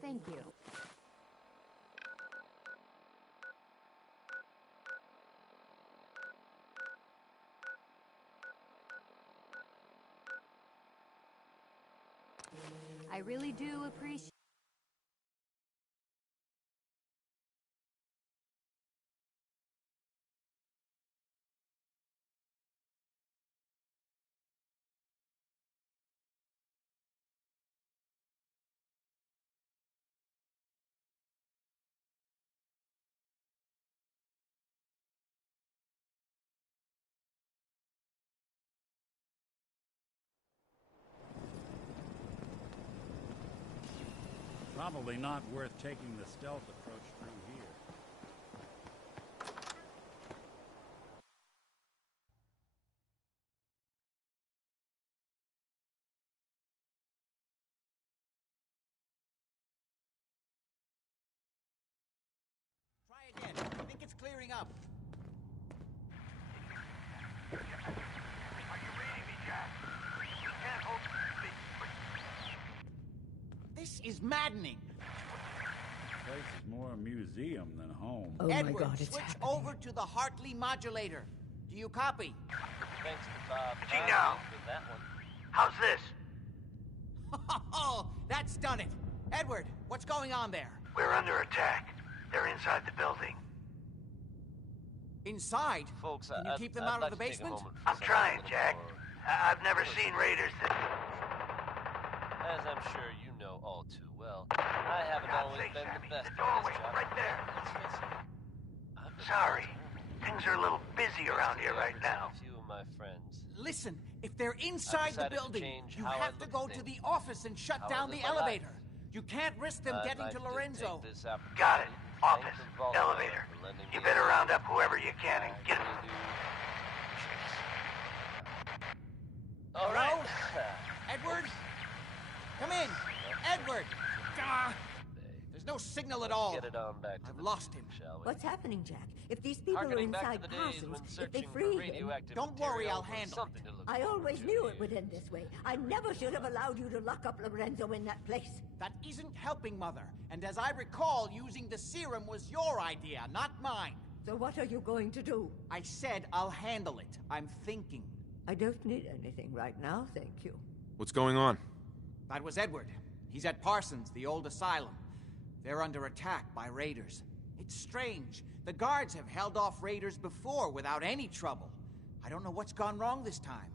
thank you. I really do appreciate... Probably not worth taking the stealth approach through here. Try again. I think it's clearing up. This is maddening. This place is more a museum than home. Oh Edward, my God, it's switch happening. over to the Hartley modulator. Do you copy? Thanks to Bob. Now, With that one. how's this? Oh, that's done it. Edward, what's going on there? We're under attack. They're inside the building. Inside? Folks, Can you keep them out of the basement? I'm trying, Jack. I've never seen raiders that... As I'm sure you know all too well, I haven't always been the best at this job. right there. Let's face it, Sorry. Things are a little busy around here right now. A few of my friends. Listen, if they're inside the decided to building, change you how I have to look go at to things. the office and shut How I down live the my life. elevator. You can't risk them I'd getting like to Lorenzo. take this opportunity Got it. to Office. thank the Vault Elevator. for lending You me better a round up whoever you can and get them. All right. Edward? Come in. Edward! Ah, there's There's no signal at all. Get it on back to I've the lost him. shall we? What's happening, Jack? If these people are Harkening back inside to the days when Parsons, if they searching for free him... radioactive Don't worry, material I'll was handle something to look I forward always to. knew it would end this way. I never should have allowed you to lock up Lorenzo in that place. That isn't helping, Mother. And as I recall, using the serum was your idea, not mine. So what are you going to do? I said I'll handle it. I'm thinking. I don't need anything right now, thank you. What's going on? That was Edward. He's at Parsons, the old asylum. They're under attack by raiders. It's strange. The guards have held off raiders before without any trouble. I don't know what's gone wrong this time.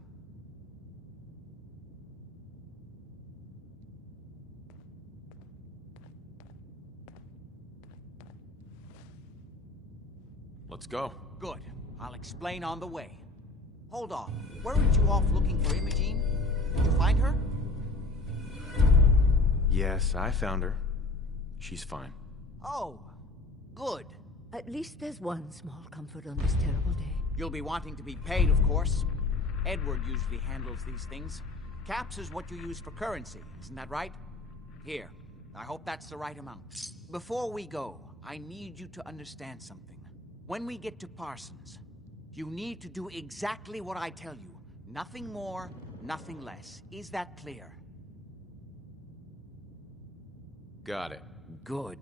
Let's go. Good. I'll explain on the way. Hold on. Weren't you off looking for Imogene? Did you find her? Yes, I found her. She's fine. Oh, good. At least there's one small comfort on this terrible day. You'll be wanting to be paid, of course. Edward usually handles these things. Caps is what you use for currency, isn't that right? Here, I hope that's the right amount. Before we go, I need you to understand something. When we get to Parsons, you need to do exactly what I tell you. Nothing more, nothing less. Is that clear? Got it. Good.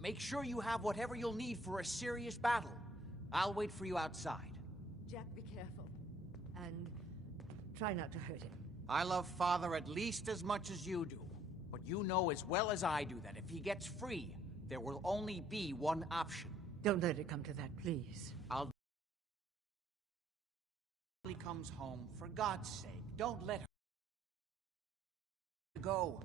Make sure you have whatever you'll need for a serious battle. I'll wait for you outside. Jack, be careful. And try not to hurt him. I love Father at least as much as you do. But you know as well as I do that if he gets free, there will only be one option. Don't let it come to that, please. He comes home, for God's sake, don't let her go.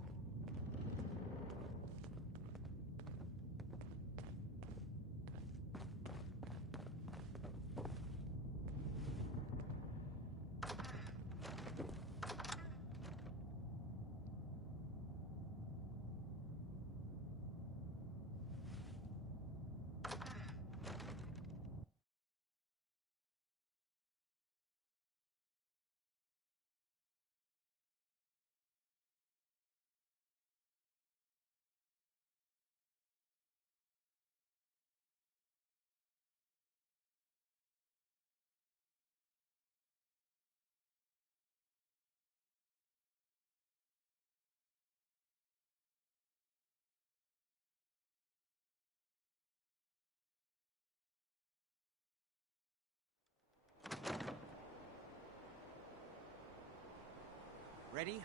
Ready?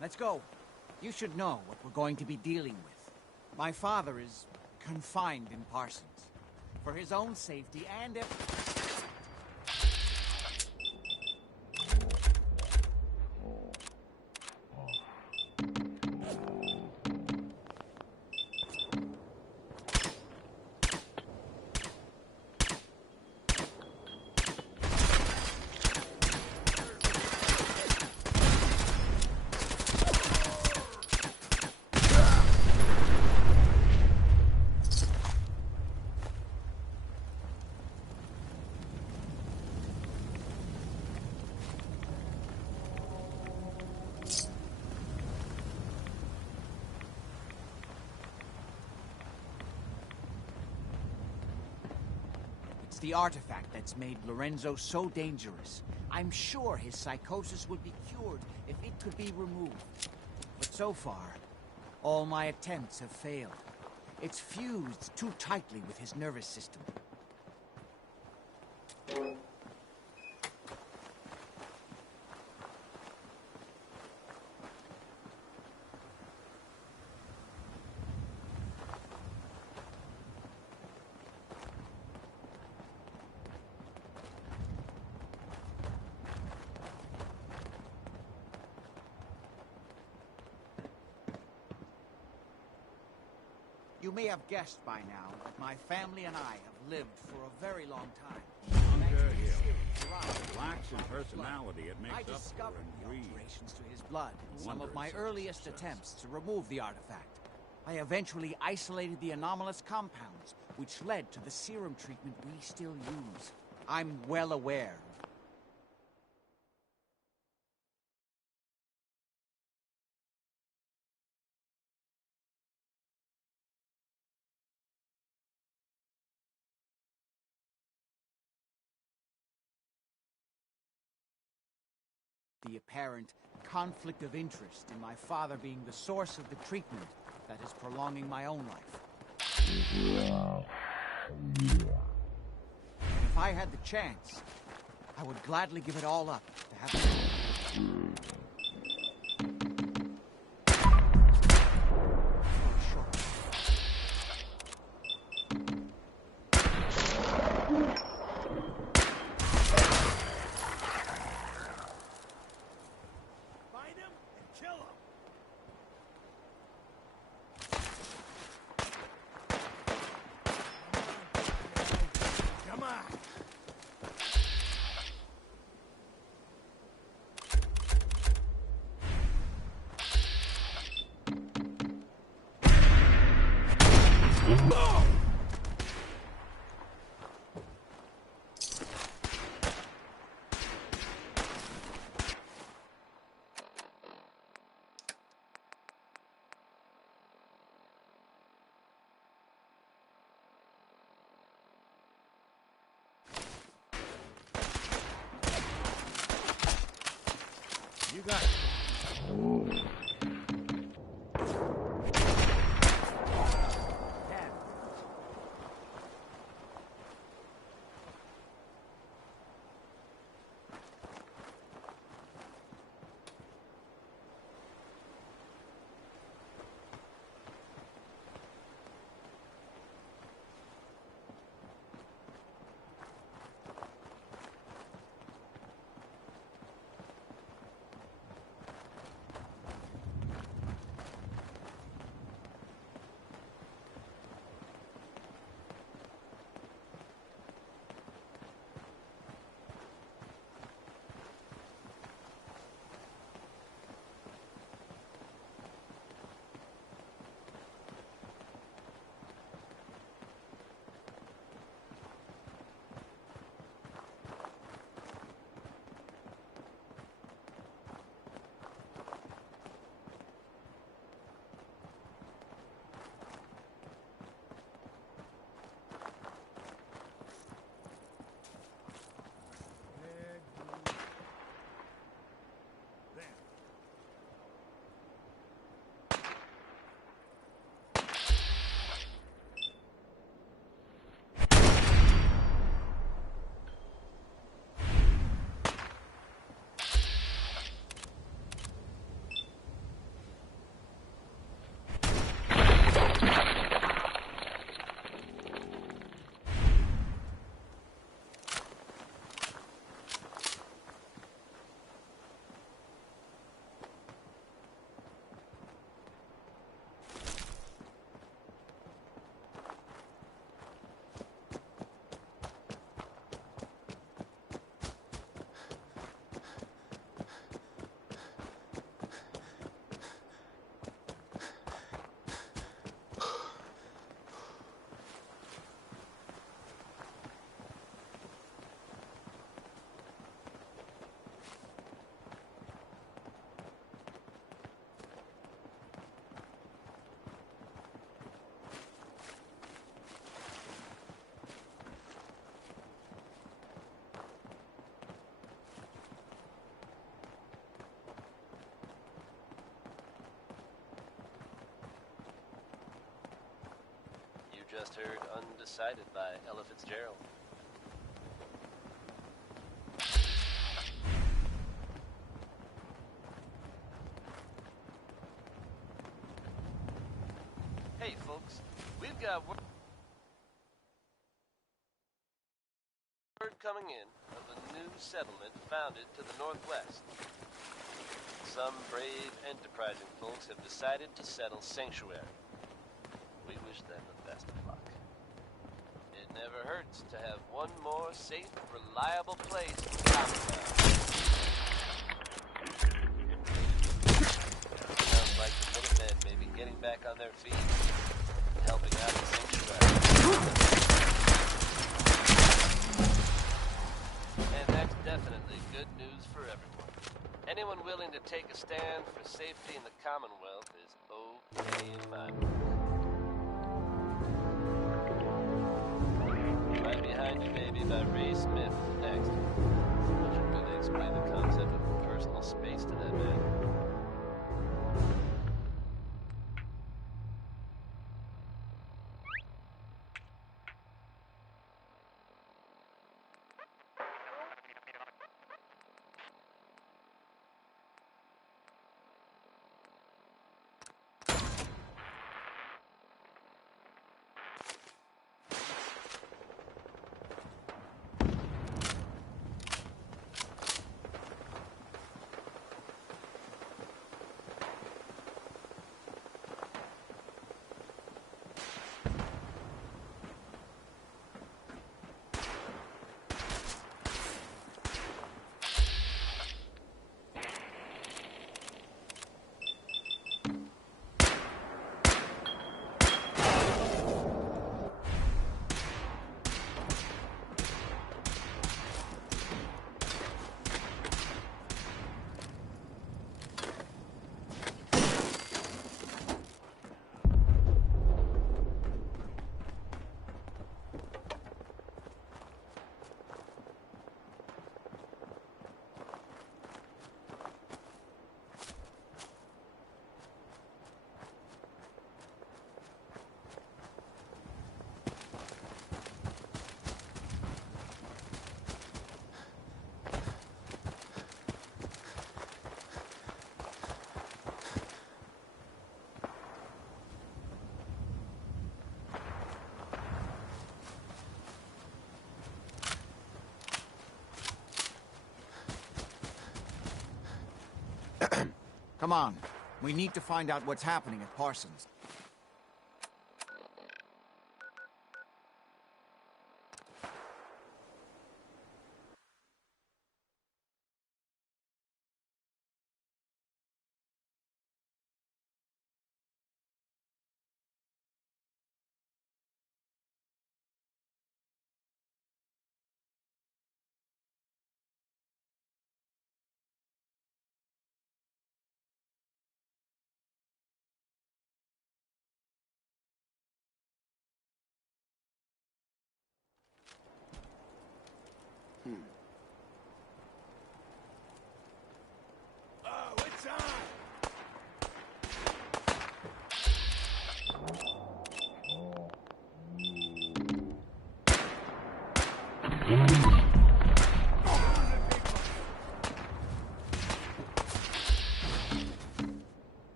Let's go. You should know what we're going to be dealing with. My father is confined in Parsons. For his own safety and the artifact that's made Lorenzo so dangerous. I'm sure his psychosis would be cured if it could be removed. But so far, all my attempts have failed. It's fused too tightly with his nervous system. You may have guessed by now that my family and I have lived for a very long time. Lacks in personality, it I makes up for discovered in the greed. alterations to his blood in some of Wondrous my earliest attempts to remove the artifact. I eventually isolated the anomalous compounds, which led to the serum treatment we still use. I'm well aware the apparent conflict of interest in my father being the source of the treatment that is prolonging my own life. And if I had the chance, I would gladly give it all up to have You got it. Just heard Undecided by Ella Fitzgerald. Hey folks, we've got word coming in of a new settlement founded to the northwest. Some brave, enterprising folks have decided to settle Sanctuary. We wish them the best of luck. It never hurts to have one more safe, reliable place in Commonwealth. Sounds like the Minutemen may be getting back on their feet, helping out the Sanctuary. And that's definitely good news for everyone. Anyone willing to take a stand for safety in the Commonwealth is okay in my book. Right Behind You Baby by Ray Smith next, which will really explain the concept of personal space to that man. Come on. We need to find out what's happening at Parsons. Oh, it's on!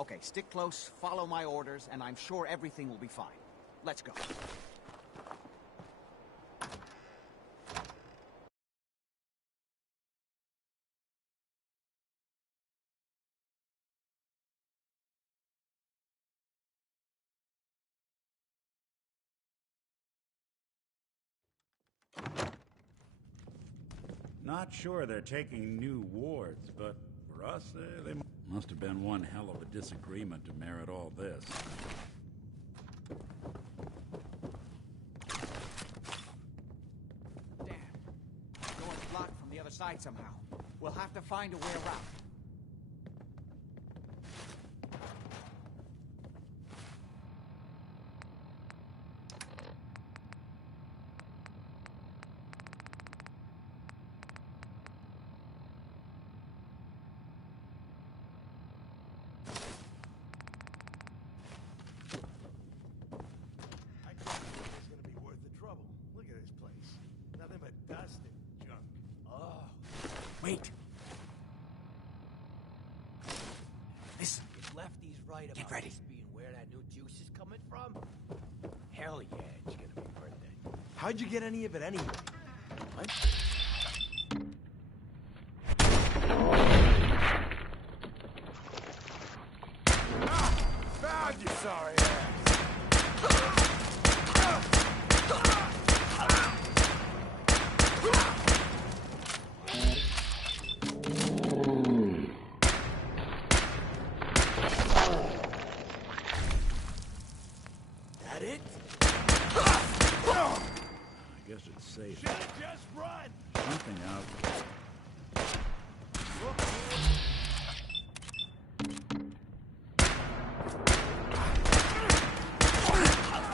Okay, stick close, follow my orders, and I'm sure everything will be fine. Let's go. Not sure they're taking new wards, but for us, they must have been one hell of a disagreement to merit all this. Damn. The door's blocked from the other side somehow. We'll have to find a way around. Wait. Listen. If Lefty's right Get about ready. this being where that new juice is coming from, hell yeah, it's gonna be worth it. How'd you get any of it anyway? What? Found you, sorry ass. That it? I guess it's safe. Should've just run. Something out.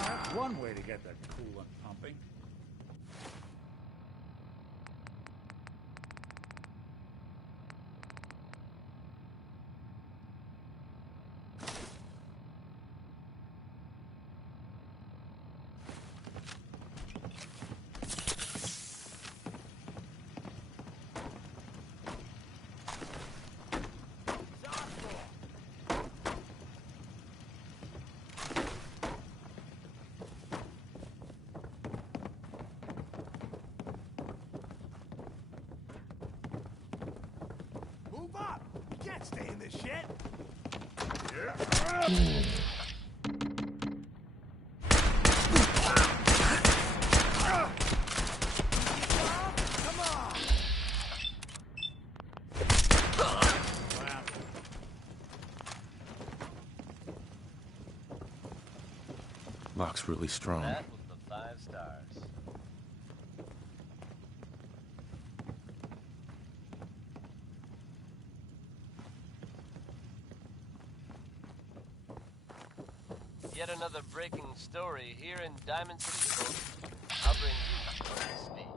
That's one way to get that coolant pumping. Move up. You can't stay in this shit. Come on. Lock's really strong. That was the 5 stars. Yet another breaking story here in Diamond City, folks. I'll bring you up to speed.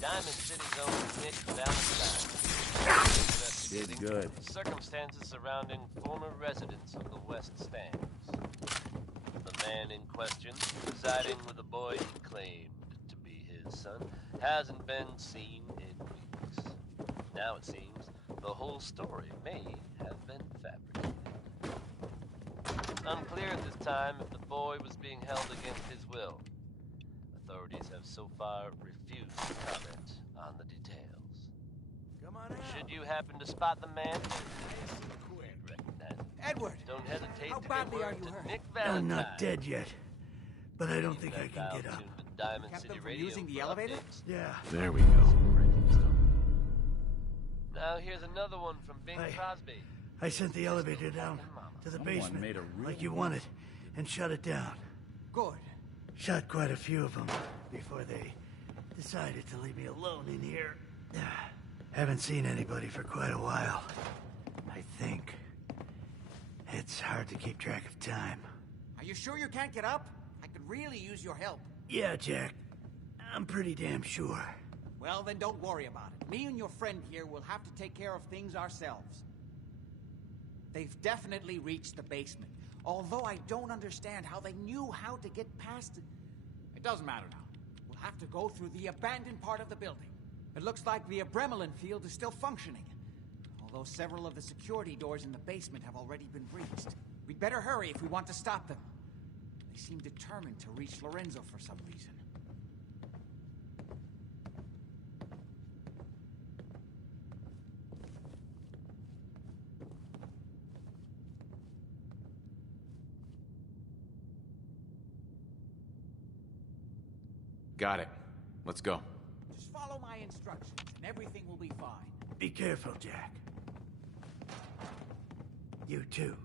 Diamond City's own Nick Valentine. Did good. Circumstances surrounding former residents of the West Stands. The man in question, residing with a boy he claimed to be his son, hasn't been seen in weeks. Now it seems the whole story may have been fabricated. It's unclear at this time if the boy was being held against his will. Authorities have so far refused to comment on the details. Come on out. Should you happen to spot the man, you'd recognize him. Edward! Don't hesitate How to badly get are word you to hurt? Nick Valentine. I'm not dead yet, but I don't think I can Dial get up. tune to Diamond Kept City them from Radio using the for elevator? updates. Yeah. There we go. Now here's another one from Bing Crosby. I sent the elevator down to the Someone basement, made a real like you wanted, and shut it down. Good. Shot quite a few of them before they decided to leave me alone in here. Haven't seen anybody for quite a while. I think. It's hard to keep track of time. Are you sure you can't get up? I could really use your help. Yeah, Jack. I'm pretty damn sure. Well, then don't worry about it. Me and your friend here will have to take care of things ourselves. They've definitely reached the basement. Although I don't understand how they knew how to get past it. It doesn't matter now. We'll have to go through the abandoned part of the building. It looks like the Abremelin field is still functioning. Although several of the security doors in the basement have already been breached. We'd better hurry if we want to stop them. They seem determined to reach Lorenzo for some reason. Got it. Let's go. Just follow my instructions, and everything will be fine. Be careful, Jack. You too.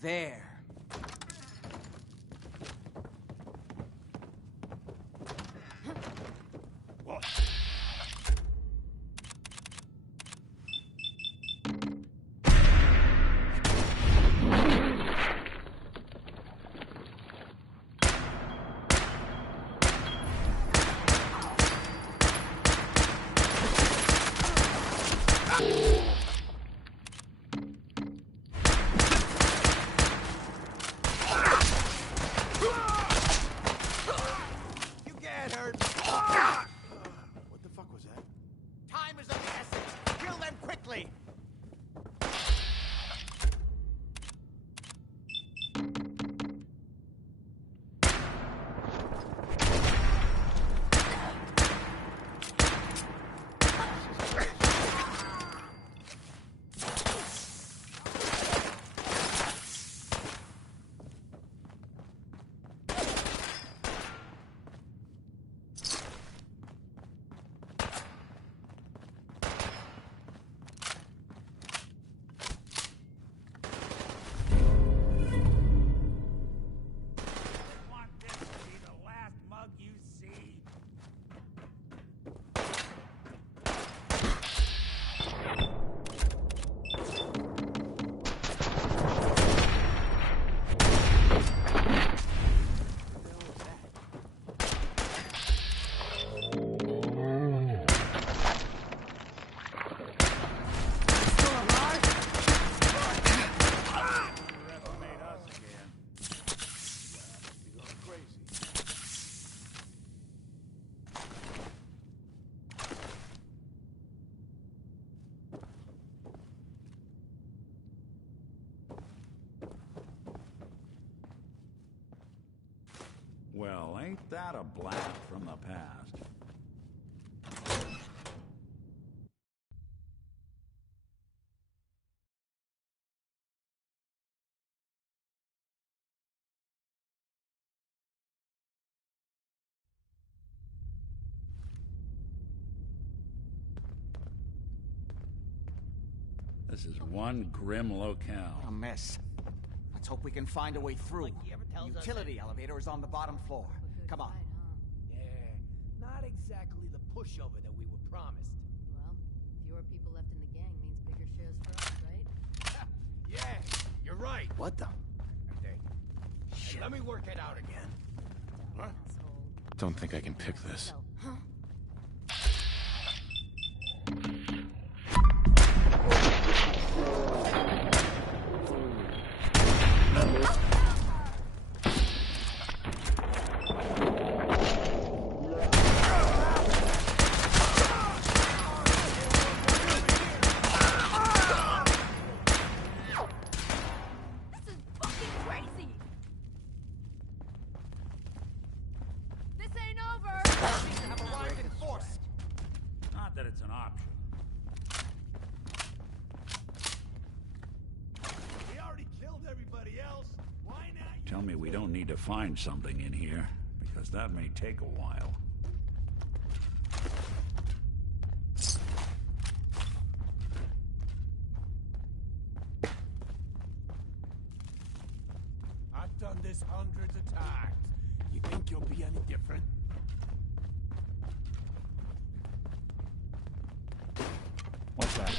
There. What? Well, ain't that a blast from the past? This is one grim locale. A mess. Let's hope we can find a way through. The utility elevator is on the bottom floor. Come on. Yeah, not exactly the pushover that we were promised. Well, fewer people left in the gang means bigger shares for us, right? Yeah, you're right. What the? Hey, let me work it out again. Huh? Don't think I can pick this. Not that it's an option. We already killed everybody else. Why not? Tell me we don't need to find something in here, because that may take a while. I've done this hundreds of times. You think you'll be any different? What's that?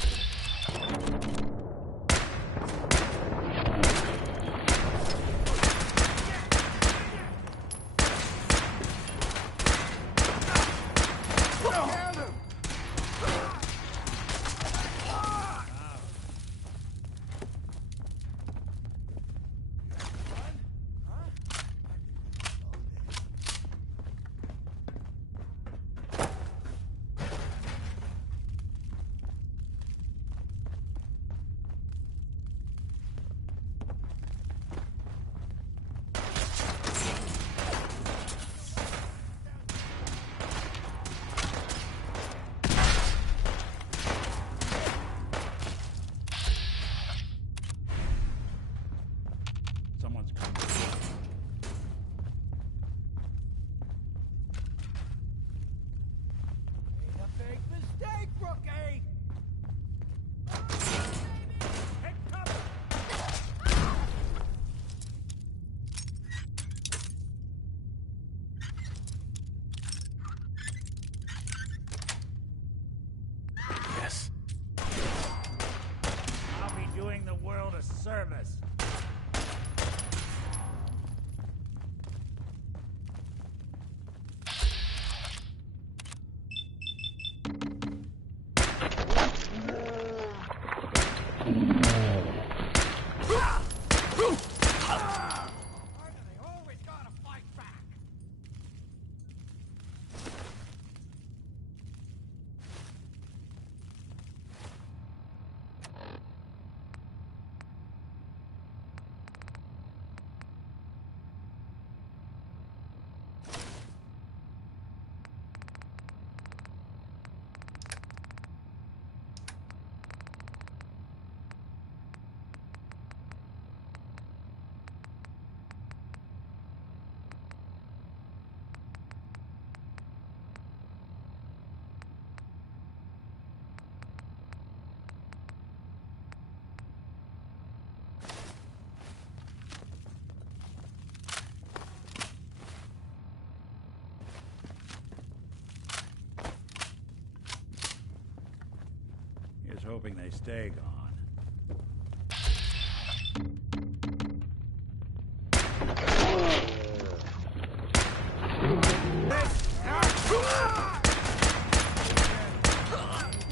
to service. Here's hoping they stay gone.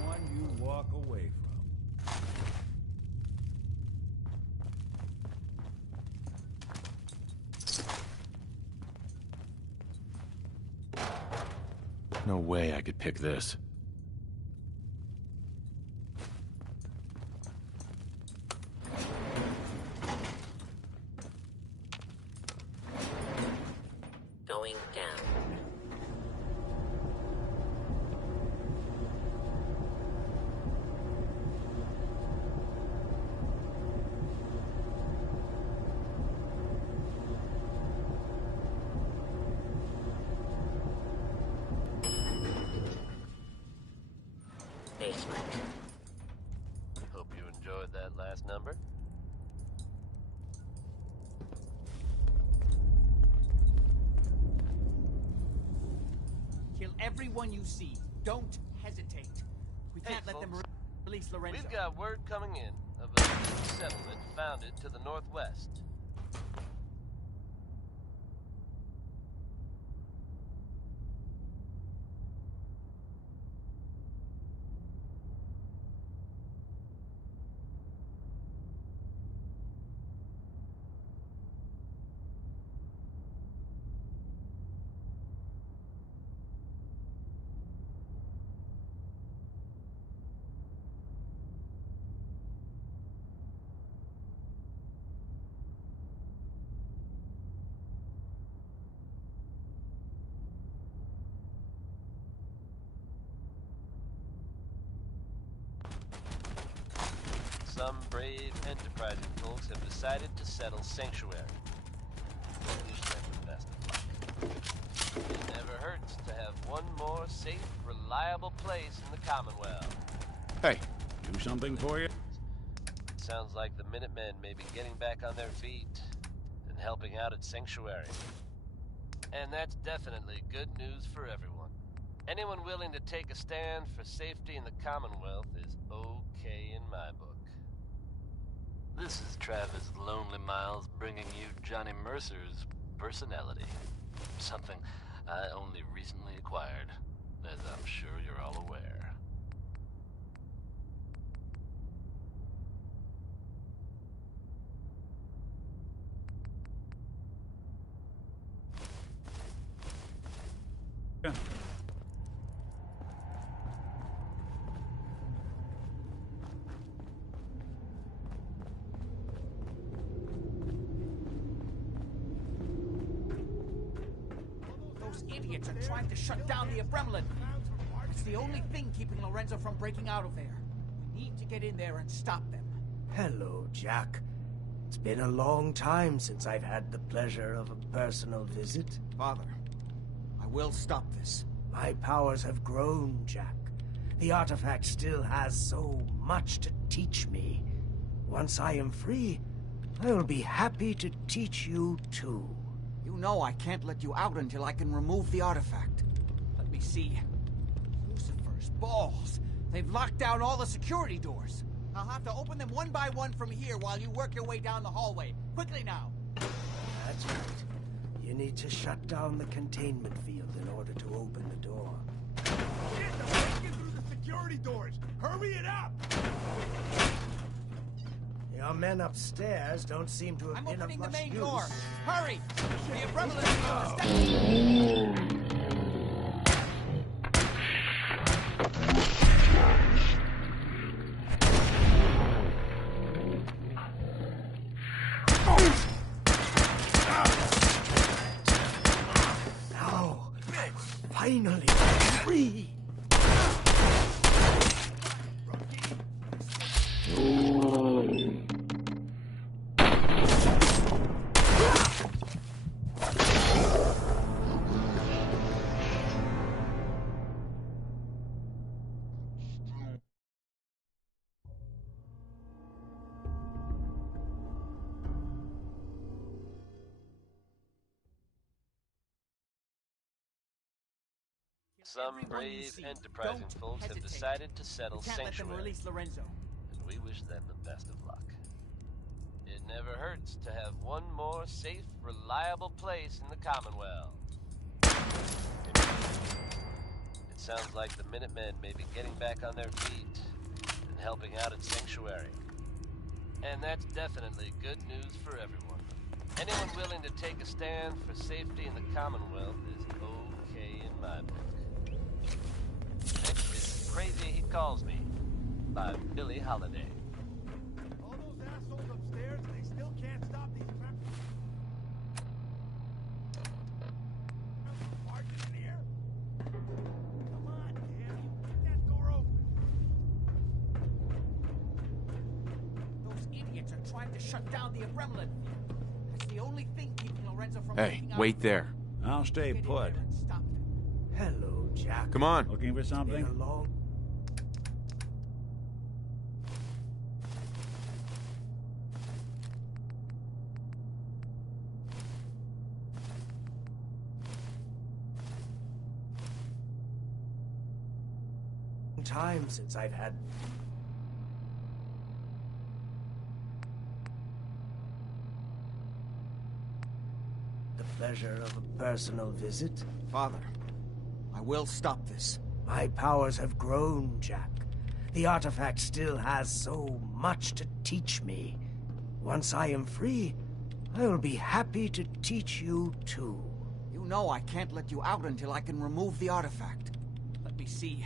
One you walk away from. No way I could pick this. Going down. Basement. Hope you enjoyed that last number. Kill everyone you see. Don't hesitate. We can't let them release Lorenzo. We've got word coming in of a new settlement founded to the northwest. Some brave, enterprising folks have decided to settle Sanctuary. I wish them the best of luck. It never hurts to have one more safe, reliable place in the Commonwealth. Hey, do something for you? Sounds like the Minutemen may be getting back on their feet and helping out at Sanctuary. And that's definitely good news for everyone. Anyone willing to take a stand for safety in the Commonwealth is okay in my book. This is Travis Lonely Miles bringing you Johnny Mercer's personality. Something I only recently acquired, as I'm sure you're all aware. Yeah. Those idiots are trying to shut down the Abremlin. It's the only thing keeping Lorenzo from breaking out of there. We need to get in there and stop them. Hello, Jack. It's been a long time since I've had the pleasure of a personal visit. Father, I will stop this. My powers have grown, Jack. The artifact still has so much to teach me. Once I am free, I will be happy to teach you too. You know I can't let you out until I can remove the artifact. Let me see. Lucifer's balls. They've locked down all the security doors. I'll have to open them one by one from here while you work your way down the hallway. Quickly now! That's right. You need to shut down the containment field in order to open the door. Shit, they're breaking through the security doors! Hurry it up! Your men upstairs don't seem to have been of much use. I'm opening the main door! Hurry! The umbrella is Now, finally, free! Some brave, enterprising folks have decided to settle Sanctuary. Let them release Lorenzo. And we wish them the best of luck. It never hurts to have one more safe, reliable place in the Commonwealth. It sounds like the Minutemen may be getting back on their feet and helping out at Sanctuary. And that's definitely good news for everyone. Anyone willing to take a stand for safety in the Commonwealth is okay in my book. Next is Crazy He Calls Me by Billie Holiday. All those assholes upstairs, they still can't stop these marching in here? Come on, damn you. Get that door open. Those idiots are trying to shut down the umbrella. That's the only thing keeping Lorenzo from Hey, wait there. I'll stay put. Hello, Jack. Come on. Looking for something? Time since I've had the pleasure of a personal visit. Father, I will stop this. My powers have grown, Jack. The artifact still has so much to teach me. Once I am free, I will be happy to teach you too. You know I can't let you out until I can remove the artifact. Let me see.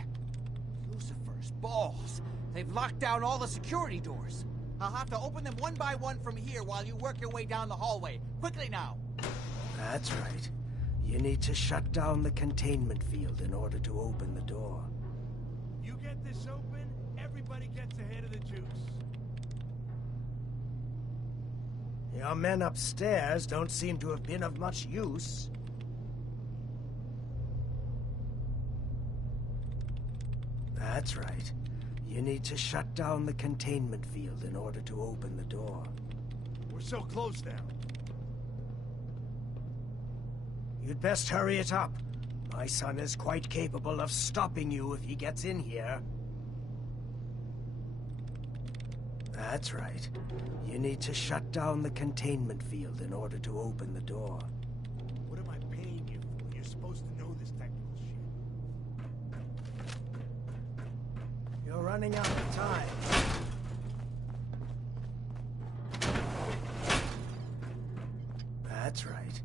Lucifer's balls. They've locked down all the security doors. I'll have to open them one by one from here while you work your way down the hallway. Quickly now! That's right. You need to shut down the containment field in order to open the door. You get this open, everybody gets ahead of the juice. Your men upstairs don't seem to have been of much use. That's right. You need to shut down the containment field in order to open the door. We're so close now. You'd best hurry it up. My son is quite capable of stopping you if he gets in here. That's right. You need to shut down the containment field in order to open the door. What am I paying you for? You're supposed to know this technical shit. You're running out of time. That's right.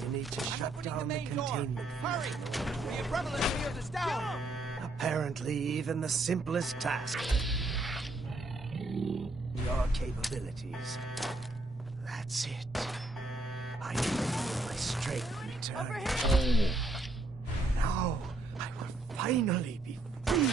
You need to shut down the containment field. Hurry! The umbrella field is down! Apparently, even the simplest task. Your capabilities. That's it. I can feel my strength return. Now, I will finally be free.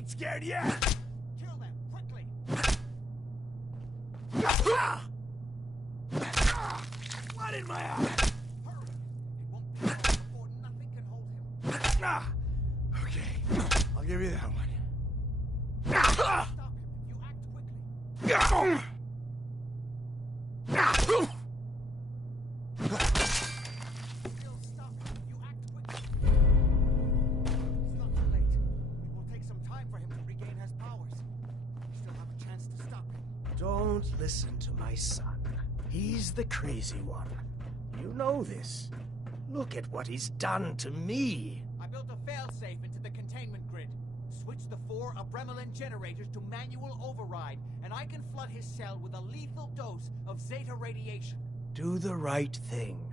ain't scared yet! Kill them, quickly! Blood in my eye! Okay, I'll give you that one. Stop him if you act quickly. Still stop him if you act quickly. It's not too late. It will take some time for him to regain his powers. We still have a chance to stop him. Don't listen to my son. He's the crazy one. You know this. Look at what he's done to me. I built a failsafe into the containment grid. Switched the 4 Abremlin generators to manual override, and I can flood his cell with a lethal dose of Zeta radiation. Do the right thing.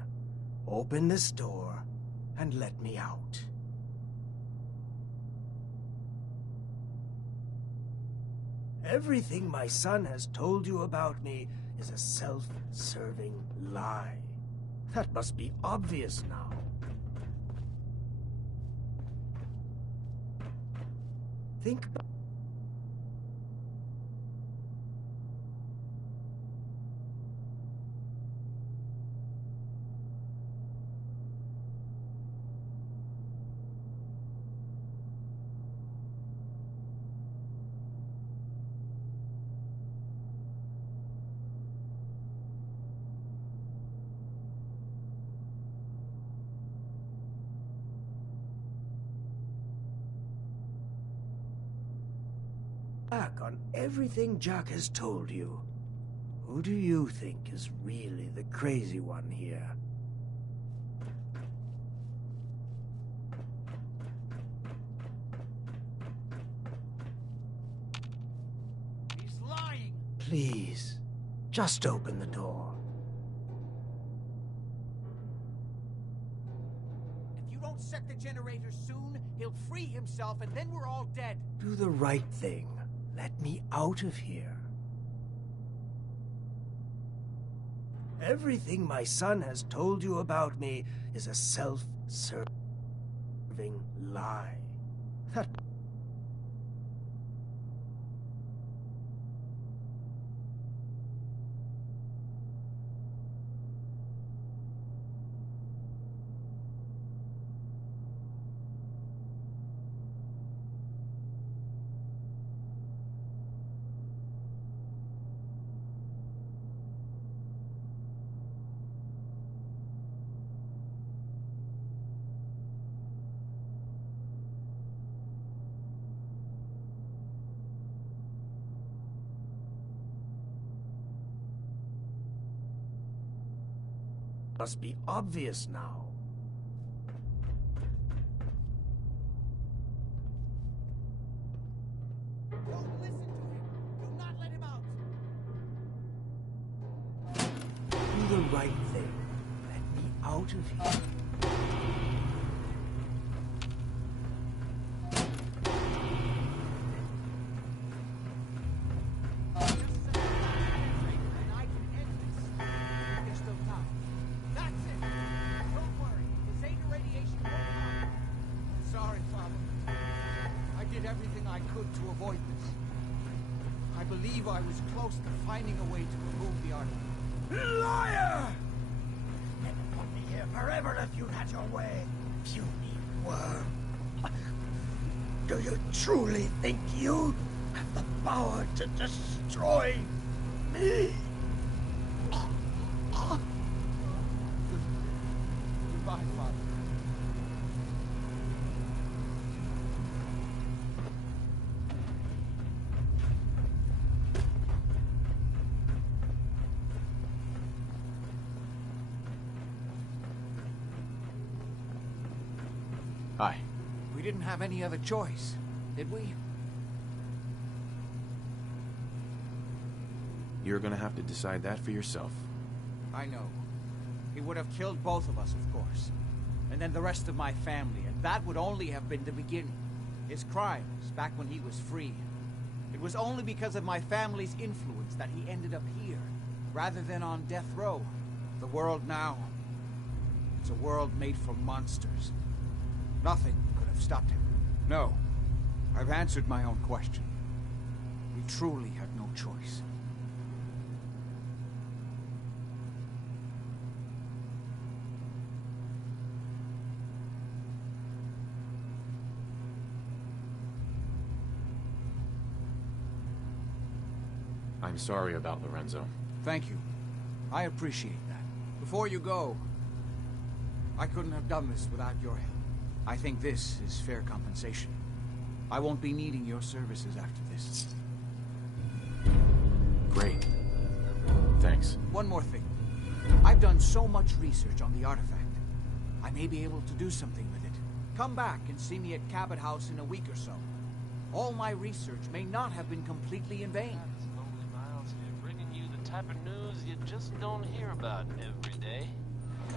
Open this door and let me out. Everything my son has told you about me is a self-serving lie. That must be obvious now. Think about back on everything Jack has told you. Who do you think is really the crazy one here? He's lying! Please, just open the door. If you don't set the generator soon, he'll free himself and then we're all dead. Do the right thing. Let me out of here. Everything my son has told you about me is a self-serving lie. That... must be obvious now. Don't listen to him. Do not let him out. Do the right thing. Let me out of here. I was close to finding a way to remove the artifact. Liar! You'd put me here forever if you'd had your way. Puny worm. Do you truly think you have the power to destroy me? Goodbye, Father. Hi. We didn't have any other choice, did we? You're gonna have to decide that for yourself. I know. He would have killed both of us, of course. And then the rest of my family, and that would only have been the beginning. His crimes, back when he was free. It was only because of my family's influence that he ended up here, rather than on death row. The world now, it's a world made for monsters. Nothing could have stopped him. No, I've answered my own question. We truly had no choice. I'm sorry about Lorenzo. Thank you. I appreciate that. Before you go, I couldn't have done this without your help. I think this is fair compensation. I won't be needing your services after this. Great. Thanks. One more thing. I've done so much research on the artifact. I may be able to do something with it. Come back and see me at Cabot House in a week or so. All my research may not have been completely in vain. Miles here, bringing you the type of news you just don't hear about every day.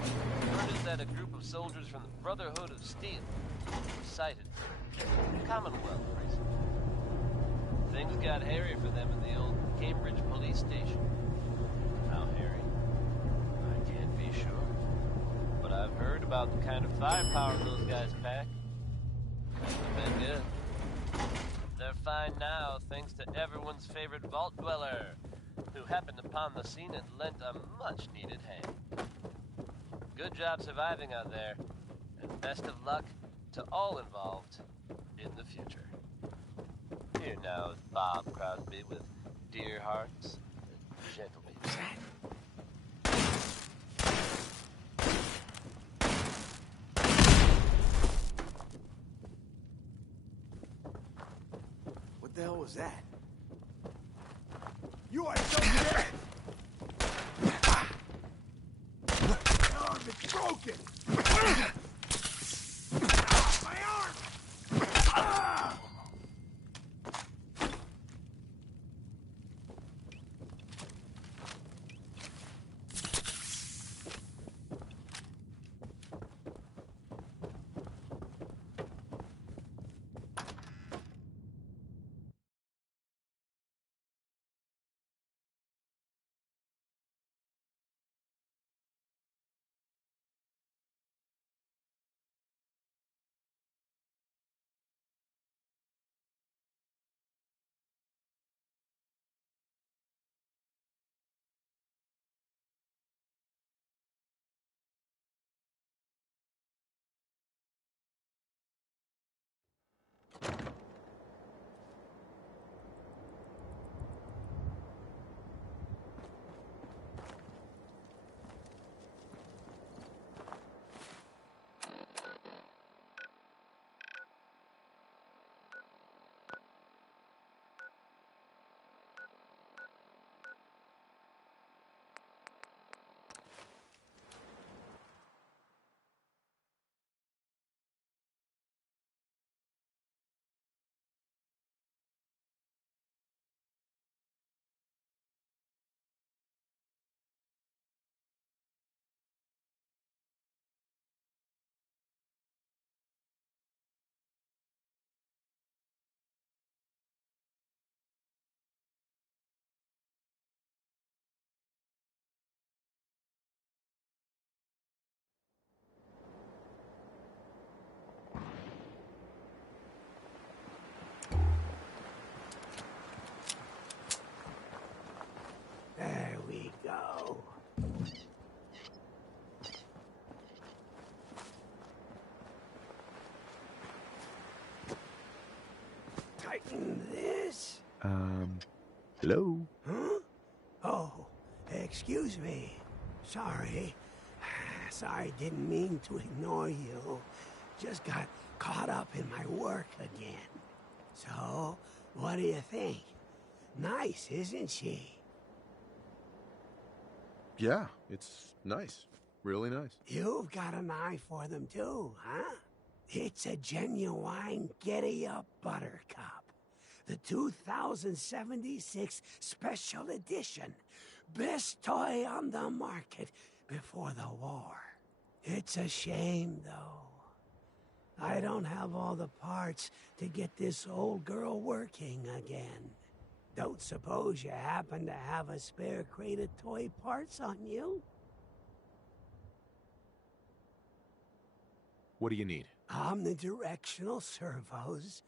Word is that a group of soldiers from the Brotherhood of Steel were sighted in the Commonwealth recently. Things got hairy for them in the old Cambridge police station. How hairy? I can't be sure. But I've heard about the kind of firepower those guys pack. Must have been good. They're fine now, thanks to everyone's favorite vault dweller, who happened upon the scene and lent a much-needed hand. Good job surviving out there, and best of luck to all involved in the future. Here now is Bob Crosby with Dear Hearts and Gentle Babies. What the hell was that? You are so dead! My arm is broken! My arm! There we go. Tighten this. Hello? Huh? Oh, excuse me. Sorry. Sorry, didn't mean to ignore you. Just got caught up in my work again. So, what do you think? Nice, isn't she? Yeah, it's nice. Really nice. You've got an eye for them too, huh? It's a genuine Giddy-Up Buttercup. The 2076 Special Edition. Best toy on the market before the war. It's a shame, though. I don't have all the parts to get this old girl working again. Don't suppose you happen to have a spare crate of toy parts on you? What do you need? Omnidirectional servos,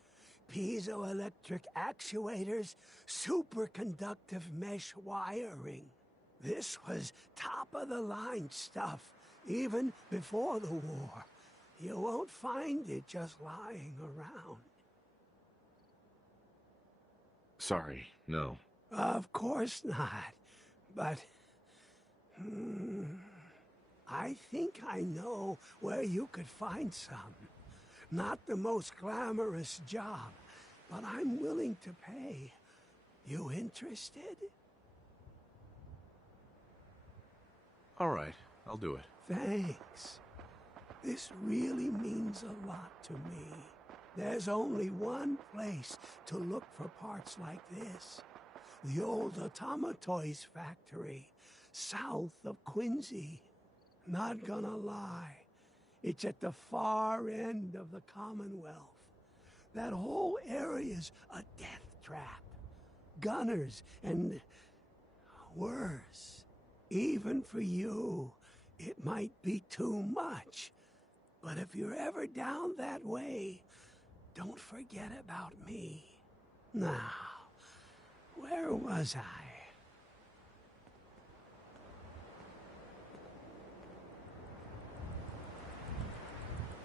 piezoelectric actuators, superconductive mesh wiring. This was top-of-the-line stuff, even before the war. You won't find it just lying around. Sorry, no. Of course not. But... I think I know where you could find some. Not the most glamorous job, but I'm willing to pay. You interested? All right, I'll do it. Thanks. This really means a lot to me. There's only one place to look for parts like this. The old Automatoys factory, south of Quincy. Not gonna lie, it's at the far end of the Commonwealth. That whole area's a death trap. Gunners and... worse. Even for you, it might be too much. But if you're ever down that way, don't forget about me. Now, where was I?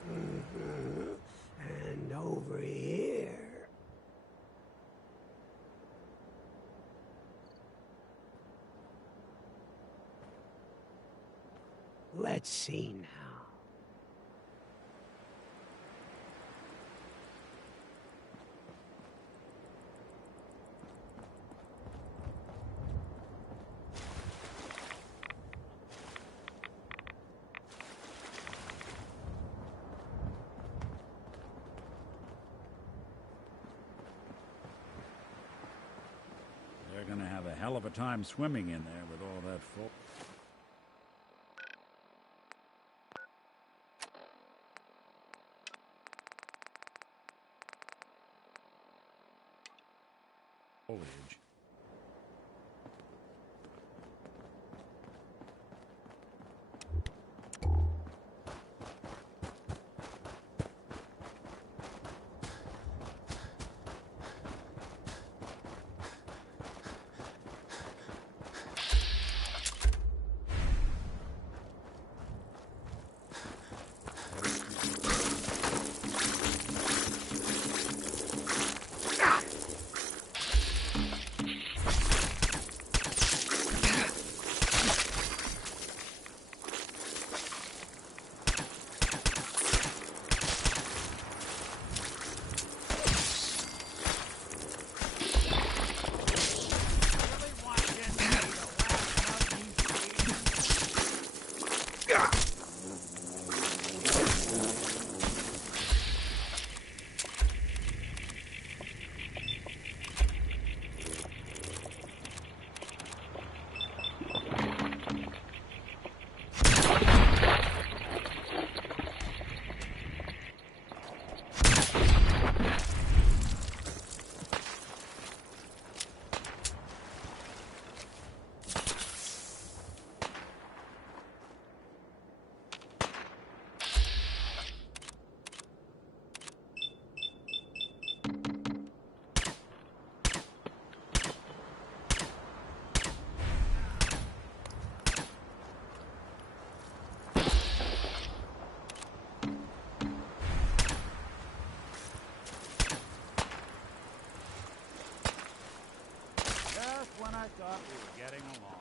And over here... Let's see now. They're gonna have a hell of a time swimming in there with all that folk. Foliage. When I thought we were getting along.